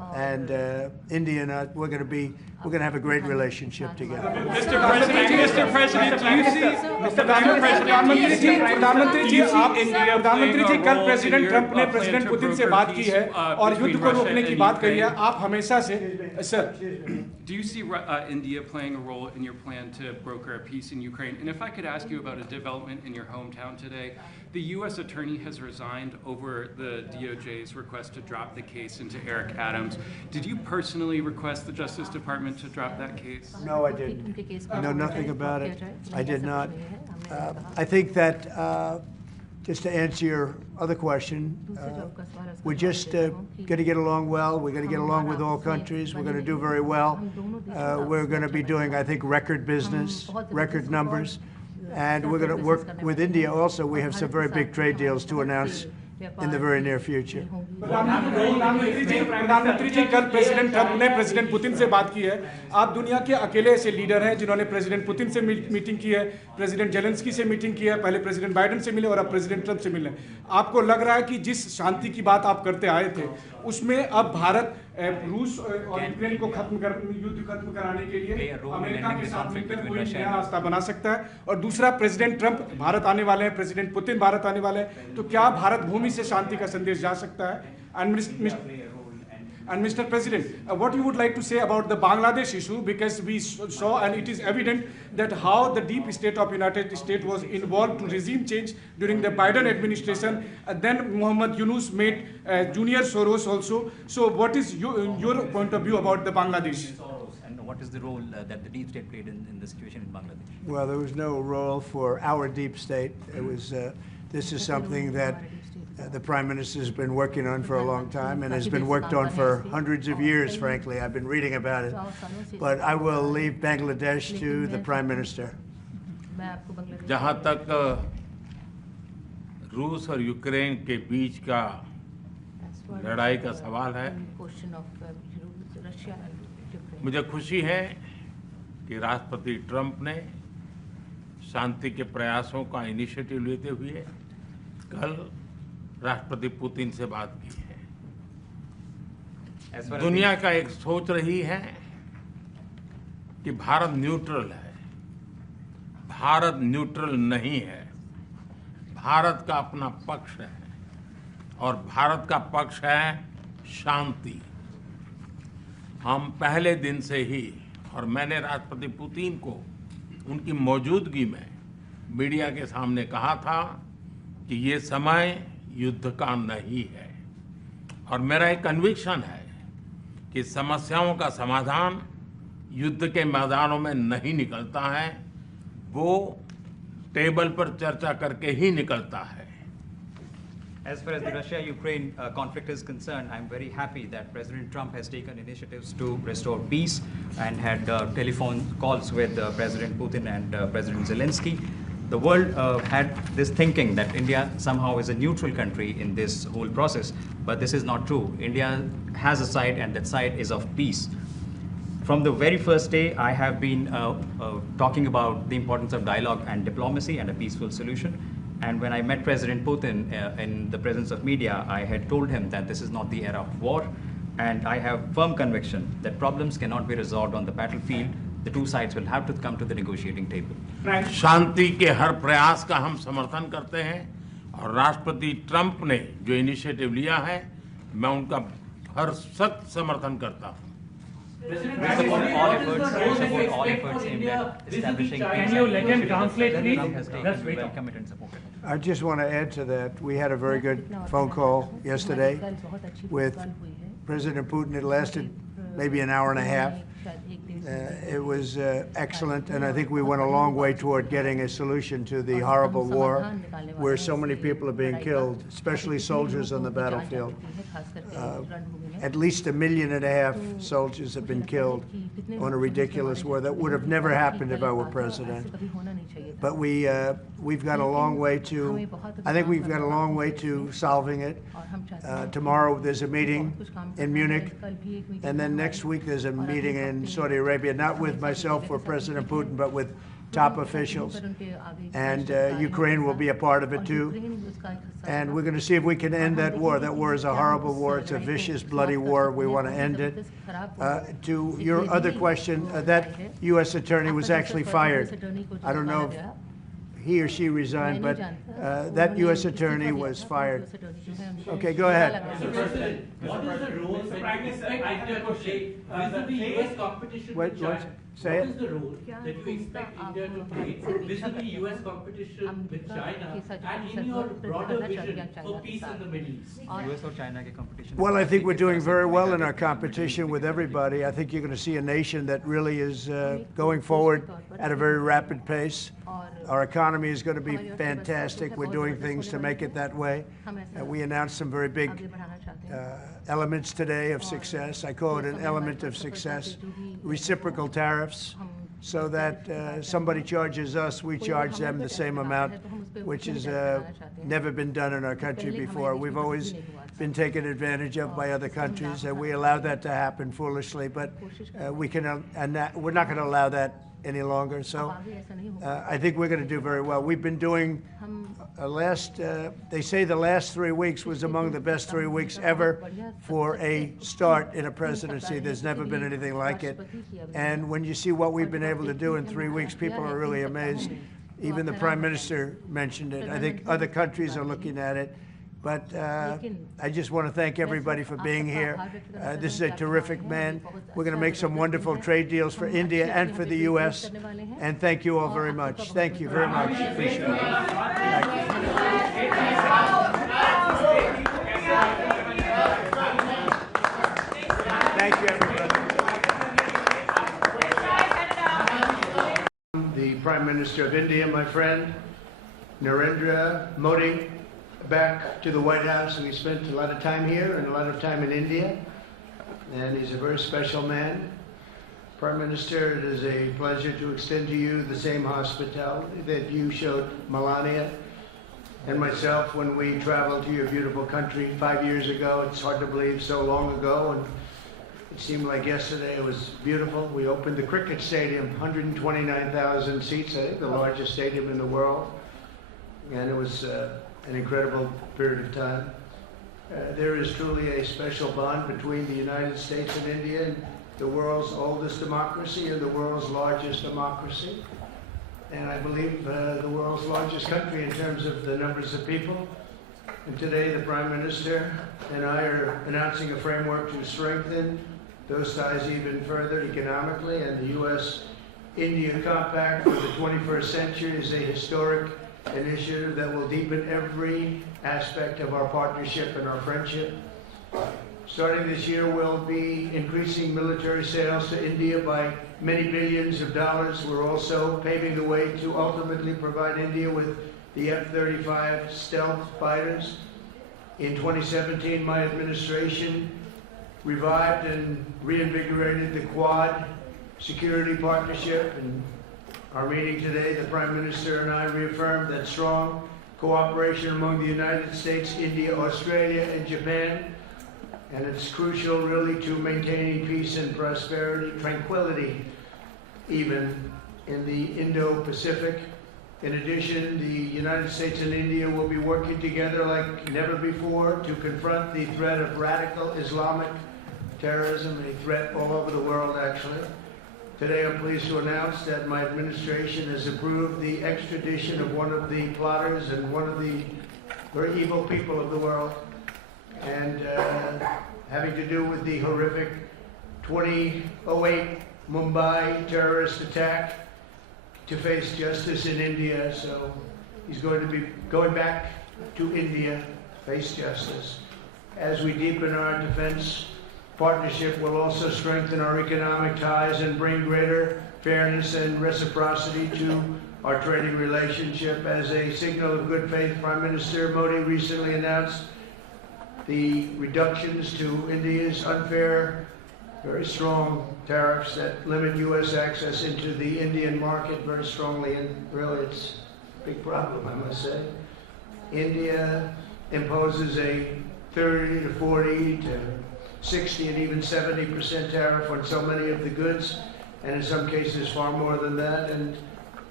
and India and we're going to have a great relationship together. Mr. President, do you see प्रधानमंत्री जी कल president Trump ने president Putin से बात की है और युद्ध को रोकने की बात कही है आप हमेशा से sir Do you see India playing a role in your plan to broker a peace in Ukraine? And if I could ask you about a development in your hometown today, the U.S. attorney has resigned over the DOJ's request to drop the case into Eric Adams. Did you personally request the Justice Department to drop that case? No, I didn't. I know nothing about it. I did not. I think that, just to answer your other question, we're just going to get along well. We're going to get along with all countries. We're going to do very well. We're going to be doing, I think, record business, record numbers. And we're going to work with India also. We have some very big trade deals to announce in the very near future. प्रधानमंत्री जी कल president Trump ने president Putin से बात की है आप दुनिया के अकेले ऐसे लीडर हैं जिन्होंने प्रेसिडेंट पुतिन से मीटिंग की है प्रेसिडेंट जेलेंस्की से मीटिंग की है पहले प्रेसिडेंट बाइडेन से मिले और अब प्रेसिडेंट ट्रंप से मिले आपको लग रहा है कि जिस शांति की बात आप करते आए थे उसमें अब भारत रूस और यूक्रेन को युद्ध खत्म कराने के लिए अमेरिका के साथ मिलकर कोई नया रास्ता बना सकता है और दूसरा प्रेसिडेंट ट्रंप भारत आने वाले हैं प्रेसिडेंट पुतिन भारत आने वाले हैं तो क्या भारत भूमि से शांति का संदेश जा सकता है And Mr. President, what you would like to say about the Bangladesh issue, because we saw and it is evident that how the deep state of United States was involved to regime change during the Biden administration. Then Muhammad Yunus made Junior Soros also. So what is your point of view about the Bangladesh? And what is the role that the deep state played in the situation in Bangladesh? Well, there was no role for our deep state. It was, this is something that the Prime Minister has been working on for a long time and has been worked on for hundreds of years, frankly. I've been reading about it. But I will leave Bangladesh to the Prime Minister. जहाँ तक रूस और Ukraine के बीच का लड़ाई का सवाल है मुझे खुशी है कि राष्ट्रपति ट्रंप ने शांति के प्रयासों का इनिशिएटिव लेते हुए कल राष्ट्रपति पुतिन से बात की है दुनिया का एक सोच रही है कि भारत न्यूट्रल है भारत न्यूट्रल नहीं है भारत का अपना पक्ष है और भारत का पक्ष है शांति हम पहले दिन से ही और मैंने राष्ट्रपति पुतिन को उनकी मौजूदगी में मीडिया के सामने कहा था कि ये समय युद्ध का नहीं है और मेरा एक कन्विक्शन है कि समस्याओं का समाधान युद्ध के मैदानों में नहीं निकलता है वो टेबल पर चर्चा करके ही निकलता है As far as the Russia-Ukraine conflict is concerned, I'm very happy that President Trump has taken initiatives to restore peace and had telephone calls with President Putin and President Zelensky. The world had this thinking that India somehow is a neutral country in this whole process, but this is not true. India has a side, and that side is of peace. From the very first day, I have been talking about the importance of dialogue and diplomacy and a peaceful solution. And when I met President Putin in the presence of media, I had told him that this is not the era of war, and I have firm conviction that problems cannot be resolved on the battlefield. The two sides will have to come to the negotiating table. शांति के हर प्रयास का हम समर्थन करते हैं और राष्ट्रपति Trump ने जो इनिशिएटिव लिया है मैं उनका हर सख्त समर्थन करता हूं We support all efforts aimed at establishing peace. Can you let him translate, please? Let's welcome it and support it. I just want to add to that. We had a very good phone call yesterday with President Putin. It lasted maybe an hour and a half. It was excellent, and I think we went a long way toward getting a solution to the horrible war where so many people are being killed, especially soldiers on the battlefield. At least 1.5 million soldiers have been killed on a ridiculous war that would have never happened if I were president. But we've got a long way to, I think we've got a long way to solving it. Tomorrow there's a meeting in Munich, and then next week there's a meeting in Saudi Arabia, not with myself or President Putin, but with top officials, and Ukraine will be a part of it too. And we're going to see if we can end that war. That war is a horrible war. It's a vicious, bloody war. We want to end it. To your other question, that U.S. attorney was actually fired. I don't know if he or she resigned, but that U.S. attorney was fired. Okay, go ahead. Mr. President, what is the role the Prime Minister India to play vis-a-vis U.S. competition with China? Say it. What is the role that you expect India to play vis-a-vis U.S. competition with China and in your broader vision for peace in the Middle East? US or China के competition? Well, I think we're doing very well in our competition with everybody. I think you're going to see a nation that really is going forward at a very rapid pace. Our economy is going to be fantastic. We're doing things to make it that way. We announced some very big elements today of success. I call it an element of success. Reciprocal tariffs, so that somebody charges us, we charge them the same amount, which has never been done in our country before. We've always been taken advantage of by other countries, and we allowed that to happen foolishly, but we're not going to allow that any longer. So I think we're going to do very well. We've been doing they say the last 3 weeks was among the best 3 weeks ever for a start in a presidency. There's never been anything like it. And when you see what we've been able to do in 3 weeks, people are really amazed. Even the Prime Minister mentioned it. I think other countries are looking at it. But I just want to thank everybody for being here. This is a terrific man. We're going to make some wonderful trade deals for India and for the U.S. And thank you all very much. Thank you very much. Appreciate it. Thank you, everybody. The Prime Minister of India, my friend, Narendra Modi, back to the White House, and we spent a lot of time here and a lot of time in India, and he's a very special man. Prime Minister, it is a pleasure to extend to you the same hospitality that you showed Melania and myself when we traveled to your beautiful country 5 years ago. It's hard to believe, so long ago, and it seemed like yesterday. It was beautiful. We opened the cricket stadium, 129,000 seats, I think the largest stadium in the world, and it was an incredible period of time. There is truly a special bond between the United States and India, the world's oldest democracy and the world's largest democracy. And I believe the world's largest country in terms of the numbers of people. And today the Prime Minister and I are announcing a framework to strengthen those ties even further economically. And the U.S.-India Compact for the 21st century is a historic initiative that will deepen every aspect of our partnership and our friendship. Starting this year, we'll be increasing military sales to India by many billions of dollars. We're also paving the way to ultimately provide India with the F-35 stealth fighters. In 2017, my administration revived and reinvigorated the Quad security partnership, and our meeting today, the Prime Minister and I reaffirmed that strong cooperation among the United States, India, Australia, and Japan. And it's crucial, really, to maintaining peace and prosperity, tranquility, even in the Indo-Pacific. In addition, the United States and India will be working together like never before to confront the threat of radical Islamic terrorism, a threat all over the world, actually. Today, I'm pleased to announce that my administration has approved the extradition of one of the plotters and one of the very evil people of the world, and having to do with the horrific 2008 Mumbai terrorist attack, to face justice in India. So he's going to be going back to India, face justice. As we deepen our defense partnership, will also strengthen our economic ties and bring greater fairness and reciprocity to our trading relationship. As a signal of good faith, Prime Minister Modi recently announced the reductions to India's unfair, very strong tariffs that limit U.S. access into the Indian market very strongly, and really it's a big problem, I must say. India imposes a 30 to 40 to 60 and even 70% tariff on so many of the goods, and in some cases far more than that. And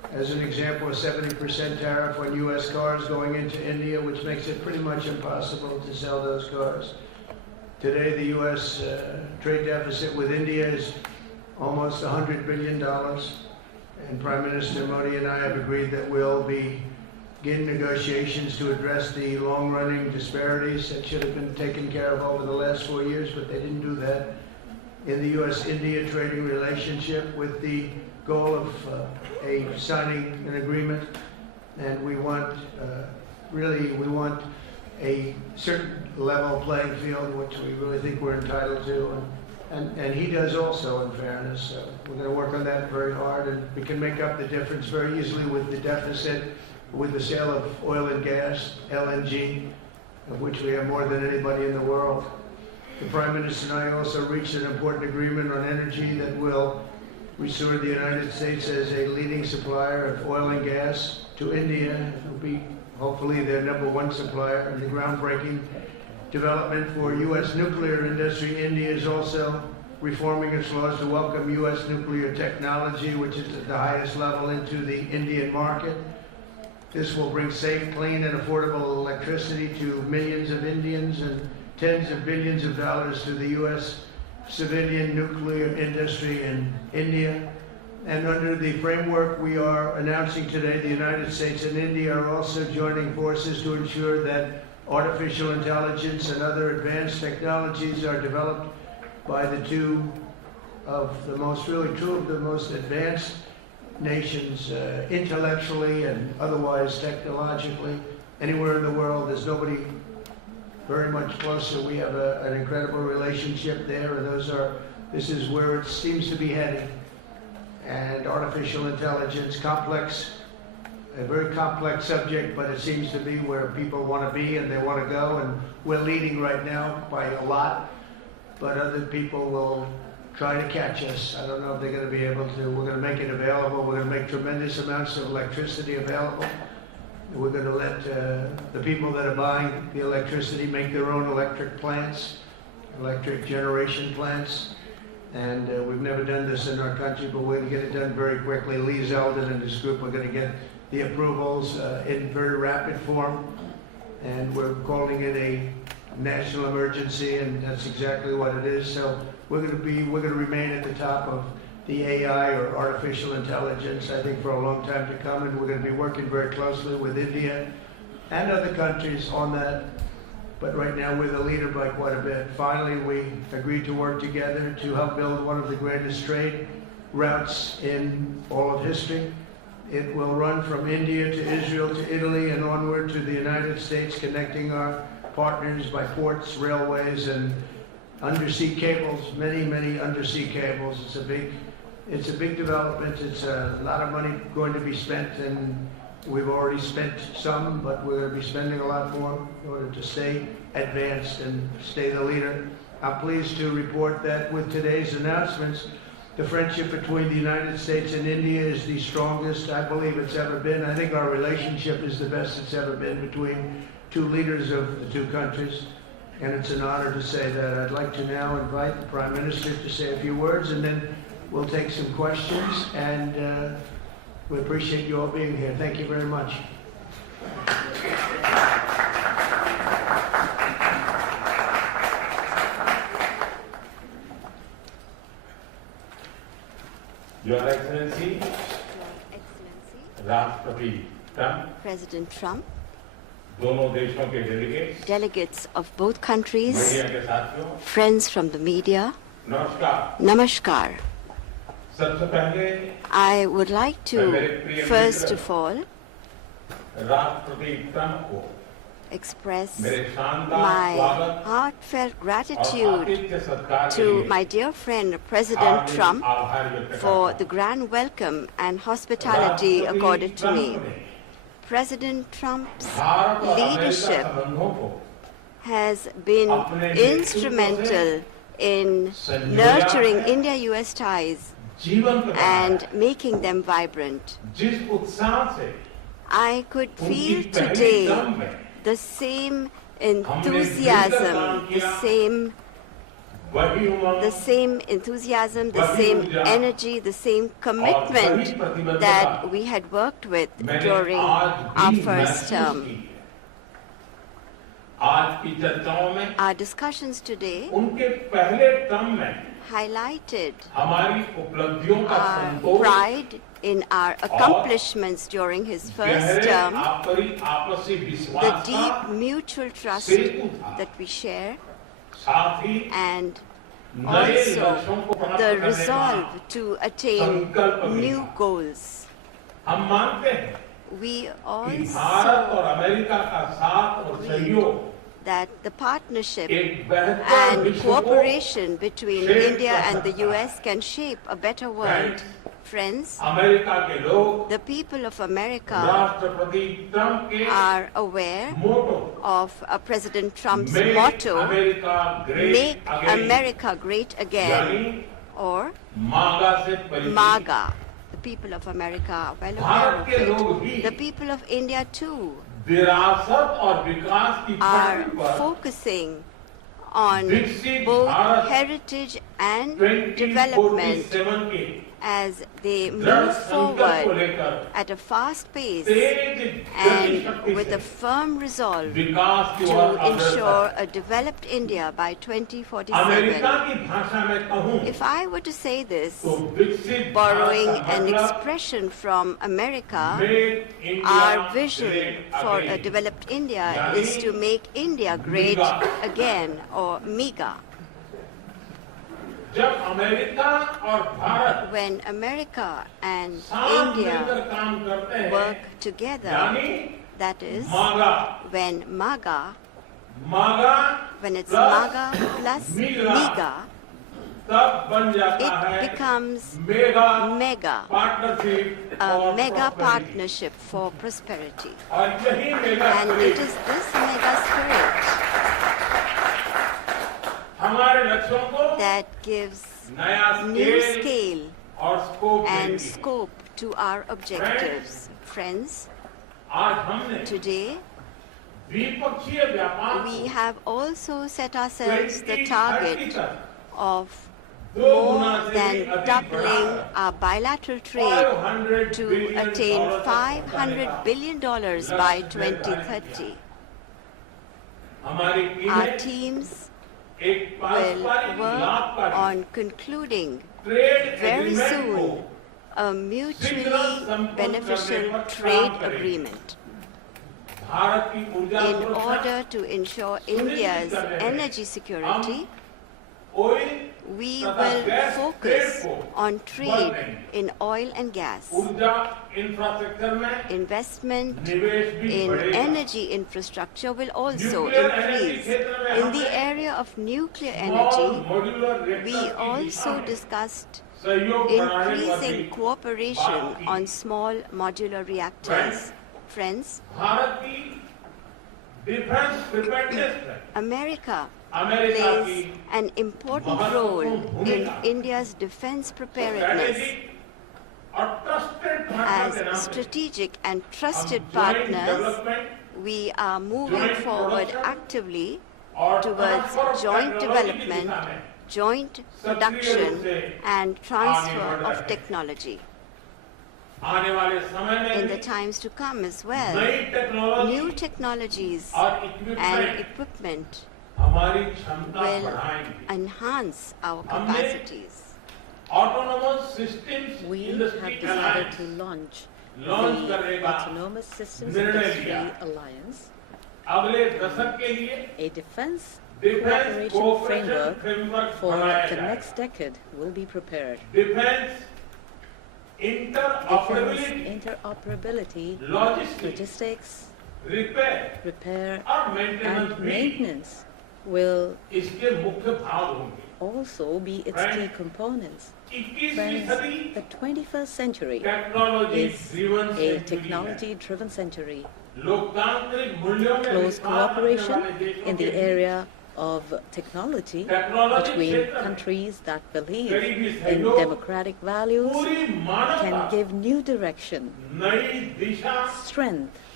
As an example, a 70% tariff on U.S. cars going into India, which makes it pretty much impossible to sell those cars. Today, the U.S. Trade deficit with India is almost $100 billion. And Prime Minister Modi and I have agreed that we'll begin negotiations to address the long-running disparities that should have been taken care of over the last 4 years, but they didn't do that. In the U.S.-India trading relationship with the goal of signing an agreement, and we want, we want a certain level playing field, which we really think we're entitled to, and he does also, in fairness. So we're going to work on that very hard, and we can make up the difference very easily with the deficit, with the sale of oil and gas, LNG, of which we have more than anybody in the world. The Prime Minister and I also reached an important agreement on energy that will restore the United States as a leading supplier of oil and gas to India. It will be hopefully their #1 supplier in the groundbreaking development for U.S. nuclear industry. India is also reforming its laws to welcome U.S. nuclear technology, which is at the highest level, into the Indian market. This will bring safe, clean, and affordable electricity to millions of Indians and tens of billions of dollars to the U.S. civilian nuclear industry in India. And under the framework we are announcing today, the United States and India are also joining forces to ensure that artificial intelligence and other advanced technologies are developed by the two of the most advanced nations, intellectually and otherwise technologically. Anywhere in the world, there's nobody very much closer. We have an incredible relationship there, and this is where it seems to be heading. And artificial intelligence, a very complex subject, but it seems to be where people want to be and they want to go, and we're leading right now by a lot, but other people will try to catch us. I don't know if they're going to be able to. We're going to make it available. We're going to make tremendous amounts of electricity available. We're going to let the people that are buying the electricity make their own electric plants, electric generation plants. And we've never done this in our country, but we're going to get it done very quickly. Lee Zeldin and his group are going to get the approvals in very rapid form. And we're calling it a national emergency, and that's exactly what it is. So we're going to remain at the top of the AI, or artificial intelligence, I think, for a long time to come, and we're going to be working very closely with India and other countries on that. But right now, we're the leader by quite a bit. Finally, we agreed to work together to help build one of the greatest trade routes in all of history. It will run from India to Israel to Italy and onward to the United States, connecting our partners by ports, railways, and undersea cables, many undersea cables. It's a big development. It's a lot of money going to be spent, and we've already spent some, but we're going to be spending a lot more in order to stay advanced and stay the leader. I'm pleased to report that with today's announcements, the friendship between the United States and India is the strongest I believe it's ever been. I think our relationship is the best it's ever been between two leaders of the two countries, and it's an honor to say that. I'd like to now invite the Prime Minister to say a few words, and then we'll take some questions, and we appreciate you all being here. Thank you very much. Your Excellency, Rashtrapati Trump, President Trump, दोनों देशों के delegates of both countries, media के साथियों, friends from the media, नमस्कार. Namaskar. सबसे पहले I would like to, first of all, राष्ट्रपति Trump को express मेरे शानदार my स्वागत heartfelt और gratitude आतिथ्य सत्कार के to लिए my dear friend President Hardik Trump आभार व्यक्त करता for हूं. the grand welcome and hospitality accorded to me. Trump ने President Trump's भारत और अमेरिका leadership संबंधों को has been अपने नेतृत्व instrumental in संजोया nurturing है, India-US ties जीवंत बनाया and है. making them vibrant. जिस उत्साह से I could उनकी feel पहली today टर्म में the same हमने मिलकर काम enthusiasm, the किया, same the same enthusiasm, the same energy, the same commitment that we had worked with during our first term. Our discussions today highlighted our pride in our accomplishments during his first term, the deep mutual trust that we share, and also the resolve to attain new goals. We also agreed that the partnership and cooperation between India and the US can shape a better world. Friends, the people of America are aware of President Trump's motto, "Make America Great Again," or MAGA. The people of America are well aware of it. The people of India too are focusing on both heritage and development as they move forward at a fast pace and with a firm resolve to ensure a developed India by 2047. If I were to say this, borrowing an expression from America, our vision for a developed India is to make India great again, or MEGA. When America and India work together, that is, when MAGA, when it's MAGA plus MEGA, it becomes MEGA, a mega partnership for prosperity. And it is this mega spirit that gives new scale and scope to our objectives. Friends, today we have also set ourselves the target of more than doubling our bilateral trade to attain $500 billion by 2030. Our teams will work on concluding very soon a mutually beneficial trade agreement in order to ensure India's energy security. We will focus on trade in oil and gas. Investment in energy infrastructure will also increase. In the area of nuclear energy, we also discussed increasing cooperation on small modular reactors. Friends, America plays an important role in India's defense preparedness. As strategic and trusted partners, we are moving forward actively towards joint development, joint production, and transfer of technology. In the times to come as well, new technologies and equipment will enhance our capacities. We have decided to launch the Autonomous Systems Industry Alliance, a defense cooperation framework for the next decade will be prepared. Defense interoperability, logistics, repair and maintenance will also be its key components. Friends, the 21st century is a technology-driven century. Close cooperation in the area of technology between countries that believe in democratic values can give new direction, strength,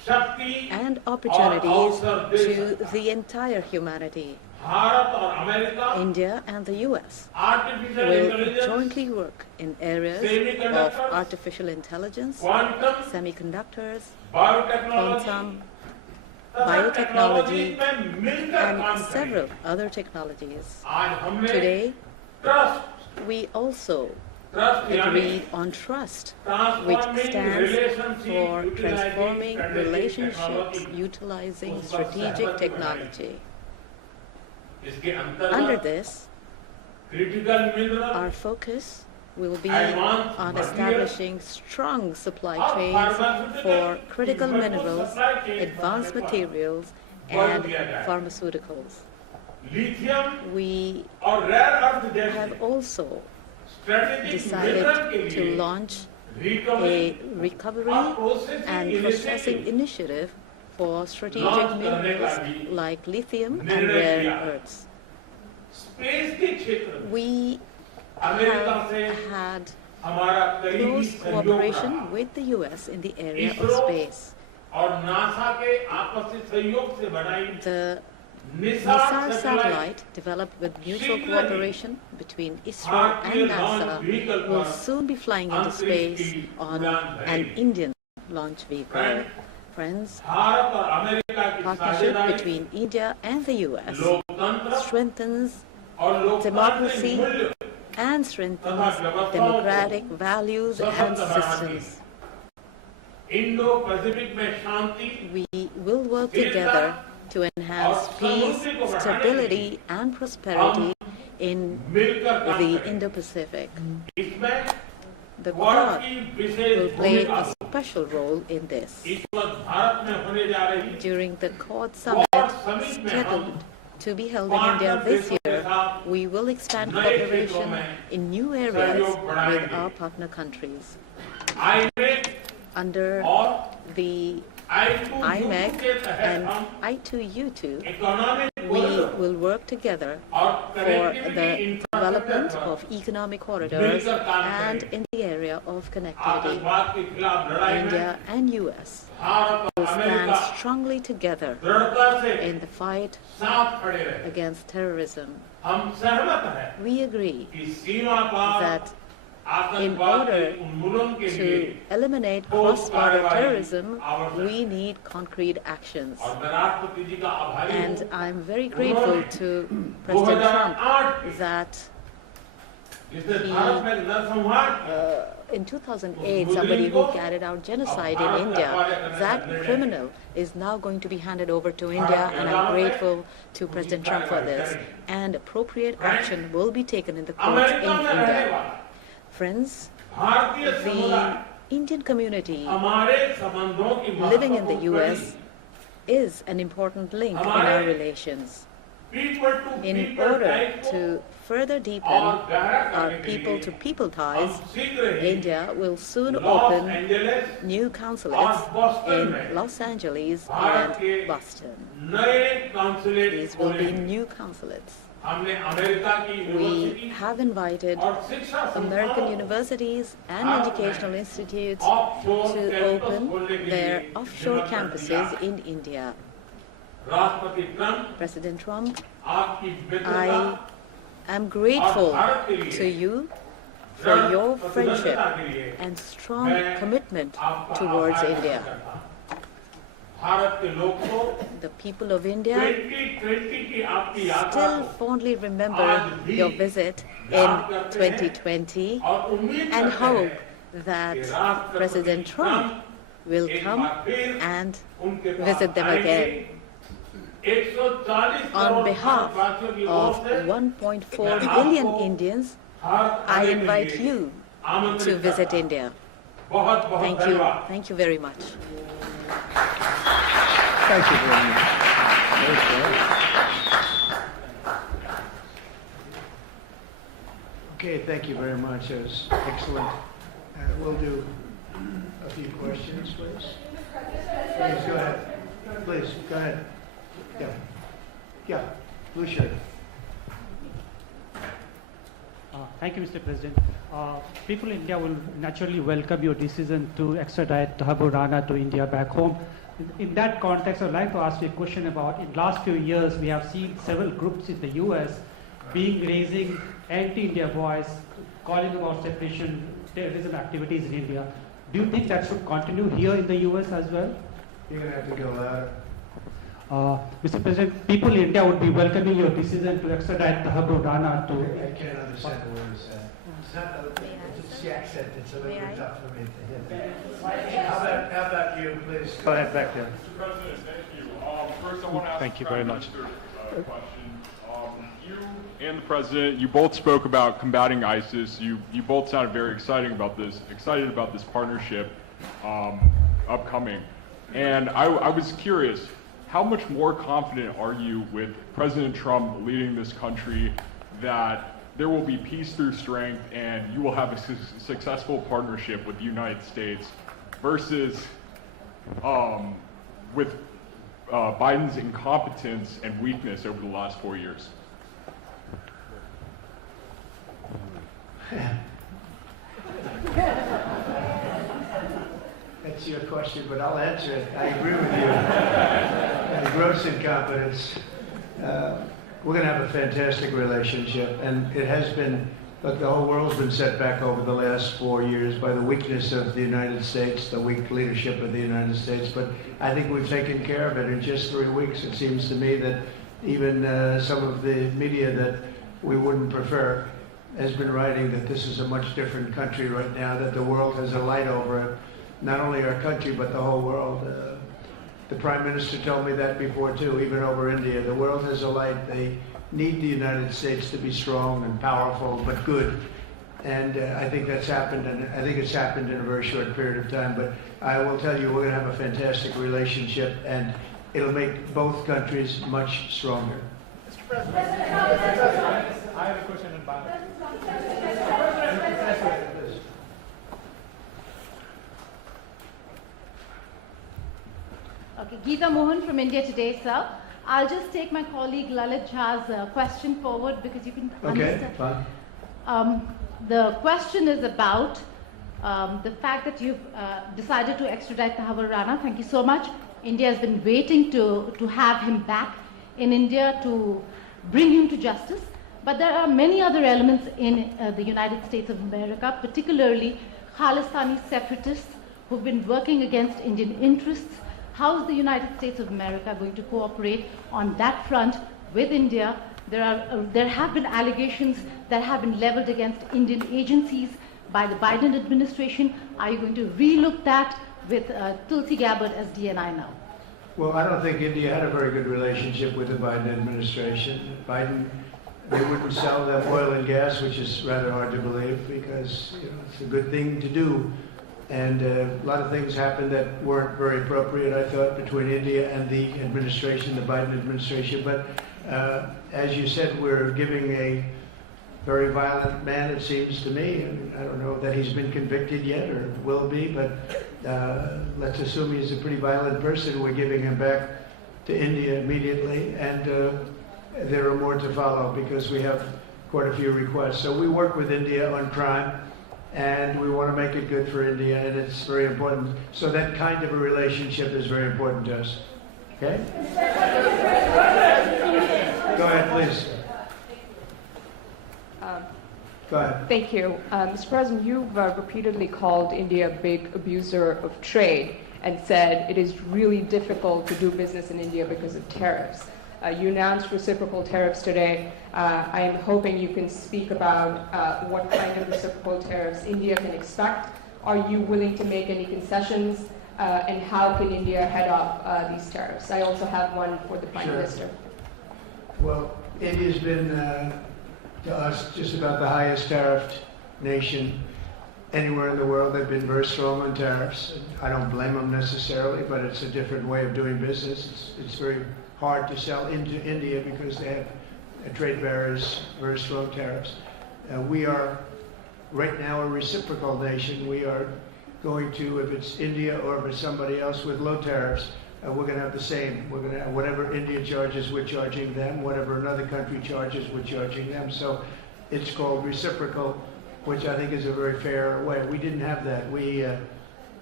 and opportunities to the entire humanity. India and the US will jointly work in areas of artificial intelligence, semiconductors, quantum, biotechnology, and several other technologies. Today, we also agreed on trust, which stands for transforming relationships utilizing strategic technology. Under this, our focus will be on establishing strong supply chains for critical minerals, advanced materials, and pharmaceuticals. We have also decided to launch a recovery and processing initiative for strategic minerals like lithium and rare earths. We have had close cooperation with the US in the area of space. The missile satellite, developed with mutual cooperation between ISRO and NASA, will soon be flying into space on an Indian launch vehicle. Friends, partnership between India and the US strengthens democracy and strengthens democratic values and systems. We will work together to enhance peace, stability, and prosperity in the Indo-Pacific. The Quad will play a special role in this. During the Quad Summit scheduled to be held in India this year, we will expand cooperation in new areas with our partner countries. Under the IMEC and I2U2, we will work together for the development of economic corridors and in the area of connectivity. India and US will stand strongly together in the fight against terrorism. We agree that in order to eliminate cross-border terrorism, we need concrete actions. And I'm very grateful to President Trump that in 2008, somebody who carried out genocide in India, that criminal is now going to be handed over to India, and I'm grateful to President Trump for this. And appropriate action will be taken in the courts in India. Friends, the Indian community living in the US is an important link in our relations. In order to further deepen our people-to-people ties, India will soon open new consulates in Los Angeles and Boston. These will be new consulates. We have invited American universities and educational institutes to open their offshore campuses in India. President Trump, I am grateful to you for your friendship and strong commitment towards India. The people of India still fondly remember your visit in 2020 and hope that President Trump will come and visit them again. On behalf of 1.4 billion Indians, I invite you to visit India. Thank you. Thank you very much. Thank you very much. Okay, thank you very much. That was excellent. We'll do a few questions, please. Please, go ahead. Please, go ahead. Yeah, blue shirt. Thank you, Mr. President. People in India will naturally welcome your decision to extradite Tariff to India back home. In that context, I'd like to ask you a question about, in the last few years, we have seen several groups in the US raising anti-India voice, calling about separation, terrorism activities in India. Do you think that should continue here in the US as well? You're going to have to go louder. Mr. President, people in India would be welcoming your decision to extradite Tariff Rana to... I can't understand the words. It's not the accent. It's a little bit tough for me to hit. How about you, please? Go ahead, back there. Mr. President, thank you. First, I want to ask Thank you very much. a question. You and the President, you both spoke about combating ISIS. You both sounded very excited about this partnership upcoming. And I was curious, how much more confident are you with President Trump leading this country that there will be peace through strength and you will have a successful partnership with the United States versus with Biden's incompetence and weakness over the last 4 years? That's your question, but I'll answer it. I agree with you. Gross incompetence. We're going to have a fantastic relationship, and it has been, look, the whole world's been set back over the last 4 years by the weakness of the United States, the weak leadership of the United States, but I think we've taken care of it in just 3 weeks. It seems to me that even some of the media that we wouldn't prefer has been writing that this is a much different country right now, that the world has a light over it. Not only our country, but the whole world. The Prime Minister told me that before too, even over India. The world has a light. They need the United States to be strong and powerful, but good. And I think that's happened, and I think it's happened in a very short period of time. But I will tell you, we're going to have a fantastic relationship, and it'll make both countries much stronger. Mr. President, I have a question in Bangladesh. Okay, Geeta Mohan from India Today, sir. I'll just take my colleague Lalit Jha's question forward because you can understand. Okay, fine. The question is about the fact that you've decided to extradite Tariff Rana. Thank you so much. India has been waiting to have him back in India to bring him to justice. But there are many other elements in the United States of America, particularly Khalistani separatists who've been working against Indian interests. How is the United States of America going to cooperate on that front with India? There have been allegations that have been leveled against Indian agencies by the Biden administration. Are you going to relook that with Tulsi Gabbard as DNI now? Well, I don't think India had a very good relationship with the Biden administration. They wouldn't sell them oil and gas, which is rather hard to believe because it's a good thing to do. And a lot of things happened that weren't very appropriate, I thought, between India and the administration, the Biden administration. But as you said, we're giving a very violent man, it seems to me. And I don't know that he's been convicted yet or will be, but let's assume he's a pretty violent person. We're giving him back to India immediately. And there are more to follow because we have quite a few requests. So we work with India on crime. And we want to make it good for India, and it's very important. So that kind of a relationship is very important to us. Okay? Go ahead, please. Go ahead. Thank you. Mr. President, you've repeatedly called India a big abuser of trade and said it is really difficult to do business in India because of tariffs. You announced reciprocal tariffs today. I am hoping you can speak about what kind of reciprocal tariffs India can expect. Are you willing to make any concessions? And how can India head off these tariffs? I also have one for the Prime Minister. Well, India's been, to us, just about the highest tariffed nation anywhere in the world. They've been very strong on tariffs. I don't blame them necessarily, but it's a different way of doing business. It's very hard to sell into India because they have trade barriers, very strong tariffs. We are right now a reciprocal nation. We are going to, if it's India or if it's somebody else with low tariffs, we're going to have the same. We're going to have whatever India charges, we're charging them. Whatever another country charges, we're charging them. So it's called reciprocal, which I think is a very fair way. We didn't have that.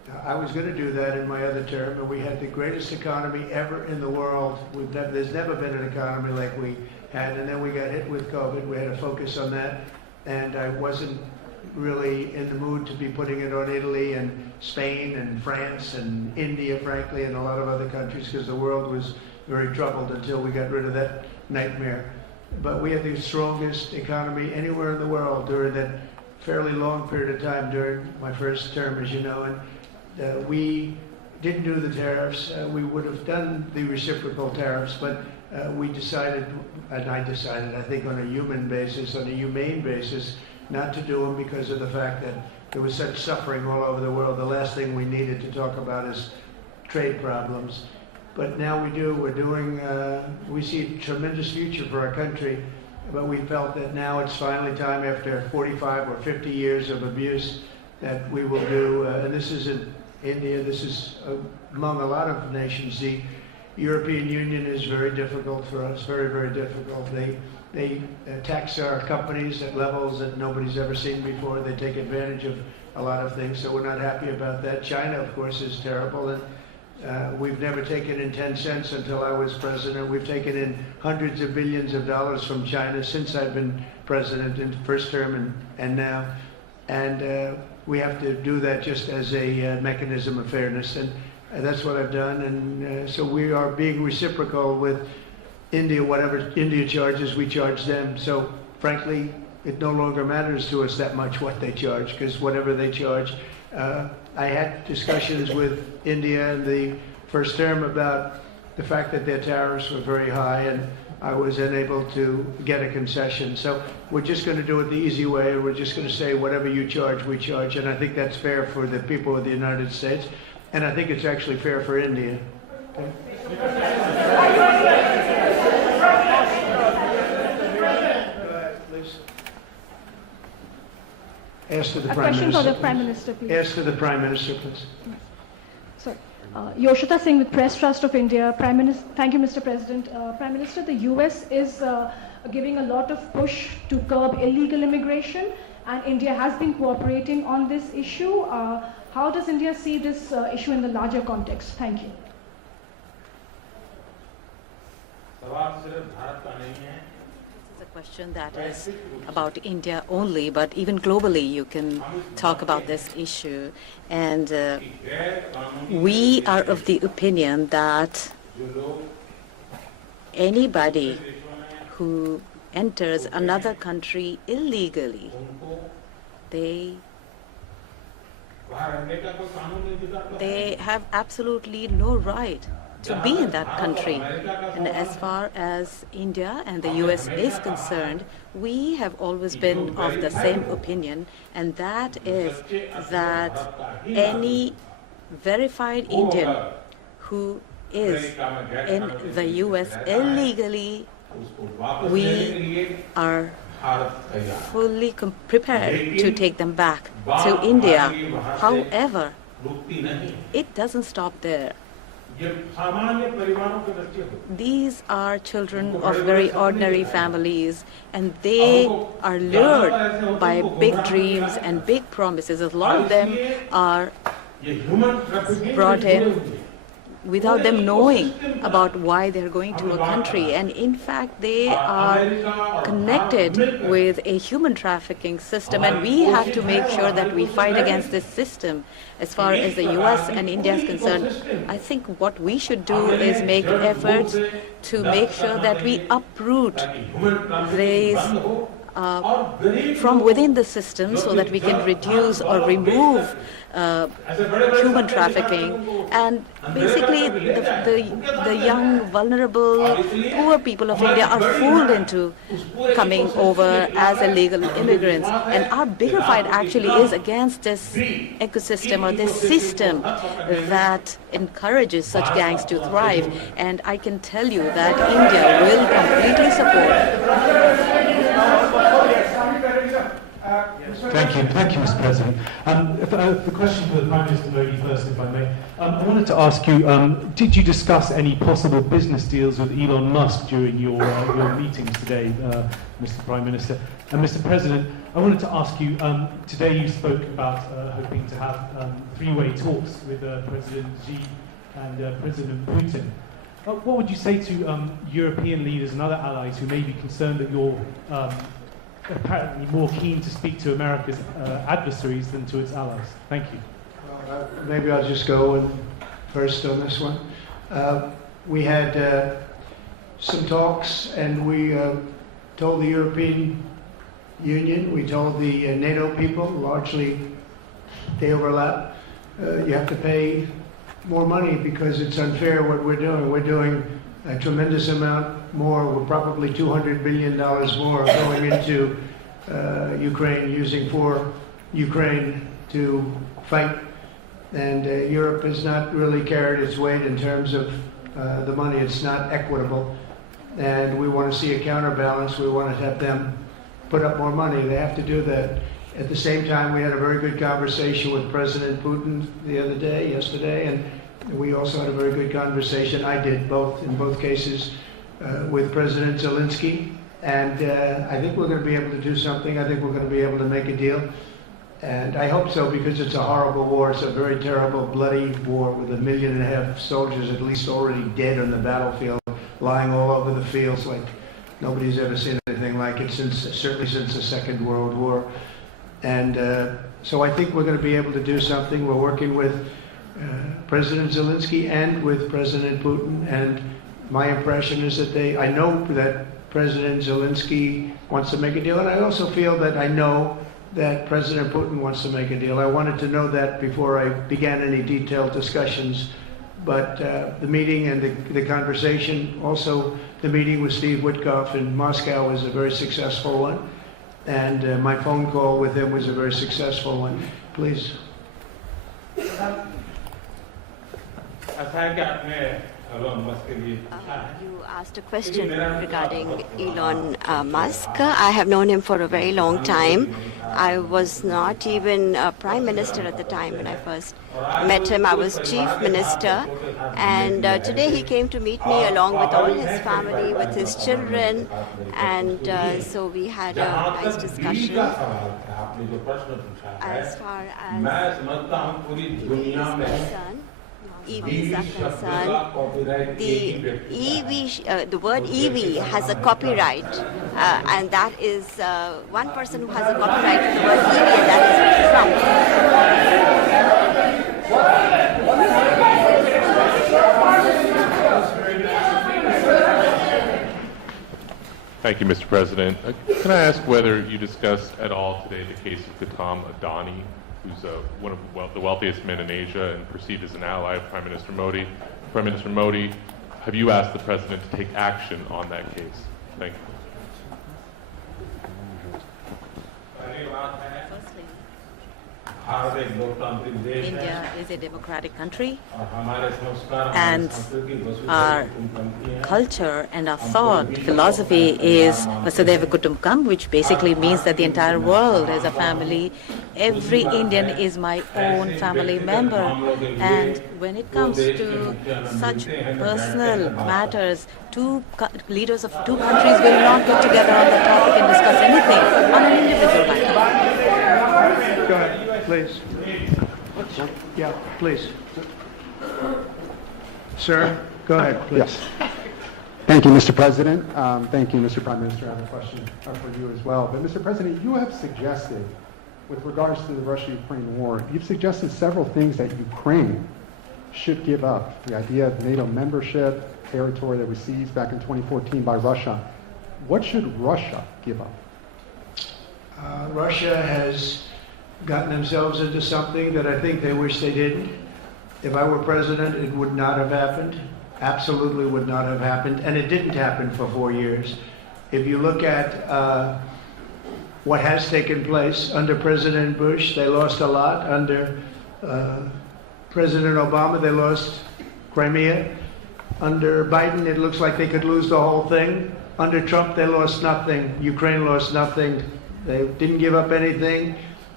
I was going to do that in my other term, and we had the greatest economy ever in the world. There's never been an economy like we had, and then we got hit with COVID. We had to focus on that, and I wasn't really in the mood to be putting it on Italy and Spain and France and India, frankly, and a lot of other countries, because the world was very troubled until we got rid of that nightmare. But we had the strongest economy anywhere in the world during that fairly long period of time during my first term, as you know, and we didn't do the tariffs. We would have done the reciprocal tariffs, but we decided, and I decided, I think on a human basis, on a humane basis, not to do them because of the fact that there was such suffering all over the world. The last thing we needed to talk about is trade problems. But now we do. We're doing, we see a tremendous future for our country, but we felt that now it's finally time, after 45 or 50 years of abuse, that we will do, and this isn't India, this is among a lot of nations. The European Union is very difficult for us, very, very difficult. They tax our companies at levels that nobody's ever seen before. They take advantage of a lot of things, so we're not happy about that. China, of course, is terrible, and we've never taken in 10 cents until I was president. We've taken in hundreds of billions of dollars from China since I've been president in the first term and now. And we have to do that just as a mechanism of fairness, and that's what I've done. And so we are being reciprocal with India. Whatever India charges, we charge them. So frankly, it no longer matters to us that much what they charge, because whatever they charge, I had discussions with India in the first term about the fact that their tariffs were very high, and I was unable to get a concession. So we're just going to do it the easy way. We're just going to say whatever you charge, we charge. And I think that's fair for the people of the United States. And I think it's actually fair for India. Okay? Ask to the Prime Minister. A question for the Prime Minister, please. Ask to the Prime Minister, please. Sorry. Yoshita Singh with Press Trust of India. Prime Minister, thank you, Mr. President. Prime Minister, the US is giving a lot of push to curb illegal immigration, and India has been cooperating on this issue. How does India see this issue in the larger context? Thank you. It's a question that is about India only, but even globally you can talk about this issue. And we are of the opinion that anybody who enters another country illegally, they have absolutely no right to be in that country. And as far as India and the US is concerned, we have always been of the same opinion, and that is that any verified Indian who is in the US illegally, we are fully prepared to take them back to India. However, it doesn't stop there. These are children of very ordinary families, and they are lured by big dreams and big promises. A lot of them are brought in without them knowing about why they're going to a country. And in fact, they are connected with a human trafficking system, and we have to make sure that we fight against this system. As far as the US and India is concerned, I think what we should do is make efforts to make sure that we uproot these from within the system, so that we can reduce or remove human trafficking. And basically the young, vulnerable, poor people of India are fooled into coming over as illegal immigrants. And our bigger fight actually is against this ecosystem or this system that encourages such gangs to thrive. And I can tell you that India will completely support. Thank you. Thank you, Mr. President. The question for the Prime Minister Modi first, if I may. I wanted to ask you, did you discuss any possible business deals with Elon Musk during your meetings today, Mr. Prime Minister? And Mr. President, I wanted to ask you, today you spoke about hoping to have three-way talks with President Xi and President Putin. What would you say to European leaders and other allies who may be concerned that you're apparently more keen to speak to America's adversaries than to its allies? Thank you. Maybe I'll just go first on this one. We had some talks, and we told the European Union, we told the NATO people, largely they overlap, you have to pay more money because it's unfair what we're doing. We're doing a tremendous amount more. We're probably $200 billion more going into Ukraine, using for Ukraine to fight. And Europe has not really carried its weight in terms of the money. It's not equitable. And we want to see a counterbalance. We want to have them put up more money. They have to do that. At the same time, we had a very good conversation with President Putin yesterday, and we also had a very good conversation. I did in both cases, with President Zelensky. And I think we're going to be able to do something. I think we're going to be able to make a deal. And I hope so, because it's a horrible war. It's a very terrible, bloody war with 1.5 million soldiers at least already dead on the battlefield, lying all over the fields like nobody's ever seen anything like it, certainly since the Second World War. And so I think we're going to be able to do something. We're working with President Zelensky and with President Putin. And my impression is that I know that President Zelensky wants to make a deal. And I also feel that I know that President Putin wants to make a deal. I wanted to know that before I began any detailed discussions. But the meeting and the conversation, also the meeting with Steve Witkoff in Moscow, was a very successful one. And my phone call with him was a very successful one. Please. You asked a question regarding Elon Musk. I have known him for a very long time. I was not even Prime Minister at the time when I first met him. I was Chief Minister. And today he came to meet me along with all his family, with his children. And so we had a nice discussion. As far as EVs are concerned, the word EV has a copyright, and that is one person who has a copyright to the word EV, and that is Trump. Thank you, Mr. President. Can I ask whether you discussed at all today the case of Gautam Adani, who's one of the wealthiest men in Asia and perceived as an ally of Prime Minister Modi. Prime Minister Modi, have you asked the President to take action on that case? Thank you. India is a democratic country, and our culture and our thought philosophy is Vasudhaiva Kutumbakam, which basically means that the entire world is a family. Every Indian is my own family member, and when it comes to such personal matters, leaders of two countries will not get together on the topic and discuss anything on an individual matter. Go ahead. Please. Yeah, please. Sir, go ahead, please. Yes. Thank you, Mr. President. Thank you, Mr. Prime Minister. I have a question for you as well. But, Mr. President, you have suggested, with regards to the Russia-Ukraine war, you've suggested several things that Ukraine should give up. The idea of NATO membership, territory that was seized back in 2014 by Russia. What should Russia give up? Russia has gotten themselves into something that I think they wish they didn't. If I were president, it would not have happened. Absolutely would not have happened. And it didn't happen for 4 years. If you look at what has taken place under President Bush, they lost a lot. Under President Obama, they lost Crimea. Under Biden, it looks like they could lose the whole thing. Under Trump, they lost nothing. Ukraine lost nothing. They didn't give up anything.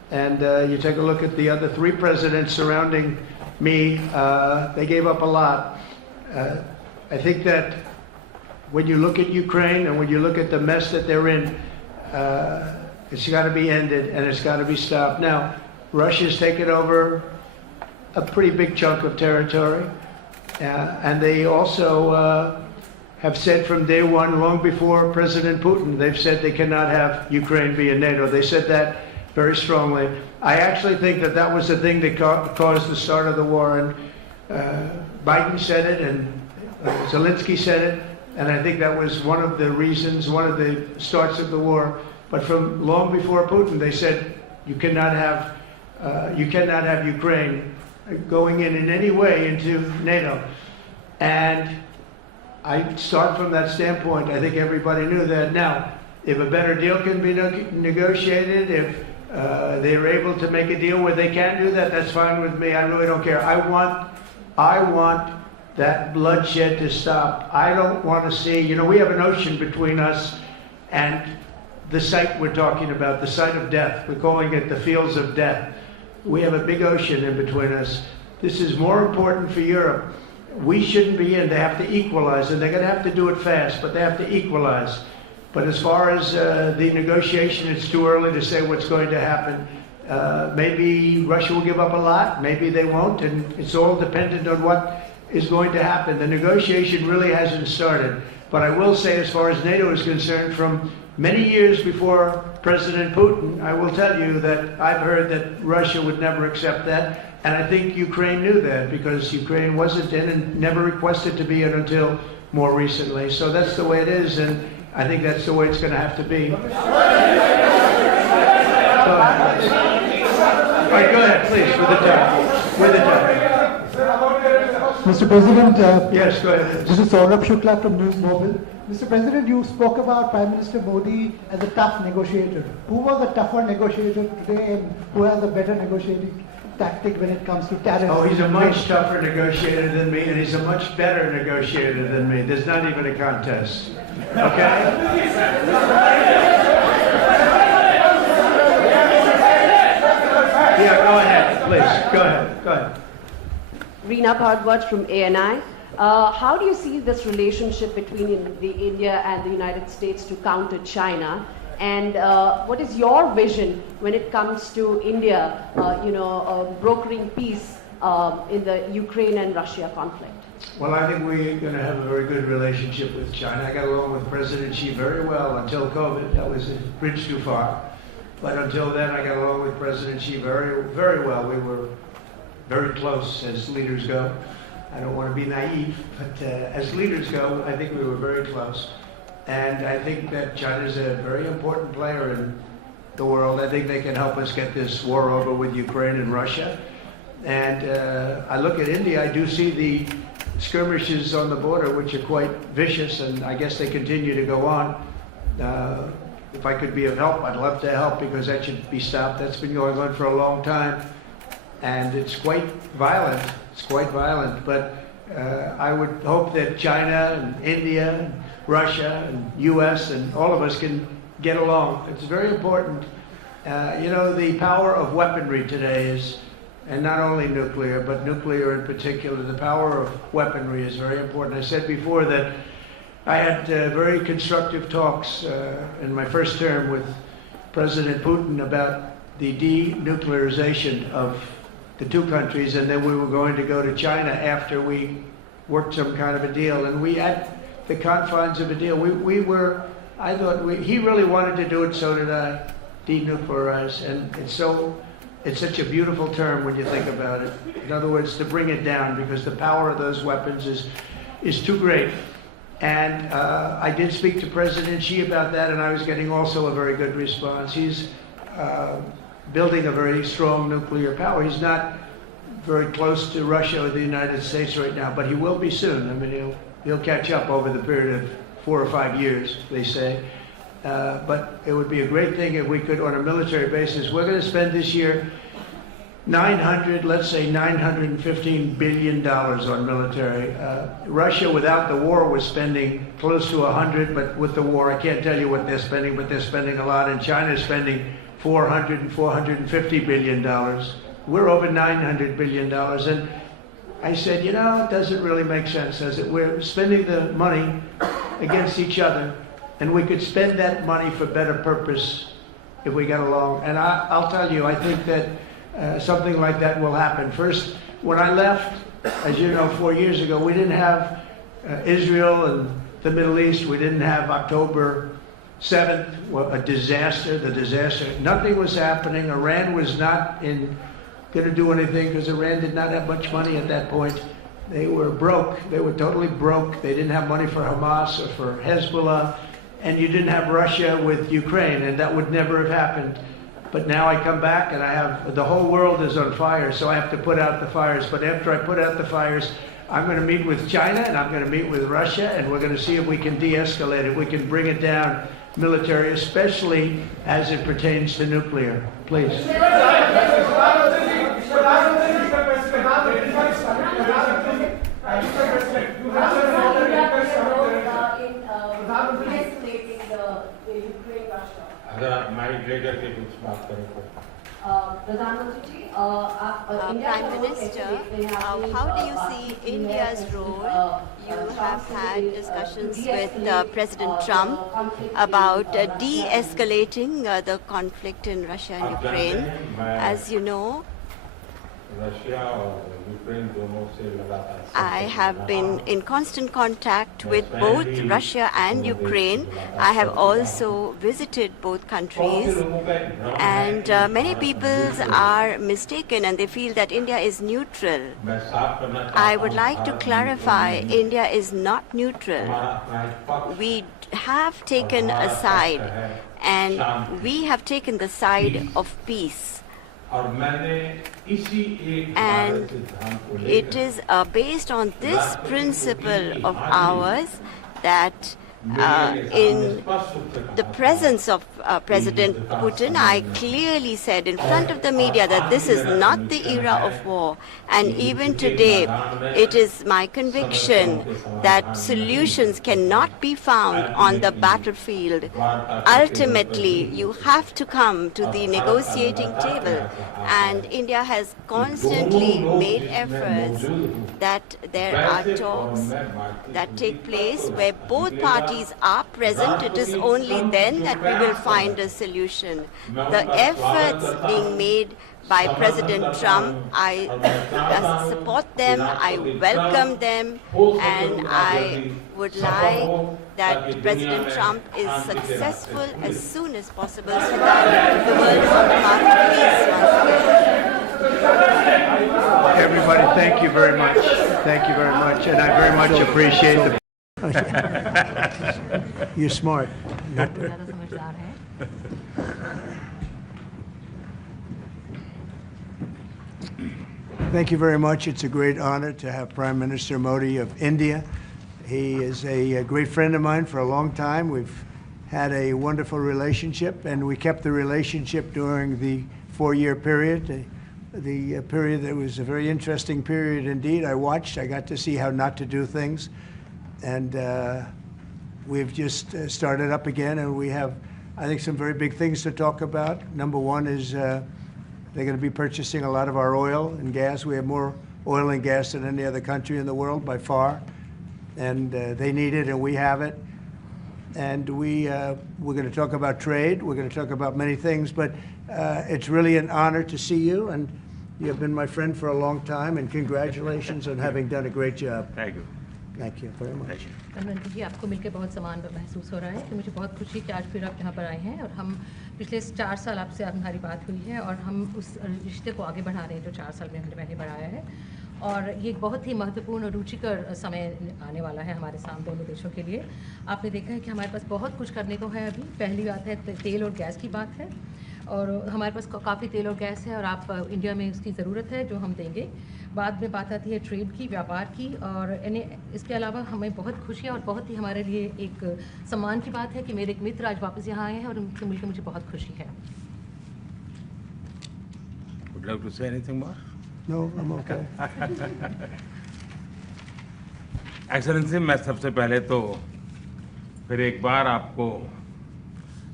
And you take a look at the other three presidents surrounding me, they gave up a lot. I think that when you look at Ukraine and when you look at the mess that they're in, it's got to be ended and it's got to be stopped. Now, Russia's taken over a pretty big chunk of territory, and they also have said from day one, long before President Putin, they've said they cannot have Ukraine be in NATO. They said that very strongly. I actually think that that was the thing that caused the start of the war, and Biden said it, and Zelensky said it, and I think that was one of the reasons, one of the starts of the war. But from long before Putin, they said you cannot have Ukraine going in any way into NATO. And I start from that standpoint. I think everybody knew that. Now, if a better deal can be negotiated, if they're able to make a deal where they can do that, that's fine with me. I really don't care. I want that bloodshed to stop. I don't want to see, we have an ocean between us and the site we're talking about, the site of death. We're calling it the fields of death. We have a big ocean in between us. This is more important for Europe. We shouldn't be in. They have to equalize, and they're going to have to do it fast, but they have to equalize. But as far as the negotiation, it's too early to say what's going to happen. Maybe Russia will give up a lot, maybe they won't, and it's all dependent on what is going to happen. The negotiation really hasn't started. But I will say, as far as NATO is concerned, from many years before President Putin, I will tell you that I've heard that Russia would never accept that. And I think Ukraine knew that, because Ukraine wasn't in and never requested to be in until more recently. So that's the way it is, and I think that's the way it's going to have to be. All right, go ahead, please, with the time. With the time. Mr. President, yes, go ahead. This is Saurabh Shukla from News18. Mr. President, you spoke about Prime Minister Modi as a tough negotiator. Who was a tougher negotiator today, and who has a better negotiating tactic when it comes to tariffs? Oh, he's a much tougher negotiator than me, and he's a much better negotiator than me. There's not even a contest. Okay? Yeah, go ahead, please. Go ahead. Go ahead. Reena Bhardwaj from ANI. How do you see this relationship between India and the United States to counter China? And what is your vision when it comes to India, brokering peace in the Ukraine and Russia conflict? Well, I think we're going to have a very good relationship with China. I got along with President Xi very well until COVID. That was a bridge too far. But until then, I got along with President Xi very, very well. We were very close as leaders go. I don't want to be naive, but as leaders go, I think we were very close. And I think that China is a very important player in the world. I think they can help us get this war over with Ukraine and Russia. And I look at India, I do see the skirmishes on the border, which are quite vicious, and I guess they continue to go on. If I could be of help, I'd love to help, because that should be stopped. That's been going on for a long time. And it's quite violent. It's quite violent. But I would hope that China and India and Russia and U.S. and all of us can get along. It's very important. The power of weaponry today is, and not only nuclear, but nuclear in particular, the power of weaponry is very important. I said before that I had very constructive talks in my first term with President Putin about the denuclearization of the two countries, and then we were going to go to China after we worked some kind of a deal. And we at the confines of a deal. I thought he really wanted to do it, so did I, denuclearize. And it's such a beautiful term when you think about it. In other words, to bring it down, because the power of those weapons is too great. And I did speak to President Xi about that, and I was getting also a very good response. He's building a very strong nuclear power. He's not very close to Russia or the United States right now, but he will be soon. I mean, he'll catch up over the period of 4 or 5 years, they say. But it would be a great thing if we could, on a military basis. We're going to spend this year $915 billion on military. Russia, without the war, was spending close to 100, but with the war, I can't tell you what they're spending, but they're spending a lot. And China is spending $400 and $450 billion. We're over $900 billion. And I said, you know, it doesn't really make sense, does it? We're spending the money against each other, and we could spend that money for better purpose if we got along. And I'll tell you, I think that something like that will happen. First, when I left, as you know, 4 years ago, we didn't have Israel and the Middle East. We didn't have October 7th, a disaster, the disaster. Nothing was happening. Iran was not going to do anything because Iran did not have much money at that point. They were broke. They were totally broke. They didn't have money for Hamas or for Hezbollah. And you didn't have Russia with Ukraine, and that would never have happened. But now I come back and I have, the whole world is on fire, so I have to put out the fires. But after I put out the fires, I'm going to meet with China and I'm going to meet with Russia, and we're going to see if we can de-escalate it. We can bring it down military, especially as it pertains to nuclear. Please. Prime Minister, how do you see India's role? You have had discussions with President Trump about de-escalating the conflict in Russia and Ukraine. As you know, I have been in constant contact with both Russia and Ukraine. I have also visited both countries, and many people are mistaken and they feel that India is neutral. I would like to clarify, India is not neutral. We have taken a side, and we have taken the side of peace. And it is based on this principle of ours that in the presence of President Putin, I clearly said in front of the media that this is not the era of war. And even today, it is my conviction that solutions cannot be found on the battlefield. Ultimately, you have to come to the negotiating table. And India has constantly made efforts that there are talks that take place where both parties are present. It is only then that we will find a solution. The efforts being made by President Trump, I support them, I welcome them, and I would like that President Trump is successful as soon as possible so that the world is on the path to peace once again. Everybody, thank you very much. Thank you very much, and I very much appreciate the... You're smart. Thank you very much. It's a great honor to have Prime Minister Modi of India. He is a great friend of mine for a long time. We've had a wonderful relationship, and we kept the relationship during the 4-year period. The period that was a very interesting period indeed. I watched. I got to see how not to do things. And we've just started up again, and we have, I think, some very big things to talk about. Number one is they're going to be purchasing a lot of our oil and gas. We have more oil and gas than any other country in the world by far. And they need it, and we have it. And we're going to talk about trade. We're going to talk about many things. But it's really an honor to see you. And you have been my friend for a long time. And congratulations on having done a great job. Thank you. Thank you very much. प्रधानमंत्री जी, आपको मिलकर बहुत समान महसूस हो रहा है कि मुझे बहुत खुशी कि आज फिर आप यहाँ पर आए हैं और हम पिछले 4 साल आपसे हमारी बात हुई है और हम उस रिश्ते को आगे बढ़ा रहे हैं जो 4 साल में हमने पहले बढ़ाया है। और ये बहुत ही महत्वपूर्ण और रुचिकर समय आने वाला है हमारे सामने दोनों देशों के लिए। आपने देखा है कि हमारे पास बहुत कुछ करने को है। अभी पहली बात है तेल और गैस की बात है, और हमारे पास काफ़ी तेल और गैस है और आप इंडिया में इसकी ज़रूरत है जो हम देंगे। बाद में बात आती है ट्रेड की, व्यापार की, और इसके अलावा हमें बहुत खुशी है और बहुत ही हमारे लिए एक सम्मान की बात है कि मेरे एक मित्र आज वापस यहाँ आए हैं और उनसे मिलकर मुझे बहुत खुशी है। Would you like to say anything more? No, I'm okay. Excellency, मैं सबसे पहले तो फिर एक बार आपको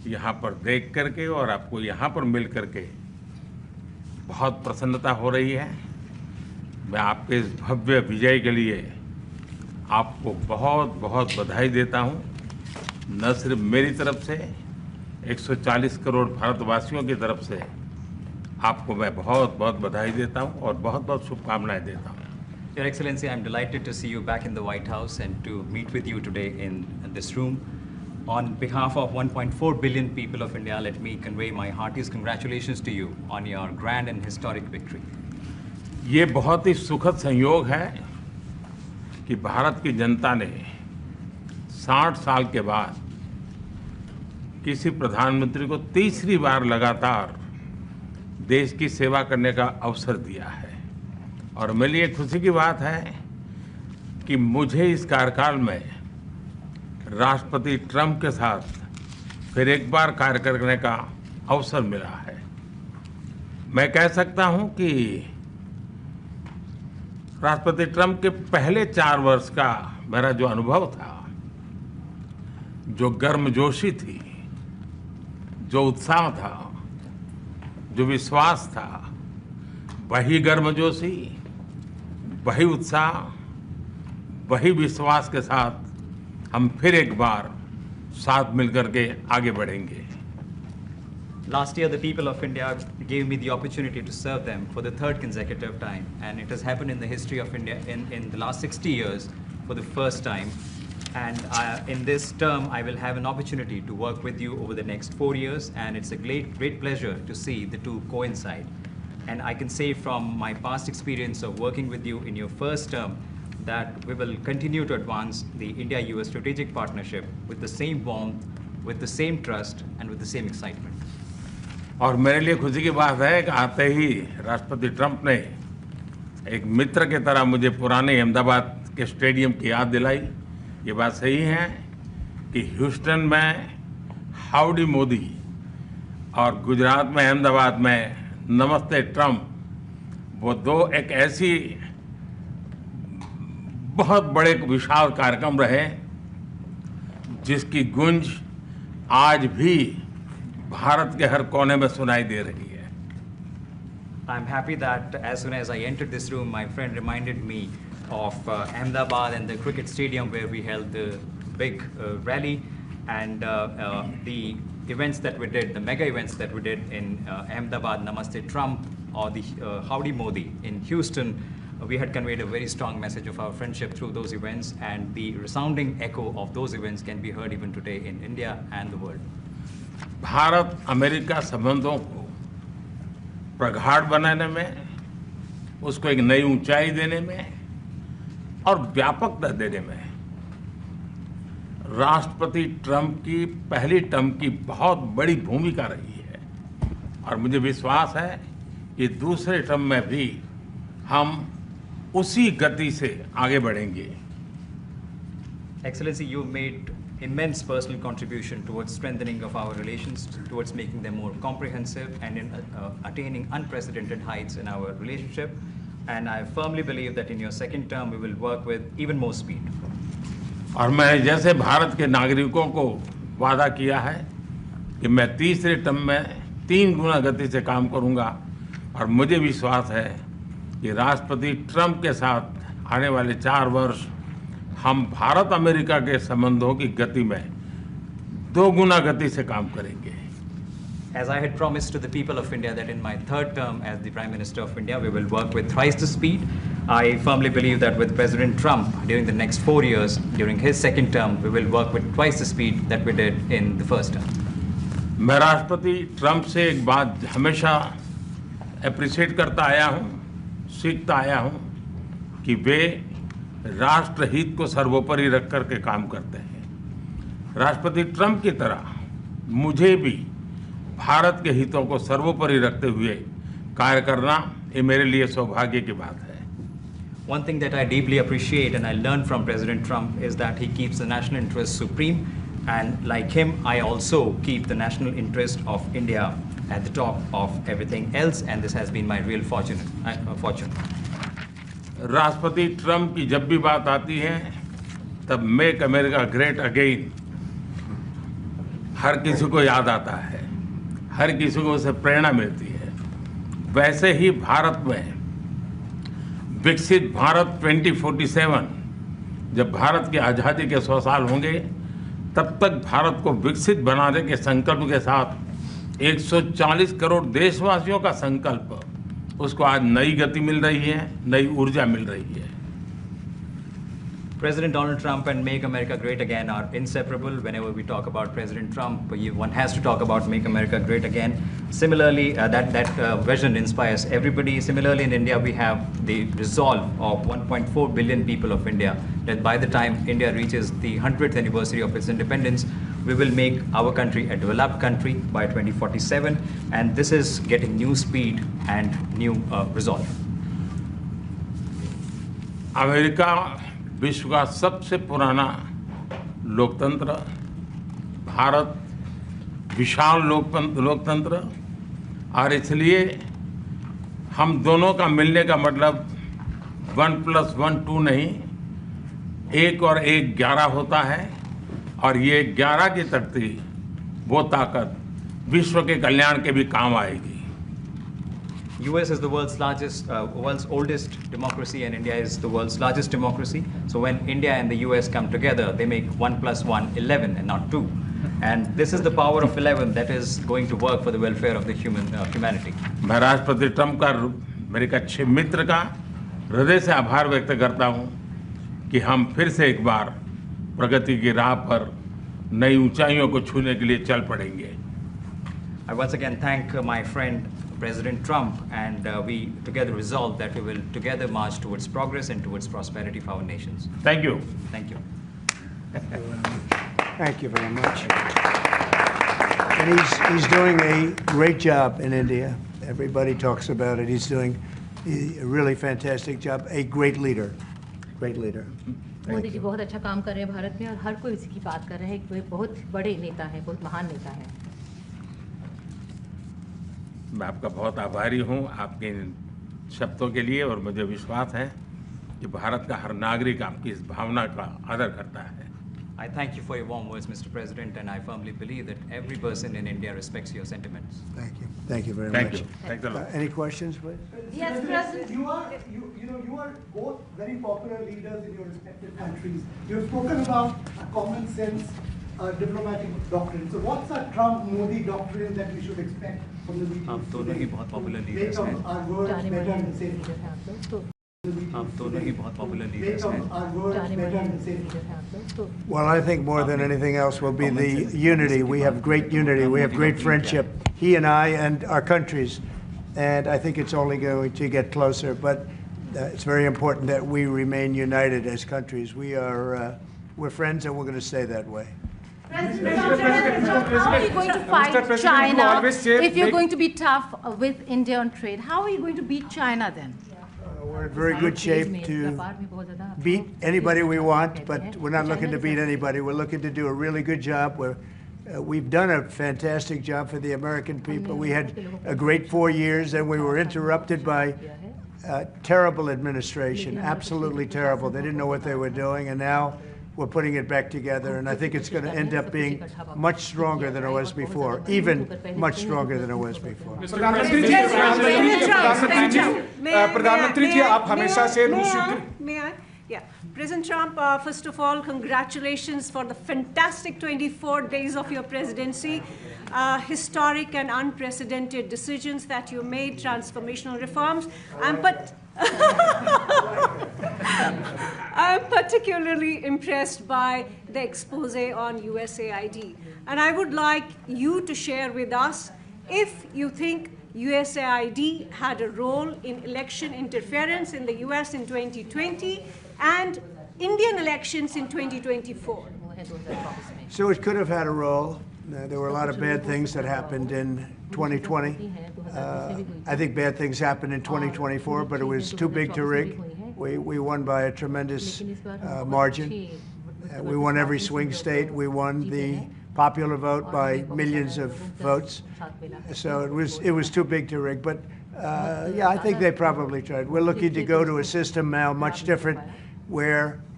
यहाँ पर देख करके और आपको यहाँ पर मिल करके बहुत प्रसन्नता हो रही है। मैं आपके इस भव्य विजय के लिए आपको बहुत बहुत बधाई देता हूँ। न सिर्फ मेरी तरफ से, 140 करोड़ भारतवासियों की तरफ से आपको मैं बहुत बहुत बधाई देता हूँ और बहुत बहुत शुभकामनाएं देता हूँ। Your Excellency, I'm delighted to see you back in the White House and to meet with you today in this room. On behalf of 1.4 billion people of India, let me convey my heartiest congratulations to you on your grand and historic victory. ये बहुत ही सुखद संयोग है कि भारत की जनता ने 60 साल के बाद किसी प्रधानमंत्री को तीसरी बार लगातार देश की सेवा करने का अवसर दिया है। और मेरे लिए खुशी की बात है कि मुझे इस कार्यकाल में राष्ट्रपति ट्रंप के साथ फिर एक बार कार्य करने का अवसर मिला है। मैं कह सकता हूं कि राष्ट्रपति ट्रंप के पहले 4 वर्ष का मेरा जो अनुभव था, जो गर्मजोशी थी, जो उत्साह था, जो विश्वास था, वही गर्मजोशी, वही उत्साह, वही विश्वास के साथ हम फिर एक बार साथ मिलकर के आगे बढ़ेंगे। Last year, the people of India gave me the opportunity to serve them for the 3rd consecutive time, and it has happened in the history of India in the last 60 years for the first time. And in this term, I will have an opportunity to work with you over the next 4 years, and it's a great pleasure to see the two coincide. And I can say from my past experience of working with you in your first term that we will continue to advance the India-US strategic partnership with the same warmth, with the same trust, and with the same excitement. और मेरे लिए खुशी की बात है कि आते ही राष्ट्रपति ट्रंप ने एक मित्र के तरह मुझे पुराने अहमदाबाद के स्टेडियम की याद दिलाई। ये बात सही है कि ह्यूस्टन में हाउडी मोदी और गुजरात में अहमदाबाद में नमस्ते ट्रंप, वो दो एक ऐसी बहुत बड़े विशाल कार्यक्रम रहे जिसकी गूंज आज भी भारत के हर कोने में सुनाई दे रही है। I'm happy that as soon as I entered this room, my friend reminded me of Ahmedabad and the cricket stadium where we held the big rally, and the events that we did, the mega events that we did in Ahmedabad, Namaste Trump, or the Howdy Modi in Houston. We had conveyed a very strong message of our friendship through those events, and the resounding echo of those events can be heard even today in India and the world. Bharat America संबंधों को प्रगाढ़ बनाने में, उसको एक नई ऊंचाई देने में और व्यापकता देने में राष्ट्रपति ट्रंप की पहली टर्म की बहुत बड़ी भूमिका रही है। और मुझे विश्वास है कि दूसरे टर्म में भी हम उसी गति से आगे बढ़ेंगे। Excellency, you made immense personal contribution towards strengthening of our relations, towards making them more comprehensive, and in attaining unprecedented heights in our relationship. And I firmly believe that in your second term, we will work with even more speed. और मैं जैसे भारत के नागरिकों को वादा किया है कि मैं तीसरे टर्म में 3 गुना गति से काम करूंगा, और मुझे विश्वास है कि राष्ट्रपति ट्रंप के साथ आने वाले 4 वर्ष हम भारत अमेरिका के संबंधों की गति में 2 गुना गति से काम करेंगे। As I had promised to the people of India that in my 3rd term as the Prime Minister of India, we will work with thrice the speed. I firmly believe that with President Trump during the next 4 years, during his second term, we will work with twice the speed that we did in the first term. मैं राष्ट्रपति Trump से एक बात हमेशा appreciate करता आया हूँ, सीखता आया हूँ कि वे राष्ट्रहित को सर्वोपरि रख कर के काम करते हैं। राष्ट्रपति ट्रंप की तरह मुझे भी भारत के हितों को सर्वोपरि रखते हुए कार्य करना, ये मेरे लिए सौभाग्य की बात है। One thing that I deeply appreciate and I learned from President Trump is that he keeps the national interest supreme, and like him, I also keep the national interest of India at the top of everything else, and this has been my real fortune. राष्ट्रपति Trump की जब भी बात आती है तब make America great again हर किसी को याद आता है, हर किसी को उससे प्रेरणा मिलती है। वैसे ही भारत में विकसित भारत 2047, जब भारत की आज़ादी के 100 साल होंगे, तब तक भारत को विकसित बनाने के संकल्प के साथ 140 करोड़ देशवासियों का संकल्प, उसको आज नई गति मिल रही है, नई ऊर्जा मिल रही है। President Donald Trump and Make America Great Again are inseparable. Whenever we talk about President Trump, one has to talk about Make America Great Again. Similarly, that vision inspires everybody. Similarly, in India, we have the resolve of 1.4 billion people of India, that by the time India reaches the 100th anniversary of its independence, we will make our country a developed country by 2047. And this is getting new speed and new resolve. America विश्व का सबसे पुराना लोकतंत्र, भारत विशाल लोकतंत्र, और इसलिए हम दोनों का मिलने का मतलब 1+1 2 नहीं, 1 और 1 11 होता है, और ये 11 की तरती वो ताकत विश्व के कल्याण के भी काम आएगी। US is the world's oldest democracy, and India is the world's largest democracy. So when India and the US come together, they make 1+1 11 and not 2. And this is the power of 11 that is going to work for the welfare of the humanity. मैं राष्ट्रपति Trump का, मेरे एक अच्छे मित्र का हृदय से आभार व्यक्त करता हूं कि हम फिर से एक बार प्रगति की राह पर नई ऊंचाइयों को छूने के लिए चल पड़ेंगे। I once again thank my friend President Trump, and we together resolve that we will together march towards progress and towards prosperity for our nations. Thank you. Thank you. Thank you very much. And he's doing a great job in India. Everybody talks about it. He's doing a really fantastic job. A great leader. Great leader. Modi ji बहुत अच्छा काम कर रहे हैं भारत में, और हर कोई इसी की बात कर रहे हैं। कोई बहुत बड़े नेता हैं, बहुत महान नेता हैं। मैं आपका बहुत आभारी हूं आपके इन शब्दों के लिए, और मुझे विश्वास है कि भारत का हर नागरिक आपकी इस भावना का आदर करता है। I thank you for your warm words, Mr. President, and I firmly believe that every person in India respects your sentiments. Thank you. Thank you very Thank much. you. Thanks a lot. Any questions, please? Yes, President. You are both very popular leaders in your respective countries. You have spoken about a common sense diplomatic doctrine. So what's a Trump-Modi doctrine that we should expect from the meeting? आप दोनों ही बहुत popular leaders हैं। Our words better and safer. आप दोनों ही बहुत popular leaders हैं। Well, I think more than anything else will be the unity. We have great unity. We have great friendship, he and I and our countries. And I think it's only going to get closer. But it's very important that we remain united as countries. We're friends, and we're going to stay that way. President, how are you going to fight China if you're going to be tough with India on trade? How are you going to beat China then? We're in very good shape to beat anybody we want, but we're not looking to beat anybody. We're looking to do a really good job. We've done a fantastic job for the American people. We had a great 4 years, and we were interrupted by terrible administration, absolutely terrible. They didn't know what they were doing, and now we're putting it back together, and I think it's going to end up being much stronger than it was before, even much stronger than it was before. प्रधानमंत्री जी आप हमेशा से रूस युद्ध। May I? Yeah. President Trump, first of all, congratulations for the fantastic 24 days of your presidency. Historic and unprecedented decisions that you made, transformational reforms. I'm particularly impressed by the expose on USAID. And I would like you to share with us if you think USAID had a role in election interference in the US in 2020 and Indian elections in 2024. So it could have had a role. There were a lot of bad things that happened in 2020. I think bad things happened in 2024, but it was too big to rig. We won by a tremendous margin. We won every swing state. We won the popular vote by millions of votes. So it was too big to rig. But yeah, I think they probably tried. We're looking to go to a system now much different, where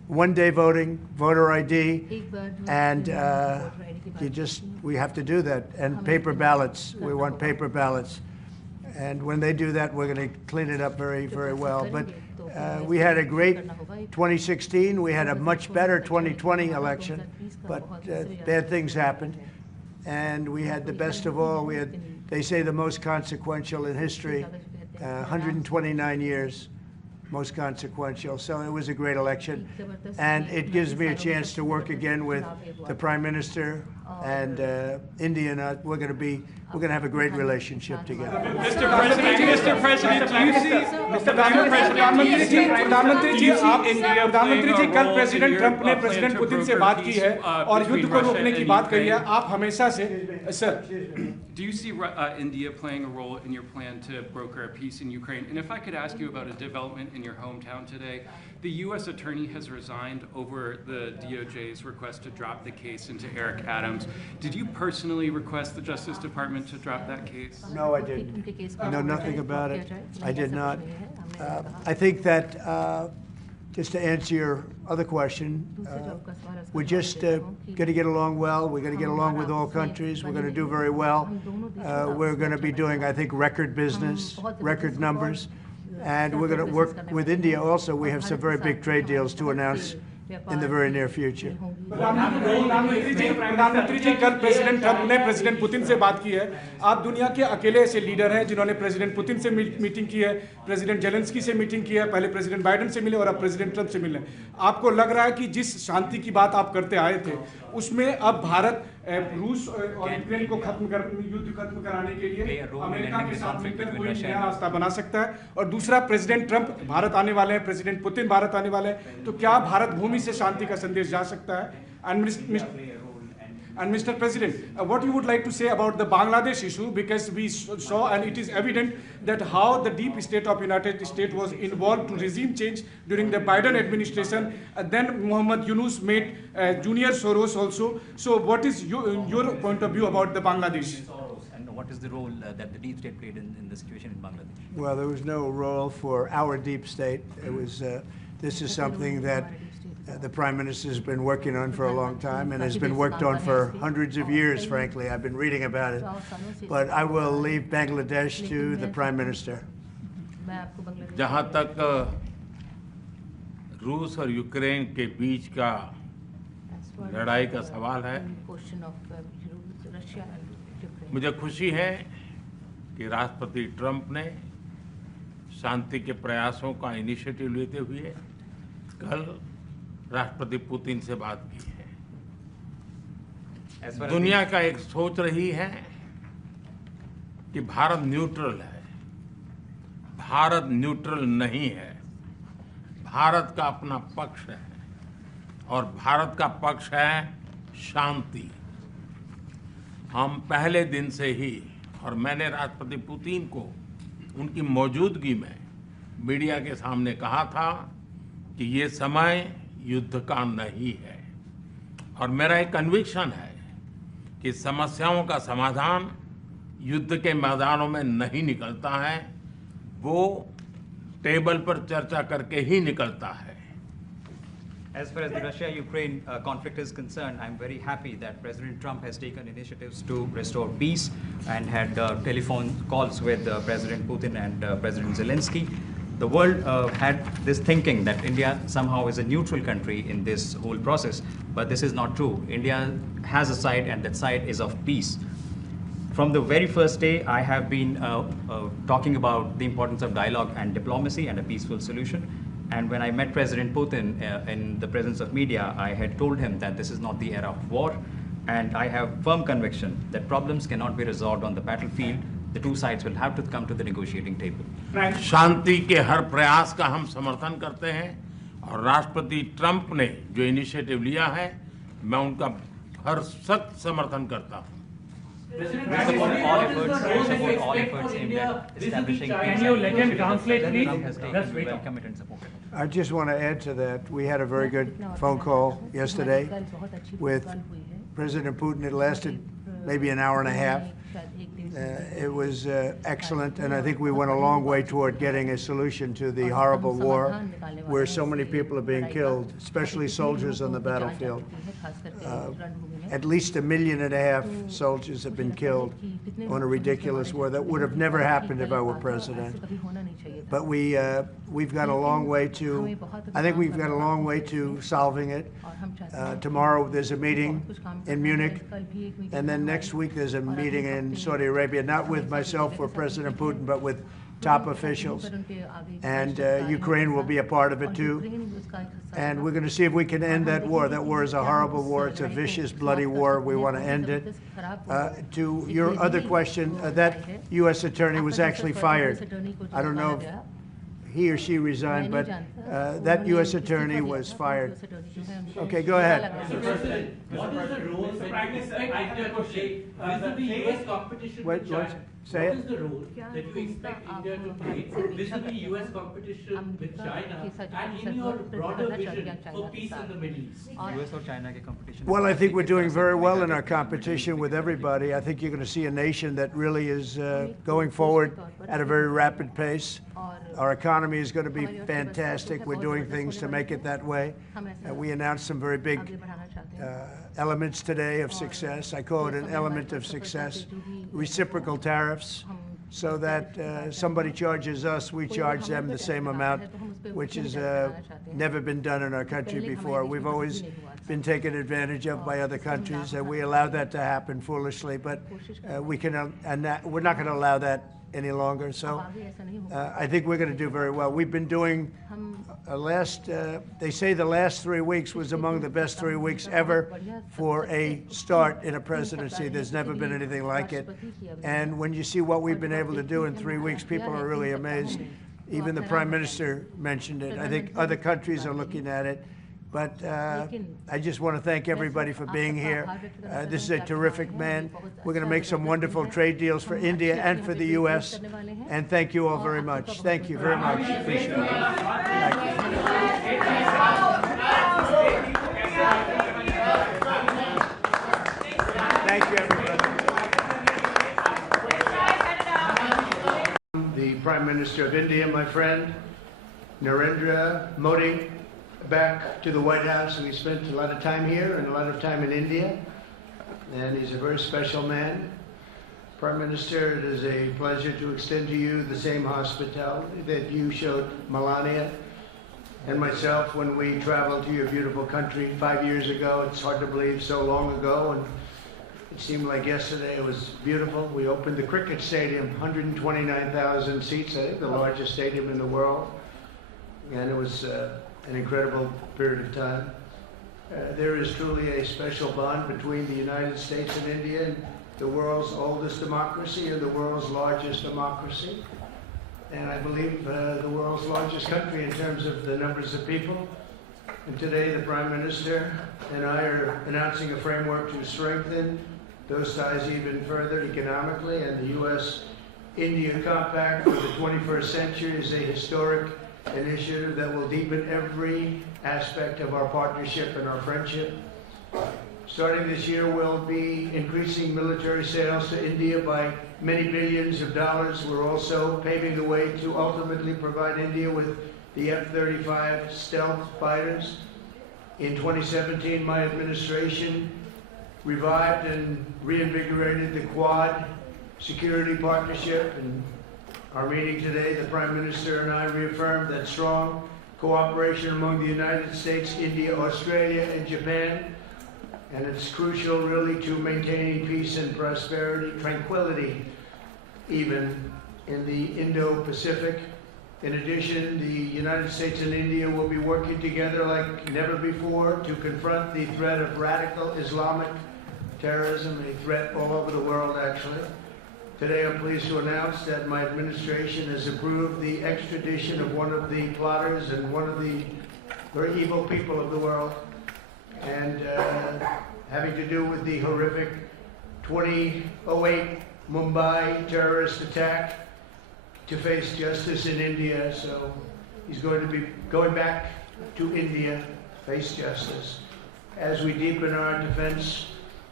one-day voting, voter ID, and we have to do that. And paper ballots. We want paper ballots. And when they do that, we're going to clean it up very, very well. But we had a great 2016. We had a much better 2020 election, but bad things happened. And we had the best of all. We had, they say, the most consequential in history, 129 years, most consequential. So it was a great election. And it gives me a chance to work again with the Prime Minister and India. And we're going to have a great relationship together. Mr. President, do you see, प्रधानमंत्री जी, कल president Trump ने president Putin से बात की है और युद्ध को रोकने की बात कही है. आप हमेशा से, sir. Do you see India playing a role in your plan to broker a peace in Ukraine? And if I could ask you about a development in your hometown today, the U.S. attorney has resigned over the DOJ's request to drop the case into Eric Adams. Did you personally request the Justice Department to drop that case? No, I didn't. I know nothing about it. I did not. I think that, just to answer your other question, we're just going to get along well. We're going to get along with all countries. We're going to do very well. We're going to be doing, I think, record business, record numbers. And we're going to work with India also. We have some very big trade deals to announce in the very near future. प्रधानमंत्री जी, कल president Trump ने president Putin से बात की है. आप दुनिया के अकेले ऐसे लीडर हैं जिन्होंने प्रेसिडेंट पुतिन से मीटिंग की है, प्रेसिडेंट जेलेंस्की से मीटिंग की है, पहले प्रेसिडेंट बाइडेन से मिले और अब प्रेसिडेंट ट्रंप से मिले. आपको लग रहा है कि जिस शांति की बात आप करते आए थे, उसमें अब भारत रूस और यूक्रेन को युद्ध खत्म कराने के लिए अमेरिका के साथ मिलकर कोई नया रास्ता बना सकता है? और दूसरा, प्रेसिडेंट ट्रंप भारत आने वाले हैं, प्रेसिडेंट पुतिन भारत आने वाले हैं, तो क्या भारत भूमि से शांति का संदेश जा सकता है? And Mr. President, what you would like to say about the Bangladesh issue, because we saw and it is evident that how the deep state of United States was involved to regime change during the Biden administration. Then Muhammad Yunus made Junior Soros also. So what is your point of view about the Bangladesh? And what is the role that the deep state played in the situation in Bangladesh? Well, there was no role for our deep state. It was, this is something that the Prime Minister has been working on for a long time and has been worked on for hundreds of years, frankly. I've been reading about it. But I will leave Bangladesh to the Prime Minister. जहाँ तक रूस और Ukraine के बीच का लड़ाई का सवाल है, मुझे खुशी है कि राष्ट्रपति ट्रंप ने शांति के प्रयासों का इनिशिएटिव लेते हुए कल राष्ट्रपति पुतिन से बात की है. दुनिया का एक सोच रही है कि भारत न्यूट्रल है. भारत न्यूट्रल नहीं है. भारत का अपना पक्ष है और भारत का पक्ष है शांति. हम पहले दिन से ही, और मैंने राष्ट्रपति पुतिन को उनकी मौजूदगी में मीडिया के सामने कहा था कि ये समय युद्ध का नहीं है. और मेरा एक कन्विक्शन है कि समस्याओं का समाधान युद्ध के मैदानों में नहीं निकलता है, वो टेबल पर चर्चा करके ही निकलता है. As far as the Russia-Ukraine conflict is concerned, I'm very happy that President Trump has taken initiatives to restore peace and had telephone calls with President Putin and President Zelensky. The world had this thinking that India somehow is a neutral country in this whole process, but this is not true. India has a side, and that side is of peace. From the very first day, I have been talking about the importance of dialogue and diplomacy and a peaceful solution. And when I met President Putin in the presence of media, I had told him that this is not the era of war, and I have firm conviction that problems cannot be resolved on the battlefield. The two sides will have to come to the negotiating table. शांति के हर प्रयास का हम समर्थन करते हैं और राष्ट्रपति Trump ने जो इनिशिएटिव लिया है, मैं उनका हर सख्त समर्थन करता हूं. We support all efforts aimed at establishing peace. Can you let him translate, please? Trump has taken, we welcome it and support it. I just want to add to that. We had a very good phone call yesterday with President Putin. It lasted maybe an hour and a half. It was excellent, and I think we went a long way toward getting a solution to the horrible war where so many people are being killed, especially soldiers on the battlefield. At least 1.5 million soldiers have been killed on a ridiculous war that would have never happened if I were president. But we've got a long way to, I think we've got a long way to solving it. Tomorrow there's a meeting in Munich, and then next week there's a meeting in Saudi Arabia, not with myself or President Putin, but with top officials. And Ukraine will be a part of it too. And we're going to see if we can end that war. That war is a horrible war. It's a vicious, bloody war. We want to end it. To your other question, that U.S. attorney was actually fired. I don't know if he or she resigned, but that U.S. attorney was fired. Okay, go ahead. Mr. President, what is the role the Prime Minister India to play vis-a-vis U.S. competition with China? Say it. What is the role that you expect India to play vis-a-vis U.S. competition with China and in your broader vision for peace in the Middle East? US or China के competition? Well, I think we're doing very well in our competition with everybody. I think you're going to see a nation that really is going forward at a very rapid pace. Our economy is going to be fantastic. We're doing things to make it that way. We announced some very big elements today of success. I call it an element of success. Reciprocal tariffs, so that somebody charges us, we charge them the same amount, which has never been done in our country before. We've always been taken advantage of by other countries, and we allowed that to happen foolishly, but we're not going to allow that any longer. So I think we're going to do very well. We've been doing they say the last 3 weeks was among the best 3 weeks ever for a start in a presidency. There's never been anything like it. And when you see what we've been able to do in 3 weeks, people are really amazed. Even the Prime Minister mentioned it. I think other countries are looking at it. But I just want to thank everybody for being here. This is a terrific man. We're going to make some wonderful trade deals for India and for the U.S. And thank you all very much. Thank you very much. Appreciate it. Thank you, everybody. The Prime Minister of India, my friend, Narendra Modi, back to the White House. We spent a lot of time here and a lot of time in India, and he's a very special man. Prime Minister, it is a pleasure to extend to you the same hospitality that you showed Melania and myself when we traveled to your beautiful country 5 years ago. It's hard to believe, so long ago, and it seemed like yesterday. It was beautiful. We opened the cricket stadium, 129,000 seats, I think the largest stadium in the world, and it was an incredible period of time. There is truly a special bond between the United States and India, the world's oldest democracy and the world's largest democracy. And I believe the world's largest country in terms of the numbers of people. And today the Prime Minister and I are announcing a framework to strengthen those ties even further economically. And the U.S.-India Compact for the 21st century is a historic initiative that will deepen every aspect of our partnership and our friendship. Starting this year, we'll be increasing military sales to India by many billions of dollars. We're also paving the way to ultimately provide India with the F-35 stealth fighters. In 2017, my administration revived and reinvigorated the Quad security partnership, and our meeting today, the Prime Minister and I reaffirmed that strong cooperation among the United States, India, Australia, and Japan, and it's crucial really to maintaining peace and prosperity, tranquility, even in the Indo-Pacific. In addition, the United States and India will be working together like never before to confront the threat of radical Islamic terrorism, a threat all over the world, actually. Today, I'm pleased to announce that my administration has approved the extradition of one of the plotters and one of the very evil people of the world, and having to do with the horrific 2008 Mumbai terrorist attack, to face justice in India. So he's going to be going back to India, face justice. As we deepen our defense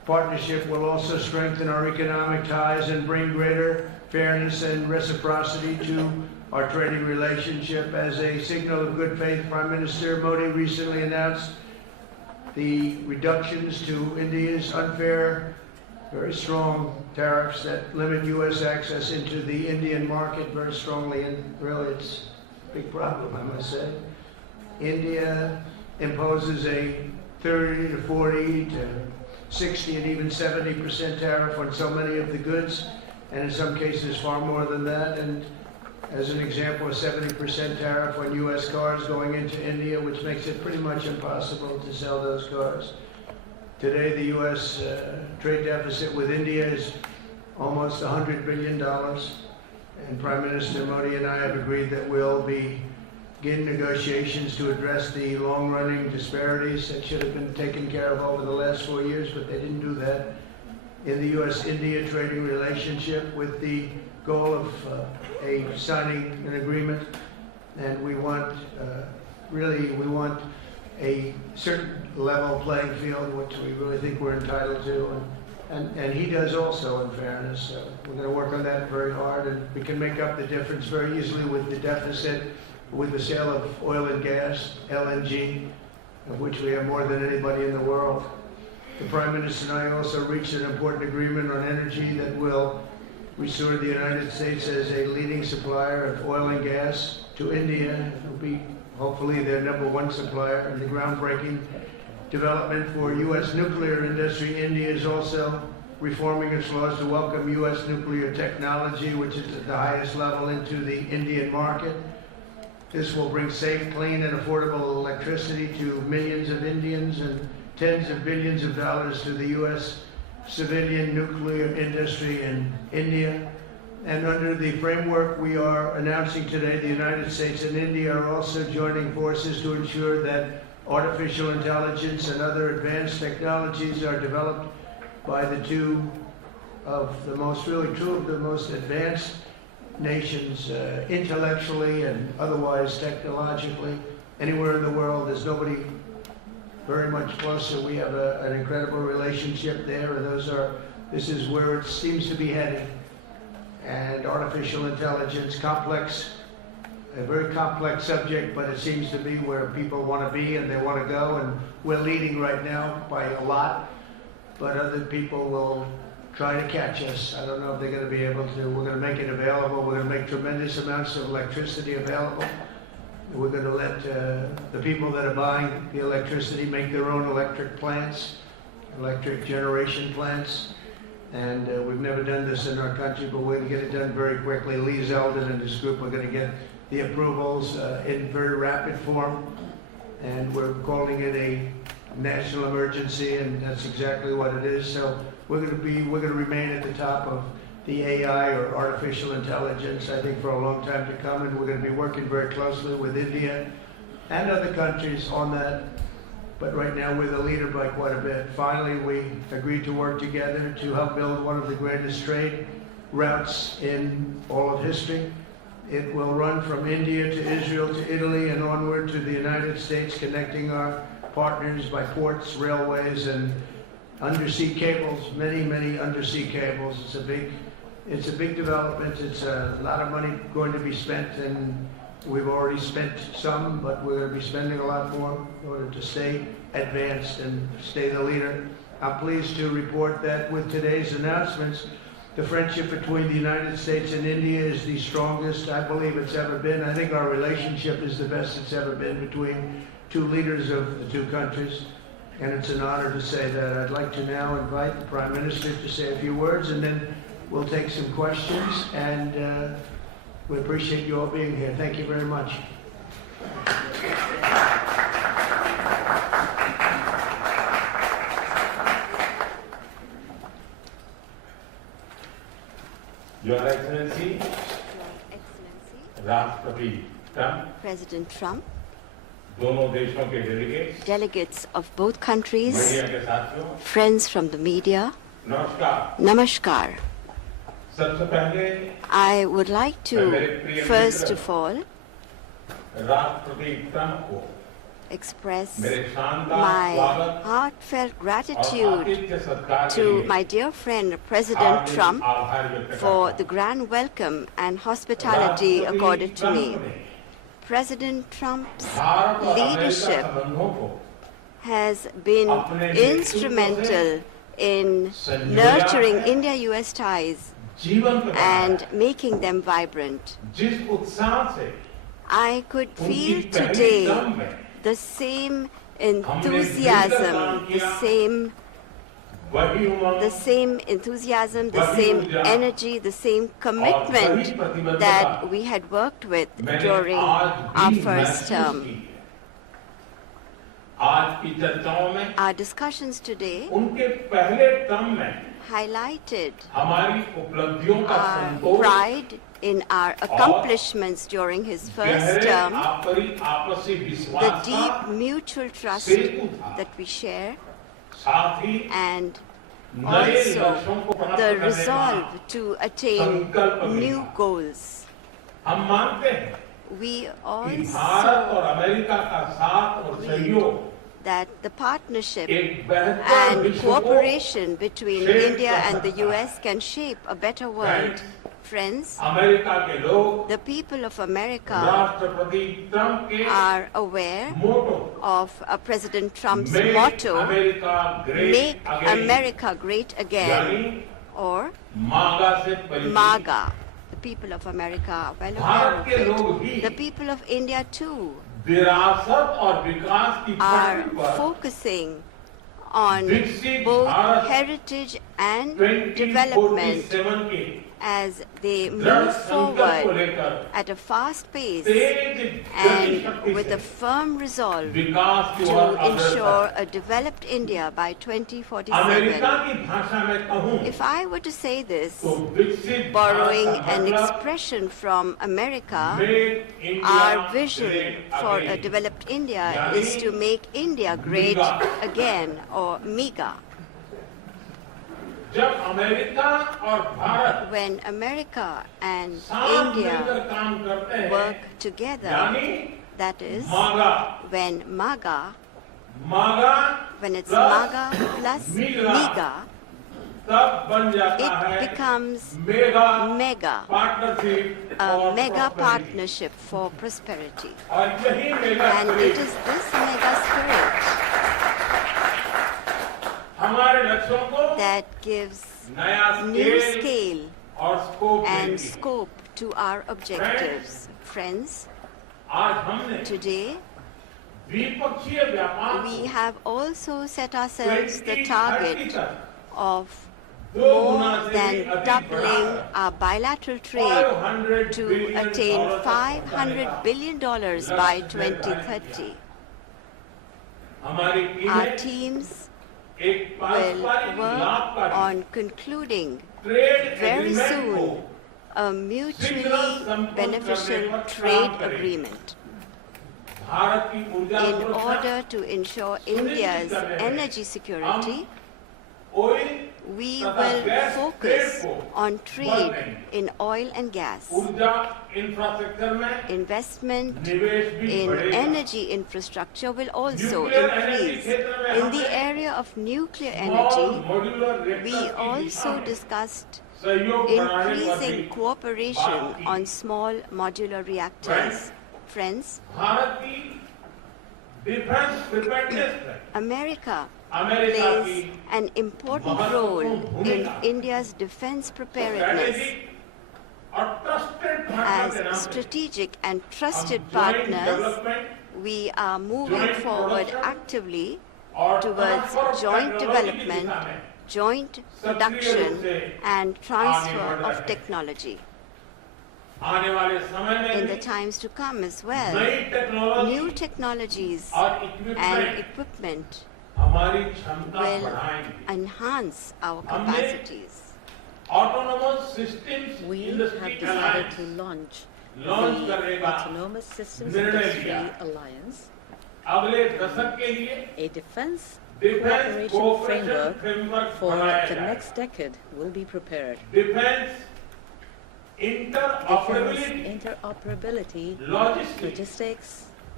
partnership will also strengthen our economic ties and bring greater fairness and reciprocity to our trading relationship. As a signal of good faith, Prime Minister Modi recently announced the reductions to India's unfair, very strong tariffs that limit U.S. access into the Indian market very strongly, and really it's a big problem, I must say. India imposes a 30 to 40 to 60 and even 70% tariff on so many of the goods, and in some cases far more than that. And as an example, a 70% tariff on U.S. cars going into India, which makes it pretty much impossible to sell those cars. Today, the U.S. Trade deficit with India is almost $100 billion, and Prime Minister Modi and I have agreed that we'll begin negotiations to address the long-running disparities that should have been taken care of over the last 4 years, but they didn't do that in the U.S.-India trading relationship, with the goal of signing an agreement. And we want, we want a certain level playing field, which we really think we're entitled to, and he does also, in fairness. We're going to work on that very hard, and we can make up the difference very easily with the deficit, with the sale of oil and gas, LNG, of which we have more than anybody in the world. The Prime Minister and I also reached an important agreement on energy that will restore the United States as a leading supplier of oil and gas to India. It will be hopefully their #1 supplier in the groundbreaking development for U.S. nuclear industry. India is also reforming its laws to welcome U.S. nuclear technology, which is at the highest level, into the Indian market. This will bring safe, clean, and affordable electricity to millions of Indians and tens of billions of dollars to the U.S. civilian nuclear industry in India. And under the framework we are announcing today, the United States and India are also joining forces to ensure that artificial intelligence and other advanced technologies are developed by the two of the most, really two of the most advanced nations, intellectually and otherwise technologically. Anywhere in the world, there's nobody very much closer. We have an incredible relationship there, and this is where it seems to be heading. And artificial intelligence, a very complex subject, but it seems to be where people want to be and they want to go, and we're leading right now by a lot, but other people will try to catch us. I don't know if they're going to be able to. We're going to make it available. We're going to make tremendous amounts of electricity available. We're going to let the people that are buying the electricity make their own electric plants, electric generation plants. And we've never done this in our country, but we're going to get it done very quickly. Lee Zeldin and his group are going to get the approvals in very rapid form. And we're calling it a national emergency, and that's exactly what it is. So we're going to remain at the top of the AI, or artificial intelligence, I think, for a long time to come, and we're going to be working very closely with India and other countries on that. But right now we're the leader by quite a bit. Finally, we agreed to work together to help build one of the greatest trade routes in all of history. It will run from India to Israel to Italy and onward to the United States, connecting our partners by ports, railways, and undersea cables, many, many undersea cables. It's a big development. It's a lot of money going to be spent, and we've already spent some, but we're going to be spending a lot more in order to stay advanced and stay the leader. I'm pleased to report that with today's announcements, the friendship between the United States and India is the strongest I believe it's ever been. I think our relationship is the best it's ever been between two leaders of the two countries, and it's an honor to say that. I'd like to now invite the Prime Minister to say a few words, and then we'll take some questions, and we appreciate you all being here. Thank you very much. Your Excellency, Rashtrapati Trump, President Trump, दोनों देशों के delegates of both countries, media के साथियों, friends from the media, नमस्कार. Namaskar. सबसे पहले I would like to, first of all, राष्ट्रपति Trump को express my heartfelt gratitude to my dear friend President Trump for the grand welcome and hospitality accorded to me. President Trump's leadership has been instrumental in nurturing India-US ties and making them vibrant. I could feel today the same enthusiasm, the same energy, the same commitment that we had worked with during our first term. Our discussions today highlighted our pride in our accomplishments during his first term, the deep mutual trust that we share, and also the resolve to attain new goals. We also agreed that the partnership and cooperation between India and the US can shape a better world. Friends, the people of America are aware of President Trump's motto, "Make America Great Again," or MAGA. The people of America are well aware of it. The people of India too are focusing on both heritage and development as they move forward at a fast pace and with a firm resolve to ensure a developed India by 2047. If I were to say this, borrowing an expression from America, our vision for a developed India is to make India great again, or MEGA. When America and India work together, that is, when it's MAGA plus MEGA, it becomes MEGA, a mega partnership for prosperity. And it is this mega spirit that gives new scale and scope to our objectives. Friends, today we have also set ourselves the target of more than doubling our bilateral trade to attain $500 billion by 2030. Our teams will work on concluding very soon a mutually beneficial trade agreement in order to ensure India's energy security. We will focus on trade in oil and gas. Investment in energy infrastructure will also increase. In the area of nuclear energy, we also discussed increasing cooperation on small modular reactors. Friends, America plays an important role in India's defense preparedness. As strategic and trusted partners, we are moving forward actively towards joint development, joint production, and transfer of technology. In the times to come as well, new technologies and equipment will enhance our capacities. We have decided to launch the Autonomous Systems Industry Alliance, a defense cooperation framework for the next decade will be prepared. Defense interoperability, logistics,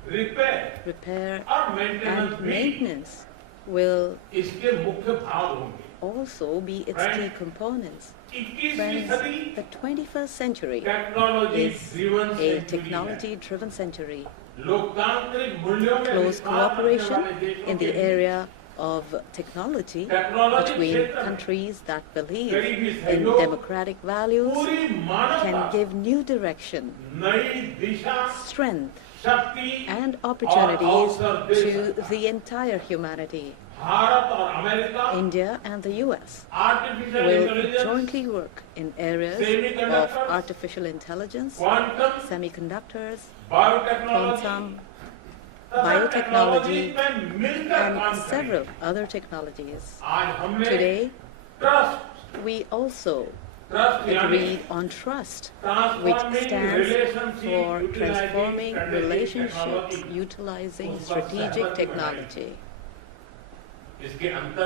repair and maintenance will also be its key components. Friends, the 21st century is a technology-driven century. Close cooperation in the area of technology between countries that believe in democratic values can give new direction, strength, and opportunities to the entire humanity. India and the US will jointly work in areas of artificial intelligence, semiconductors, quantum, biotechnology, and several other technologies. Today, we also agreed on trust, which stands for transforming relationships utilizing strategic technology.